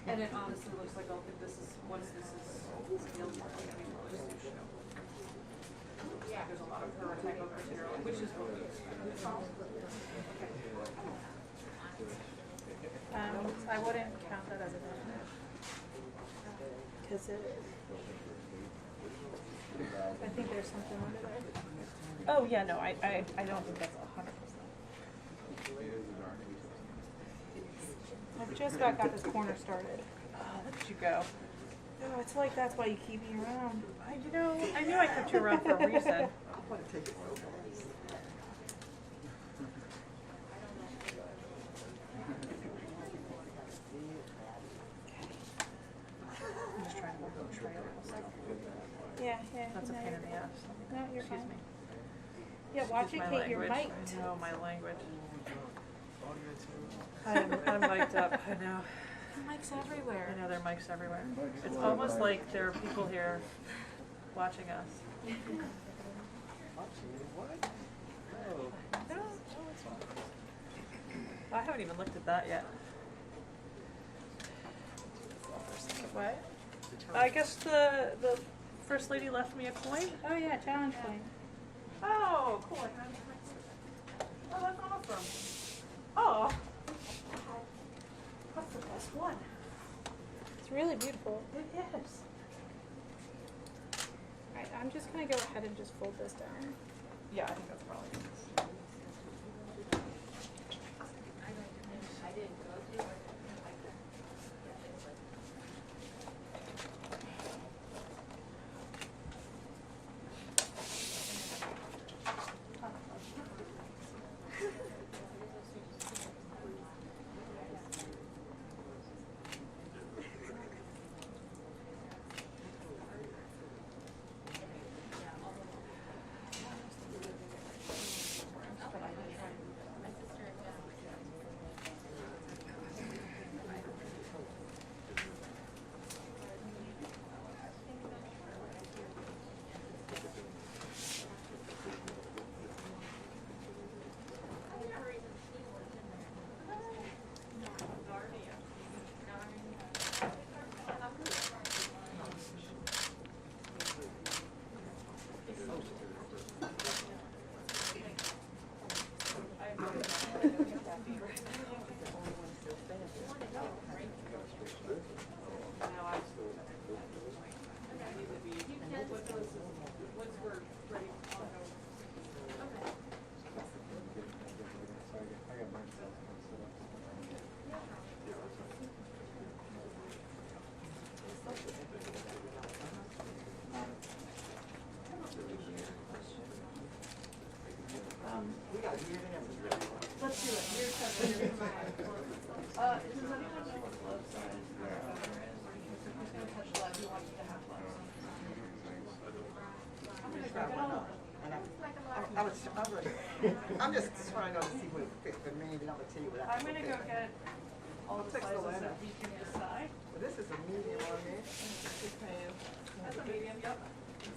And it honestly looks like, this is, once this is sealed, there's a lot of her type of material, which is what we expect. I wouldn't count that as a donut. Because I think there's something under there. Oh, yeah, no, I don't think that's 100%. I've just got this corner started. Oh, look at you go. Oh, it's like that's why you keep me around. I knew I kept you around for a reason. I'm just trying to work on the trail. Yeah. That's a pain in the ass. No, you're Excuse fine. me. Yeah, watch Excuse it, my Kate. You're language. mic'd. I know my language. I'm mic'd up. I know. Mics everywhere. I know there are mics everywhere. It's almost like there are people here watching us. I haven't even looked at that yet. What? I guess the First Lady left me a coin. Oh yeah, challenge coin. Oh, cool. Oh, that's awesome. Oh. That's the best one. It's really beautiful. It is. Alright, I'm just gonna go ahead and just fold this down. Yeah, I think that's probably good. I'm just trying to see what it fits, but maybe I'm gonna tell you what I I'm gonna go get all the sizes that we can decide. Well, this is a medium on there. That's a medium, yep. So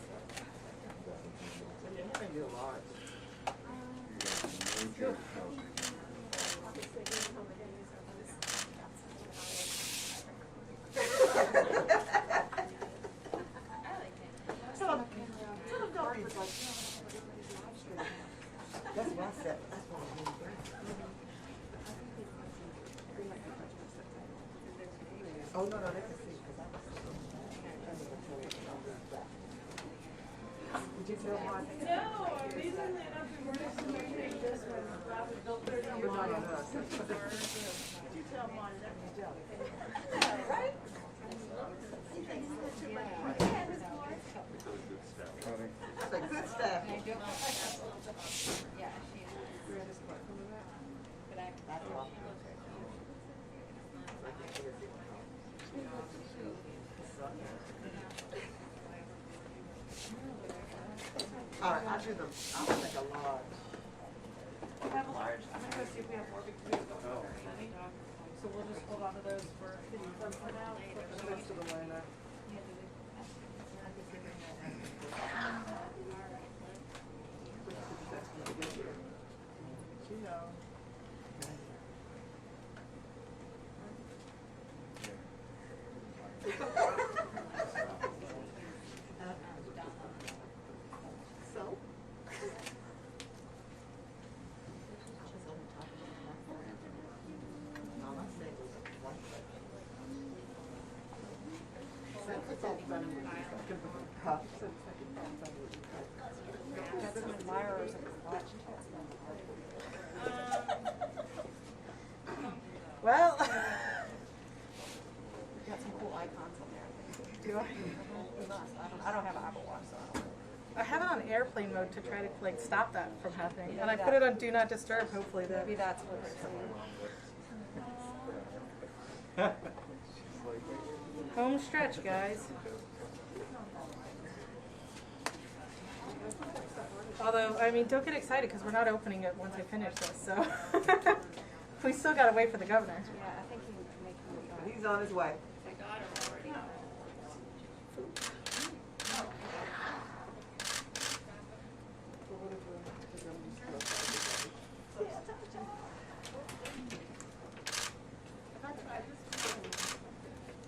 yeah, you can get a large. That's my set. That's what I'm doing. Oh, no, they can see. Did you feel mine? No, amazingly enough, we weren't expecting this one. Rapid built 30 years ago. Did you tell mine? Yeah, right? That's a good staff. Yeah, she is. That's all. All right, I'll take a large. We have a large. I'm gonna go see if we have more because we don't have very many. So we'll just hold on to those for now. The rest of the way now. You know. So? Well, got some cool icons on there. Do I? I don't have an Apple Watch, so I don't know. I have it on airplane mode to try to like stop that from happening, and I put it on Do Not Disturb. Hopefully that. Maybe that's what it's Home stretch, guys. Although, I mean, don't get excited because we're not opening it once I finish this, so we still gotta wait for the governor. Yeah, I think he would make me. He's on his way.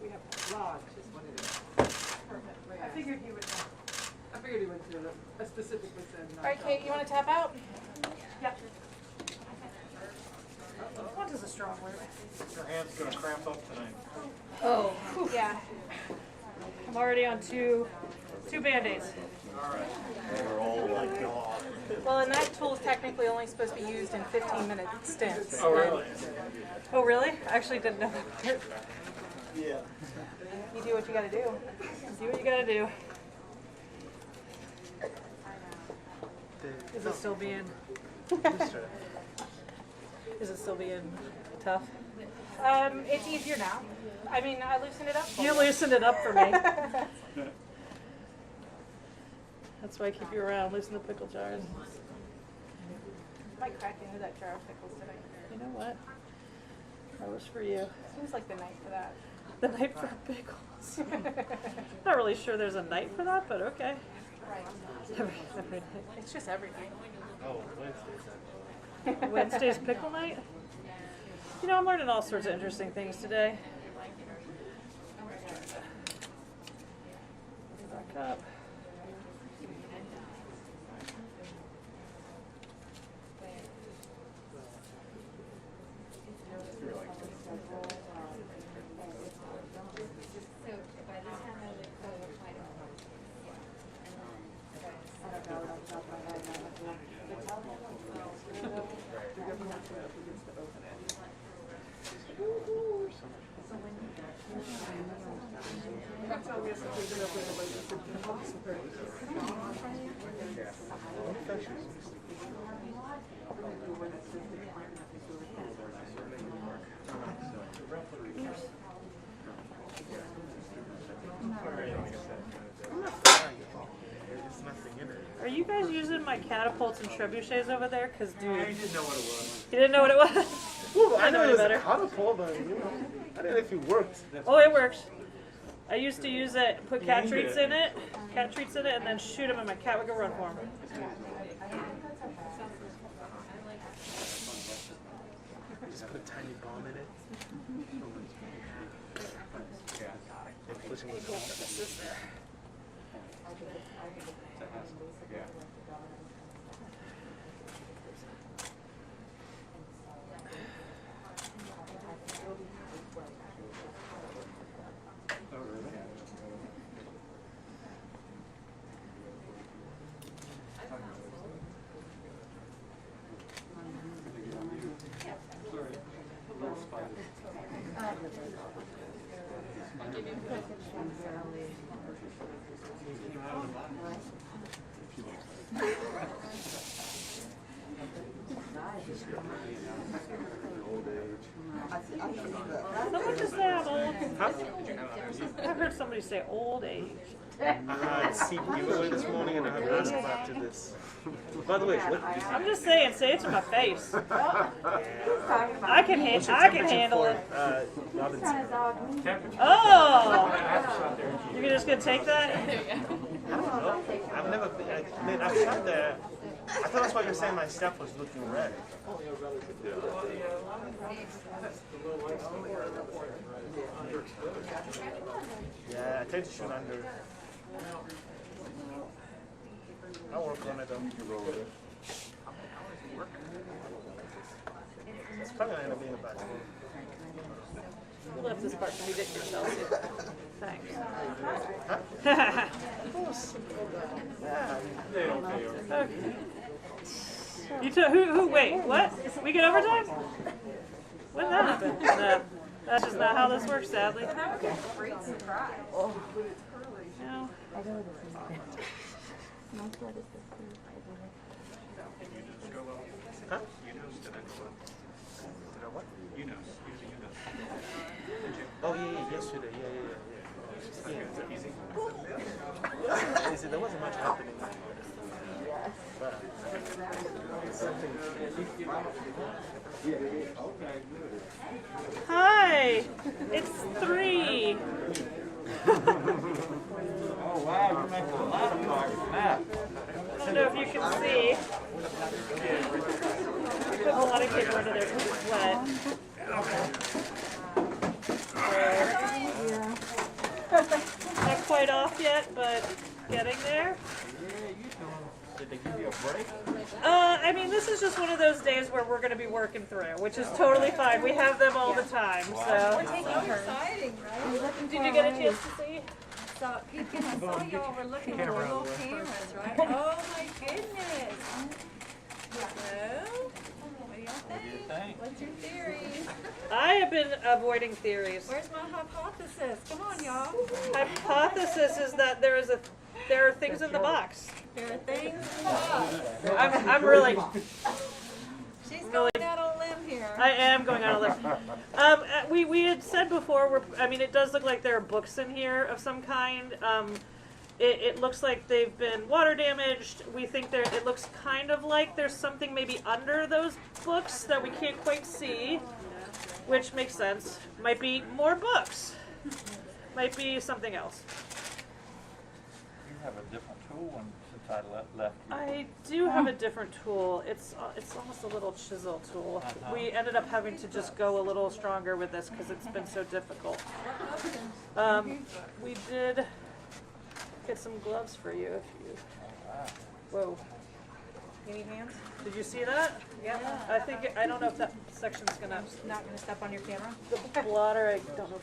We have large, is what it is. I figured he would know. I figured he went to a specifically said. All right, Kate, you want to tap out? Yep. What is a strong word? Your hand's gonna cramp up tonight. Oh, yeah. I'm already on two Band-Aids. Well, and that tool is technically only supposed to be used in 15-minute stints. Oh, really? Oh, really? I actually didn't know that. Yeah. You do what you gotta do. Do what you gotta do. Is it still being tough? It's easier now. I mean, I loosened it up. You loosened it up for me. That's why I keep you around. Loosen the pickle jars. Might crack into that jar of pickles tonight. You know what? That was for you. Seems like the night for that. The night for pickles. Not really sure there's a night for that, but okay. Every night. It's just every night. Oh, Wednesday's Wednesday's pickle night? You know, I'm learning all sorts of interesting things today. Back up. Are you guys using my catapults and trebuchets over there? Cause dude, I didn't know what it was. you didn't know what it was. Well, I know it was better. a catapult, but you know, I didn't know if it worked. Oh, it works. I used to use it, put cat treats in it, and then shoot them, and my cat would go run for them. Just put a tiny bomb in it. And push him with the Someone just say I'm old. Huh? I heard somebody say old age. I had seed giveaway this morning and I had to ask after this. By the way, what did you say? I'm just saying, say it to my face. I can handle it. Oh! You're just gonna take that? I don't know. I've never been, I mean, I've shot there. I thought that's why you're saying my stuff was looking red. Yeah, I tend to shoot under. I'll work on it though. It's probably not going to be in the back. You left this part to be dick yourself. Thanks. Huh? Of course. Yeah. Okay. You took who? Wait, what? We get overtime? When did that happen? No, that's just not how this works, sadly. That was a great surprise. No. Huh? Oh yeah, yesterday, yeah. Easy. There wasn't much happening. But something. Hi, it's 3. Oh wow, you're making a lot of progress now. I don't know if you can see. I put a lot of paper into there because it's wet. Not quite off yet, but getting there. Did they give you a break? I mean, this is just one of those days where we're going to be working through, which is totally fine. We have them all the time, so. We're taking exciting, right? Did you get a chance to see? So, I saw y'all were looking at the little cameras, right? Oh my goodness. So, what do y'all think? What's your theory? I have been avoiding theories. Where's my hypothesis? Come on, y'all. Hypothesis is that there are things in the box. There are things in the box. I'm really. She's going out on a limb here. I am going on a limb. We had said before. It does look like there are books in here of some kind. It looks like they've been water damaged. We think it looks kind of like there's something maybe under those books that we can't quite see, which makes sense. Might be more books. Might be something else. You have a different tool since I left you. I do have a different tool. It's almost a little chisel tool. We ended up having to just go a little stronger with this because it's been so difficult. We did get some gloves for you if you. Whoa. You need hands? Did you see that? Yeah. I don't know if that section's gonna. Not gonna step on your camera? The blotter, I don't know.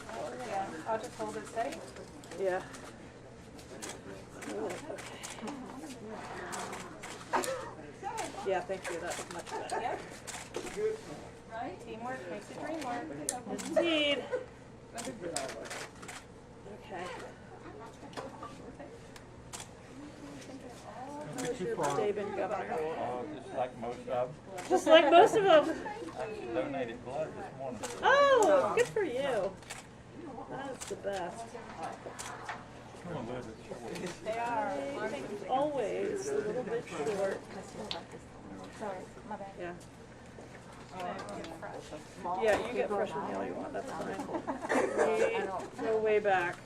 Yeah. I'll just hold it steady. Yeah. Ooh, okay. Yeah, thank you. That was much better. Yep. Right? Teamwork makes the dream work. Indeed. Okay. How's your day been, Governor? Just like most of them. Just like most of them. I donated blood this morning. Oh, good for you. That's the best. They are. Always a little bit short. Sorry, my bad. Yeah. Yeah, you get fresh with all you want, that's fine. Go way back.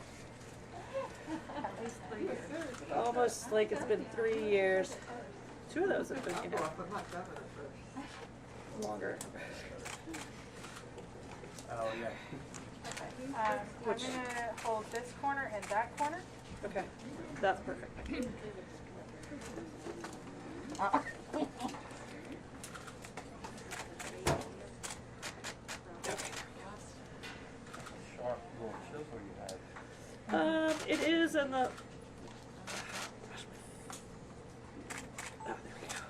At least 3 years. Almost like it's been 3 years. 2 of those have been longer. Oh, yeah. I'm gonna hold this corner and that corner. Okay, that's perfect. Sharp little chisel you had. It is in the. Oh, there we go.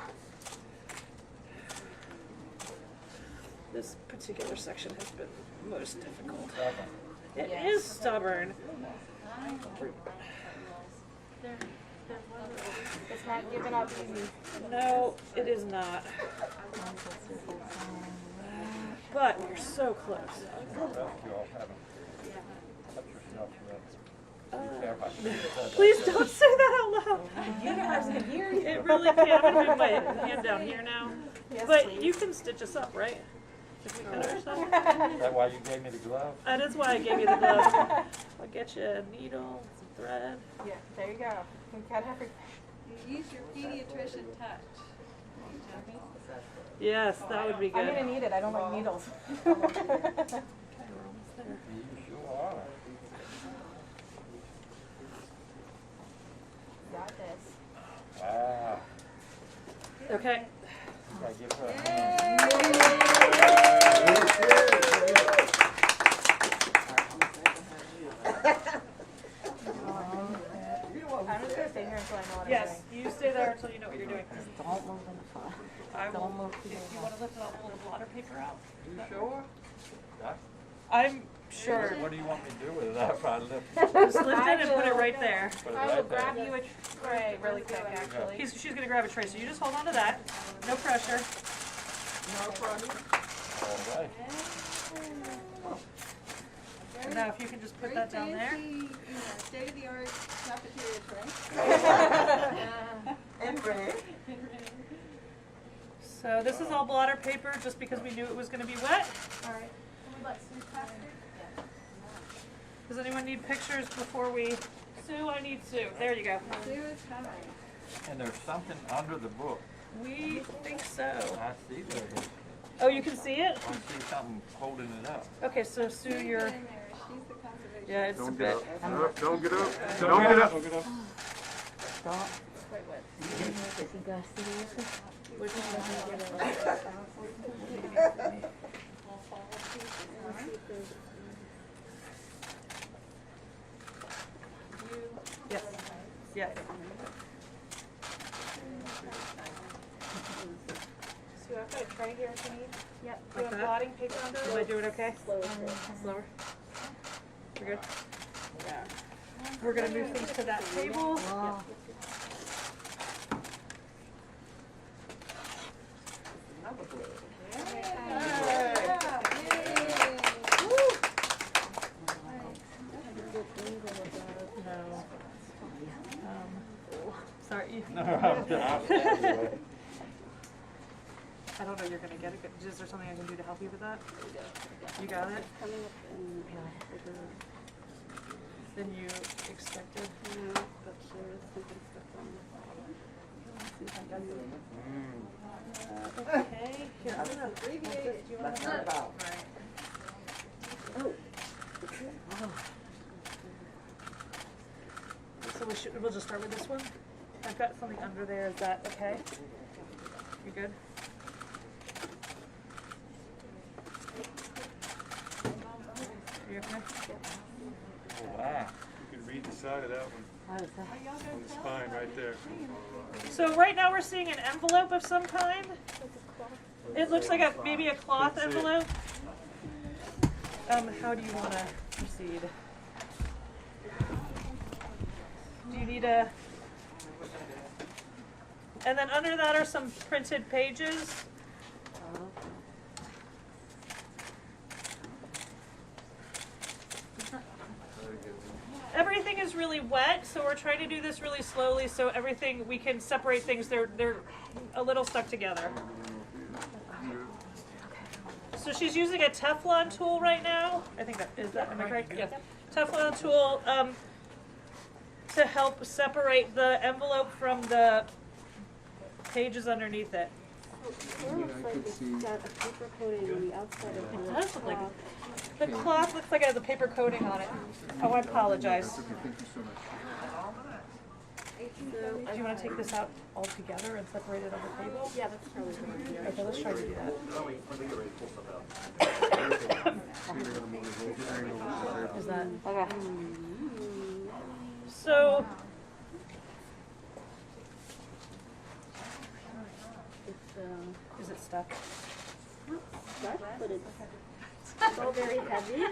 This particular section has been most difficult. It is stubborn. It's not giving up easy. No, it is not. But you're so close. Please don't say that out loud. The universe can hear you. It really can. I'm gonna move my hand down here now. Yes, but please. you can stitch us up, right? If we cut ourselves. Is that why you gave me the glove? That is why I gave you the glove. I'll get you a needle, some thread. Yeah, there you go. You cut everything. You use your pediatrician touch. Yes, that would be I'm good. gonna need it. I don't like needles. You sure are. Got this. Wow. Okay. Gotta give her a hand. I'm just gonna stay here until I know what I'm Yes, you stay there until you know what you're doing. Don't move in the front. I will, Don't move if you want to lift it, I'll pull the blotter paper out. You sure? I'm sure. What do you want me to do with it after I lift it? Just lift it and put it right there. Put it I will right there. grab you a tray really quick, actually. She's gonna grab a tray, so you just hold on to that. No pressure. All right. And now if you can just put that down there. State-of-the-art cafeteria tray. And Ray. So this is all blotter paper just because we knew it was gonna be wet. All right. Can we let Sue pass it? Does anyone need pictures before we? Sue, I need Sue. There you go. Sue is coming. And there's something under the book. We think so. I see there is. Oh, you can see it? I see something holding it up. Okay, so Sue, you're. In there. She's the conservation. Yeah, it's a Don't bit. get up. Don't get up. Don't get up. Don't get up. Stop. Quite wet. Is he gonna see this? Which Yes. Yes. Sue, I've got a tray here if you need. Yep. Do you have blotting paper under it? Am I doing okay? Slower. We're good? Yeah. We're gonna move things to that table. Wow. Sorry. No, I don't know you're gonna get it. Is there something I can do to help you with that? You got it? Than you expected? No, but there is something stuck on Okay. Here, I'm gonna abbreviate it. Do you want to about. Oh. So we'll just start with this one. I've got something under there. Is that okay? You good? Are you okay? Wow. You can read the side of that one. What is that? On the spine right there. So right now we're seeing an envelope of some kind. It looks like maybe a cloth envelope. How do you want to proceed? Do you need a... And then under that are some printed pages. really wet, so we're trying to do this really slowly so everything, we can separate things. They're a little stuck together. So she's using a Teflon tool right now. I think am I correct? Yes. Teflon tool to help separate the envelope from the pages underneath it. It looks like it's got a paper coating on the outside of the does look like the cloth looks like it has a paper coating on it. Oh, I apologize. Thank you so much. Do you want to take this out all together and separate it on the table? Yeah, that's probably good. Okay, let's try to do that. Is that okay? So. Is it stuck? Not stuck, but it's all very heavy.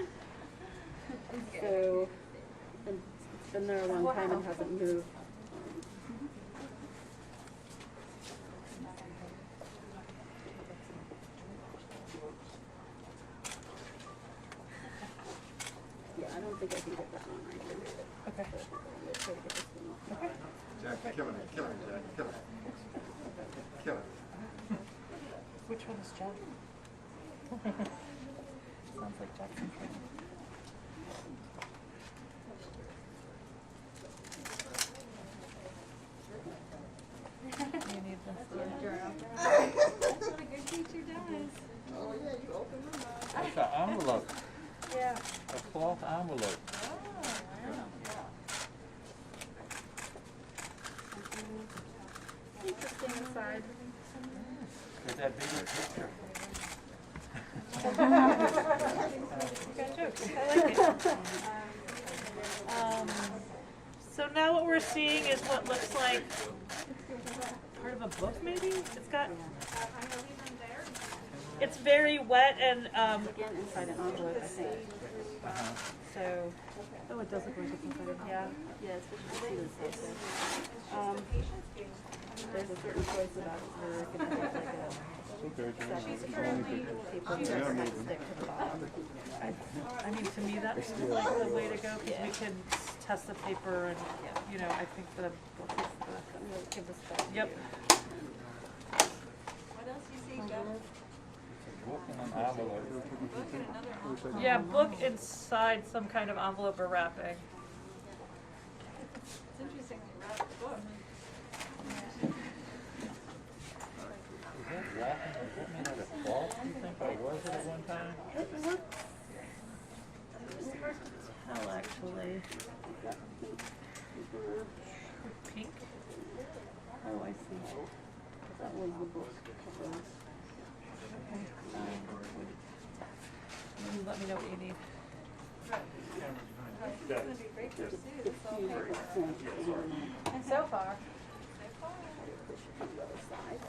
So, and it's been there a long time and hasn't moved. Yeah, I don't think I can get that on right now. Okay. Let's try to get this one off. Okay. Jack, killing it, Jack, killing it. Killing it. Which one is Jack? Sounds like Jackson. You need this journal. That's what a good teacher does. Oh yeah, you open them up. It's an envelope, Yeah. a cloth envelope. Interesting aside. With that bigger picture. Got jokes. I like it. So now what we're seeing is what looks like part of a book, maybe? It's very wet and Again, inside an envelope, I think. so. Oh, it does look like it's inside of Yeah, especially see this stuff there. There's a certain choice about where it can have like a stick to the bottom. I mean, to me, that's like the way to go because we can test the paper and, you know, I think the book is the. Give this back. Yep. What else you see, Jeff? Book and an envelope. Book and another envelope. Yeah, book inside some kind of envelope or wrapping. It's interesting they wrap the book. Is that wrapping, is that made out of cloth, you think, or was it at one time? It looks. It's hard to tell, actually. Pink. Oh, I see. That was the book cover. Let me know what you need. It's going to be great to see. It's all paper. And so far. The other side.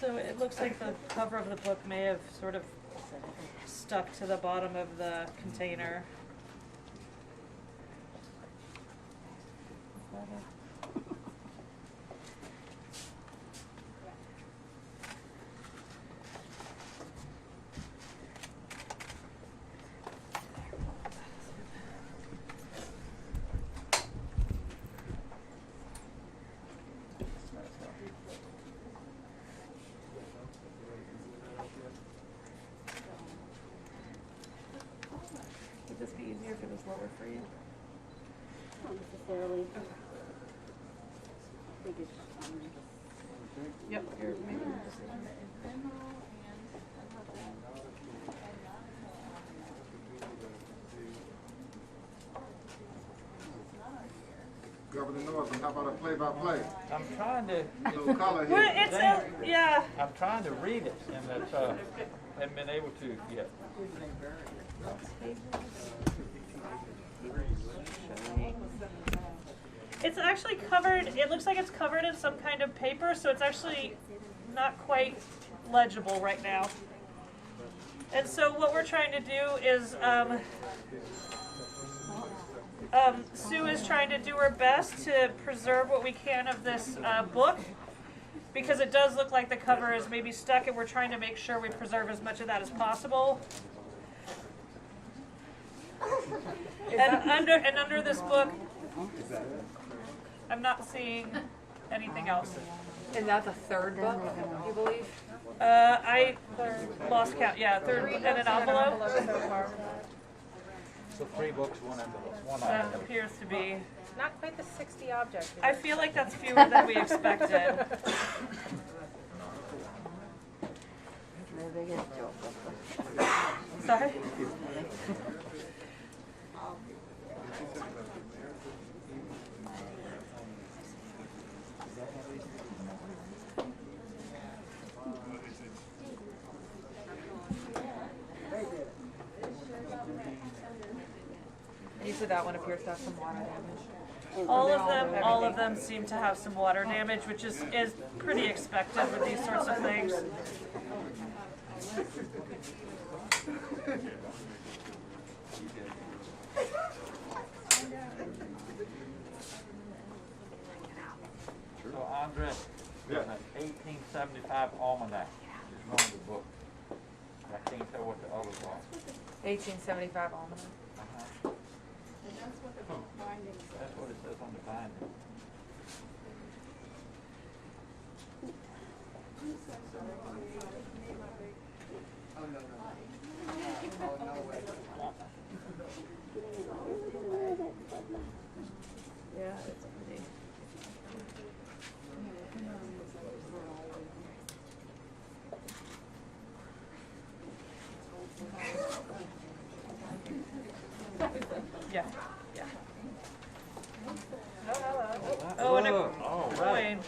So it looks like the cover of the book may have sort of stuck to the bottom of the container. Would this be easier if it was lower for you? Not necessarily. I think it's Yep, you're making a decision. Governor Northam, how about a play-by-play? I'm trying to, Little color Well, here. it's yeah. I'm trying to read it, and it's, haven't been able to yet. It's actually covered, it looks like it's covered in some kind of paper, so it's actually not quite legible right now. And so what we're trying to do is, Sue is trying to do her best to preserve what we can of this book. because it does look like the cover is maybe stuck, and we're trying to make sure we preserve as much of that as possible. And under this book, I'm not seeing anything else. And that's a third book, you believe? I lost count. Yeah, third in an envelope. So 3 books, 1 envelope, 1 That envelope. appears to be. Not quite the 60 objects. I feel like that's fewer than we expected. Sorry? You said that one appears to have some water damage. All of them seem to have some water damage, which is pretty expected with these sorts of things. So Andre, an 1875 almanac is one of the books. I can't tell what the others are. 1875 almanac. That's what it says on the binding. Yeah, it's pretty. Yeah. Yeah. Oh, and a coin.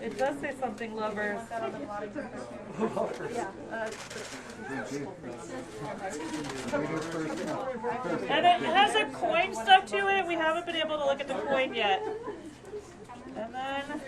It does say something lovers. And it has a coin stuck to it. We haven't been able to look at the coin yet. And then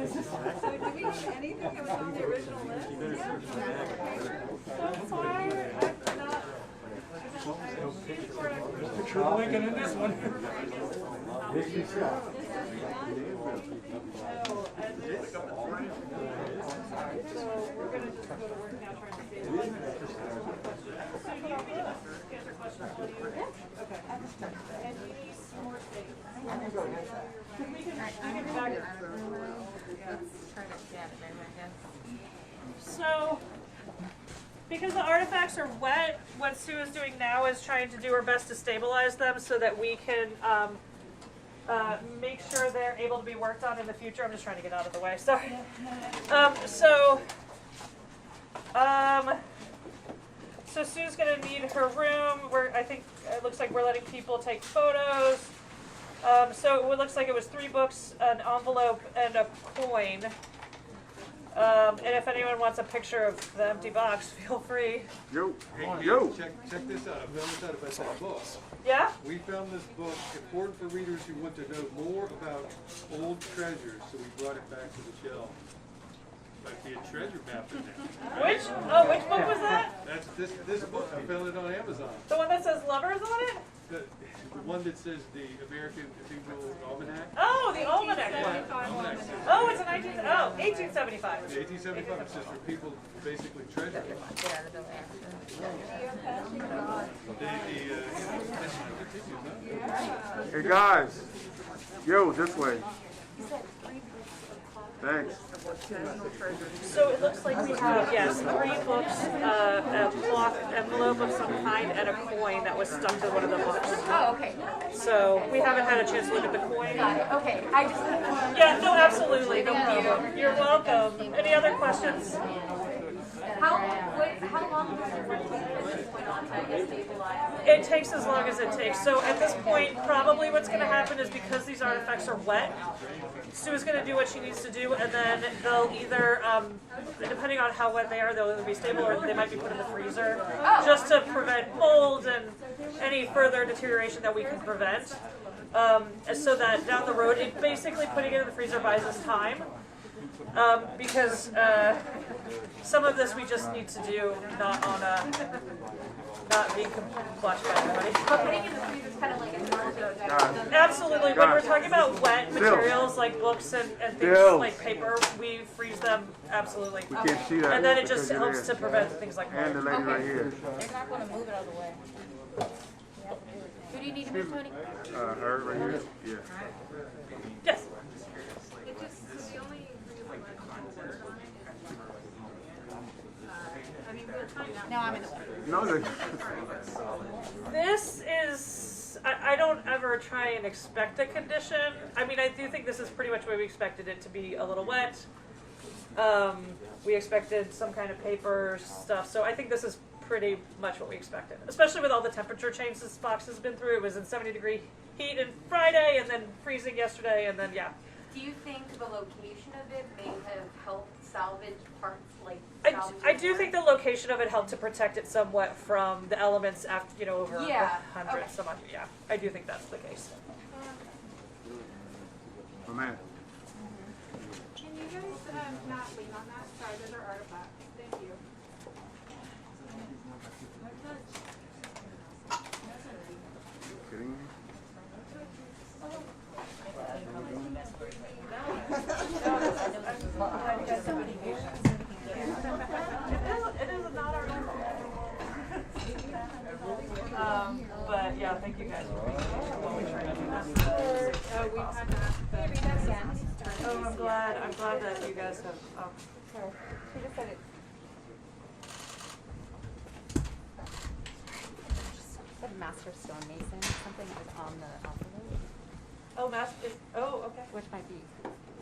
So did we get anything that was on the original list? I'm sorry, I'm not. Picture of Lincoln in this one. So we're going to just go to work now trying to see what So do you want me to answer questions for you? Okay. And you need some more space. We can back it. Let's try to scan it maybe, I guess. So, because the artifacts are wet, what Sue is doing now is trying to do her best to stabilize them so that we can make sure they're able to be worked on in the future. I'm just trying to get out of the way, sorry. So Sue's going to need her room where I think it looks like we're letting people take photos. So it looks like it was 3 books, an envelope, and a coin. And if anyone wants a picture of the empty box, feel free. Yo, yo. Check this out. I found this out about that book. Yeah? We found this book important for readers who want to know more about old treasures, so we brought it back to the shelf. Might be a treasure map in there. Which book was that? That's this book. I found it on Amazon. The one that says lovers on it? The one that says the American Cathedral Almanac. Oh, the almanac one. Oh, it's a 1875. The 1875 says for people basically treasure. Hey guys, yo, this way. Thanks. So it looks like we have, yes, 3 books, a cloth envelope of some kind, and a coin that was stuck to one of the books. Oh, okay. So we haven't had a chance to look at the coin. Got it. Okay. I just. Yeah, no, absolutely, no problem. You're welcome. Any other questions? How long does it take at this point on to stabilize? It takes as long as it takes. So at this point, probably what's going to happen is because these artifacts are wet, Sue's going to do what she needs to do, and then they'll either, depending on how wet they are, they'll either be stable or they might be put in the freezer, just to prevent mold and any further deterioration that we can prevent. So that down the road, basically putting it in the freezer buys us time. Because some of this we just need to do not on not being flushed by everybody. But putting in the freezer is kind of like a normal. Absolutely. When we're talking about wet materials like books and things like paper, we freeze them absolutely. We can't see that. And then it just helps to prevent things like mold. And the lady right here. They're not going to move it out of the way. Who do you need to move, Tony? Her right here? Yeah. Yes. No, I'm in the way. No, This is, I don't ever try and expect a condition. I mean, I do think this is pretty much where we expected it to be a little wet. We expected some kind of paper stuff, so I think this is pretty much what we expected. Especially with all the temperature changes this box has been through. It was in 70-degree heat on Friday, and then freezing yesterday, and then, yeah. Do you think the location of it may have helped salvage parts like I do think the location of it helped to protect it somewhat from the elements after, over 100 some odd. Yeah, I do think that's the case. Oh, man. Can you guys not lean on that side? Those are artifacts. Thank you. Kidding me? But yeah, thank you guys for being here while we try to do this. We've had that. Oh, I'm glad that you guys have. She just said it. Said Master Stonemason, something that was on the envelope. Oh, okay. Which might be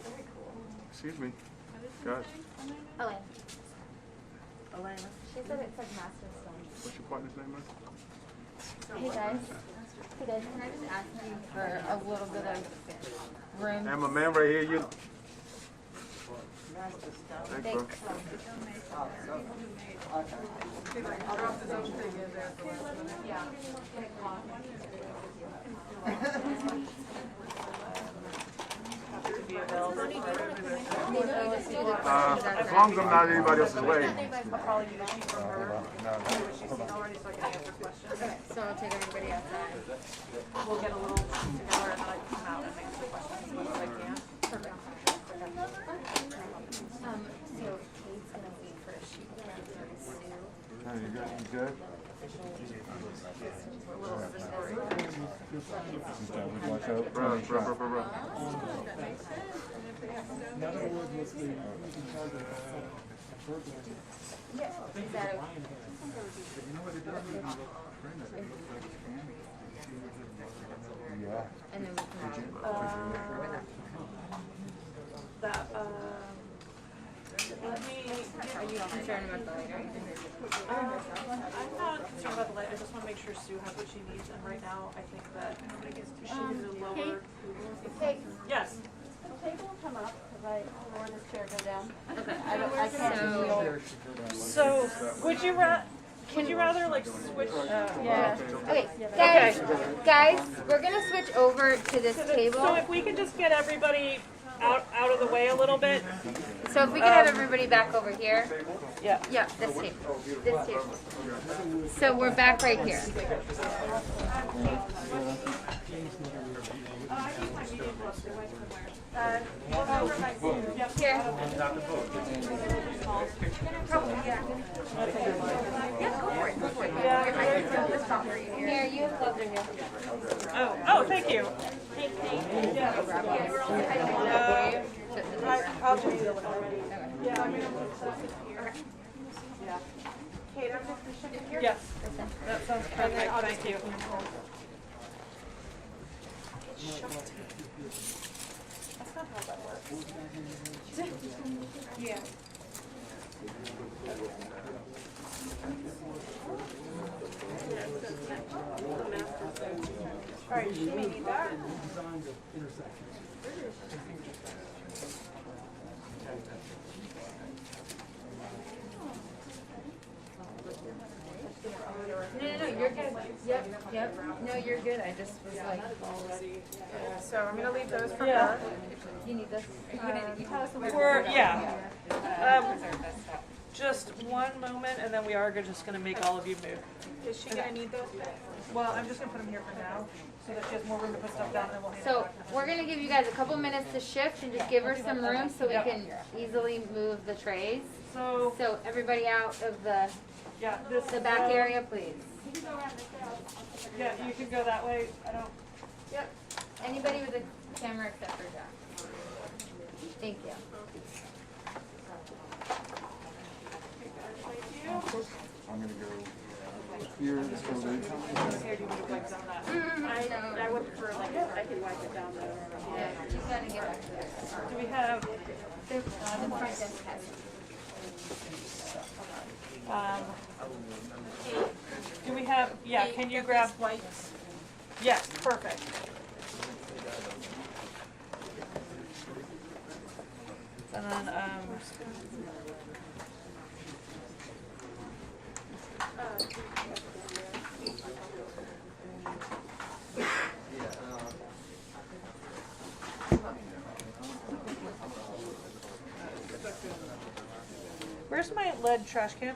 very cool. Excuse me. Guys, Elaine. Elena. She said it said Master Stonemason. what's your partner's name, man? Hey guys. Hey guys, can I just ask you for a little bit of room? And my man right here, you. Thanks, bro. As long as I'm not in anybody else's way. I'll probably need a sheet from her. What she's seen already, so I can answer questions. Okay, so I'll take everybody outside. We'll get a little sheet together and then I can come out and make the questions as much as I can. Perfect. So Kate's gonna wait for a sheet from Sue. You good? You good? Watch out. Bro. Yeah. Is that okay? Yeah. And then we can Let me. Are you concerned about the lighter? I'm not concerned about the light. I just want to make sure Sue has what she needs. And right now, I think that she needs a lower. Kate, Yes. the table will come up because I wore this chair go down. Okay. I can't So, would you rather like switch? Yeah. Okay, guys, we're gonna switch over to this table. So if we could just get everybody out of the way a little bit. So if we could have everybody back over here. Yeah. Yeah, this table. This table. So we're back right here. Here. Here, you have gloves in here. Oh, thank you. I'll just deal with it already. Kate, I'm just gonna here. Yes. That sounds perfect. Thank you. That's not how that works. Yeah. Yeah, so Alright, she may need that. No, you're good. Yep. No, you're good. I just was like, So I'm gonna leave those for Yeah. her. do you need this? You tell us when Just one moment, and then we are just going to make all of you move. Is she gonna need those? Well, I'm just going to put them here for now, so that she has more room to put stuff down, and then we'll hand it So back. we're gonna give you guys a couple minutes to shift and just give her some room so we can easily move the trays. So everybody out of the back area, please. Yeah, you can go that way. I don't. Yep. Anybody with a camera except for Jack. Thank you. I'm gonna go here, this goes in. I would prefer like if I could wipe it down though. Yeah, she's gotta get back to there. Do we have? The front desk has it. Do we have? Yeah. Can you grab? Wipes. Yes. Perfect. And then where's my lead trash can?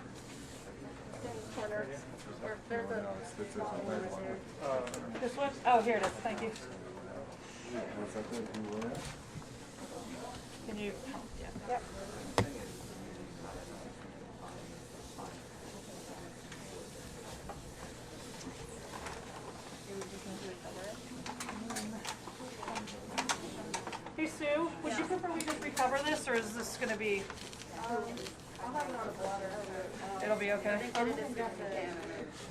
Corner. Or there's a small one right there. This one? Oh, here it is. Thank you. Can you? Yeah. Yep. Hey Sue, would you prefer we just recover this, or is this going to be? I'll have it on a blotter. It'll be okay.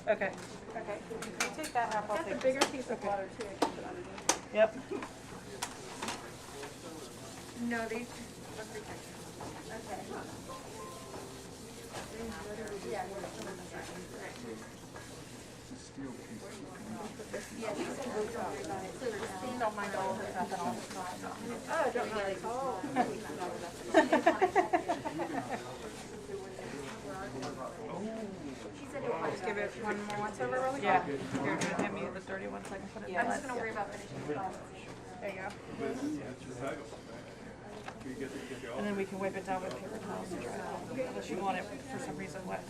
Okay. Okay. You take that half, I'll That's take a bigger piece of water too. I can put underneath. Yep. No, these are protected. Okay. Yeah. Don't mind all the stuff and all the stuff. Oh, don't mind. Oh. Just give it one more once over really quick. Yeah. Here, hand me the dirty one so I can put it in. I'm just gonna worry about finishing the box. There you go. And then we can wipe it down with paper towels and dry it, unless you want it for some reason wet.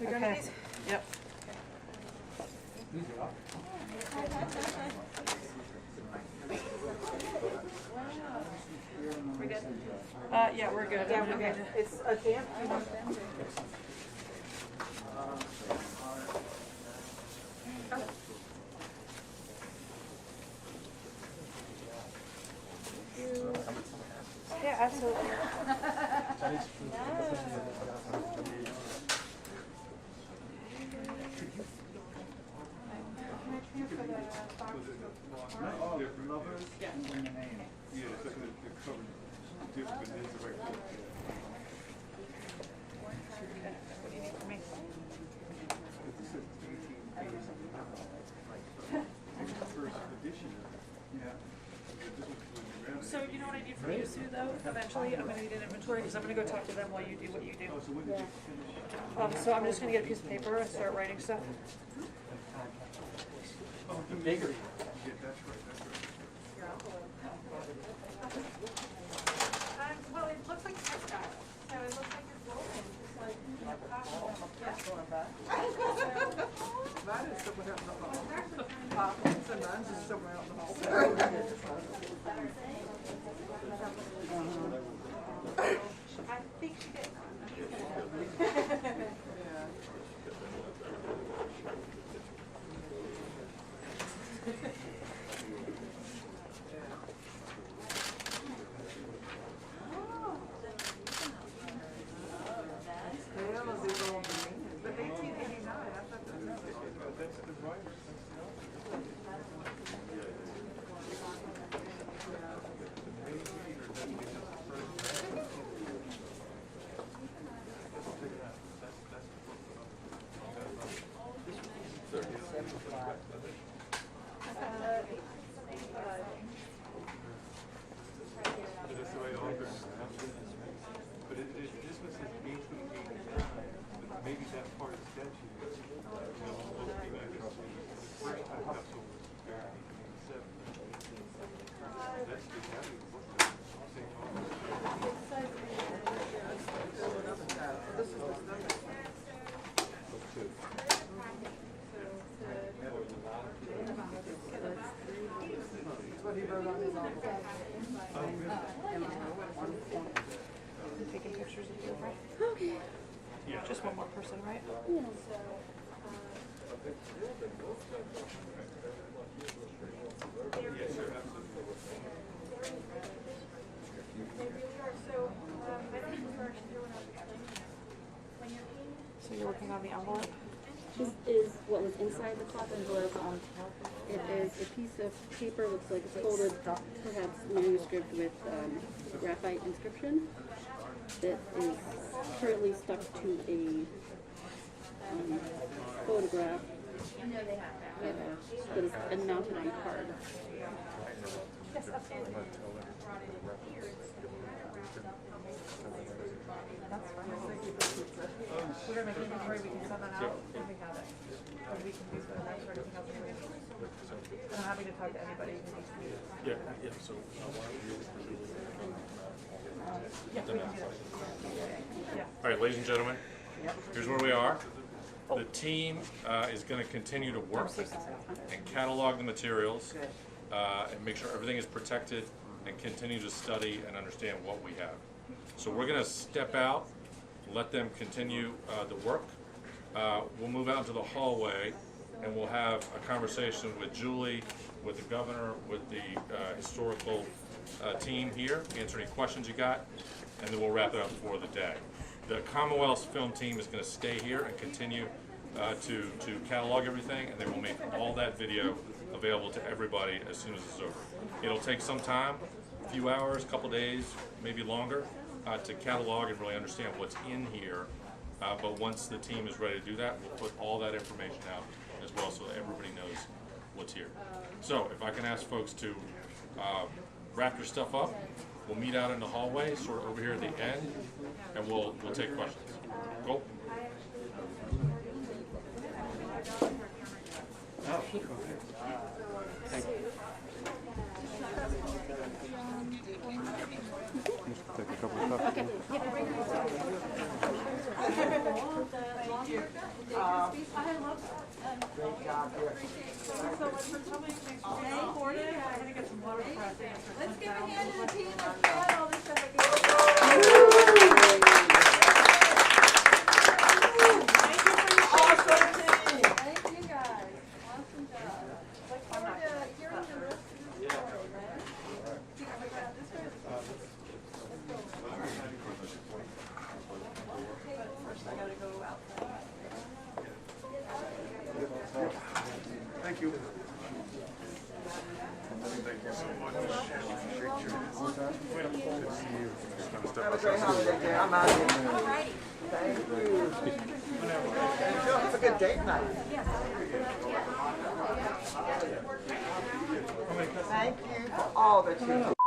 We done with these? Yep. We good? Yeah, we're good. Yeah, we're good. It's a damp. You want them? Yeah, absolutely. What do you need from me? So you know what I need from you, Sue, though? Eventually, I'm gonna need an inventory, because I'm gonna go talk to them while you do what you do. So I'm just gonna get a piece of paper and start writing stuff. Bigger. Well, it looks like textile, so it looks like it's woven, just like, you know, cotton. Mine is somewhere out in the hall. So mine's just somewhere out in the hall. I think she did. Taking pictures of you, right? Okay. Yeah. Just one more person, right? Yeah. So you're working on the envelope? This is what was inside the cloth envelope. It is a piece of paper, looks like it's folded, perhaps manuscript with graphite inscription that is currently stuck to a photograph that is and mounted on card. That's fine. We're gonna make inventory, we can send that out when we have it. Or we can use the next or anything else we need. I'm happy to talk to anybody who needs to. Yeah, so why don't you? Yeah, we can do that. Yeah. All right, ladies and gentlemen, here's where we are. The team is going to continue to work and catalog the materials and make sure everything is protected and continue to study and understand what we have. So we're going to step out, let them continue the work. We'll move out into the hallway and we'll have a conversation with Julie, with the governor, with the historical team here, answer any questions you got, and then we'll wrap it up for the day. The Commonwealth's film team is going to stay here and continue to catalog everything, and then we'll make all that video available to everybody as soon as it's over. It'll take some time, a few hours, a couple days, maybe longer, to catalog and really understand what's in here. But once the team is ready to do that, we'll put all that information out as well so that everybody knows what's here. So if I can ask folks to wrap your stuff up, we'll meet out in the hallway, sort of over here at the end, and we'll take questions. Go. Oh, okay. Thank you. Take a couple of cups. Okay. Great job here. So much for coming. Thanks for being supportive. I'm going to get some water for us to answer. Let's give a hand to the team that's got all this stuff. Awesome team. Thank you guys. Awesome job. Look forward to hearing the rest of your story, man. This way. But first I got to go outside. Thank you. Thank you so much. Have a great holiday, Jay. I'm out here. Alrighty. Thank you. Have a good date night. Thank you for all that you do.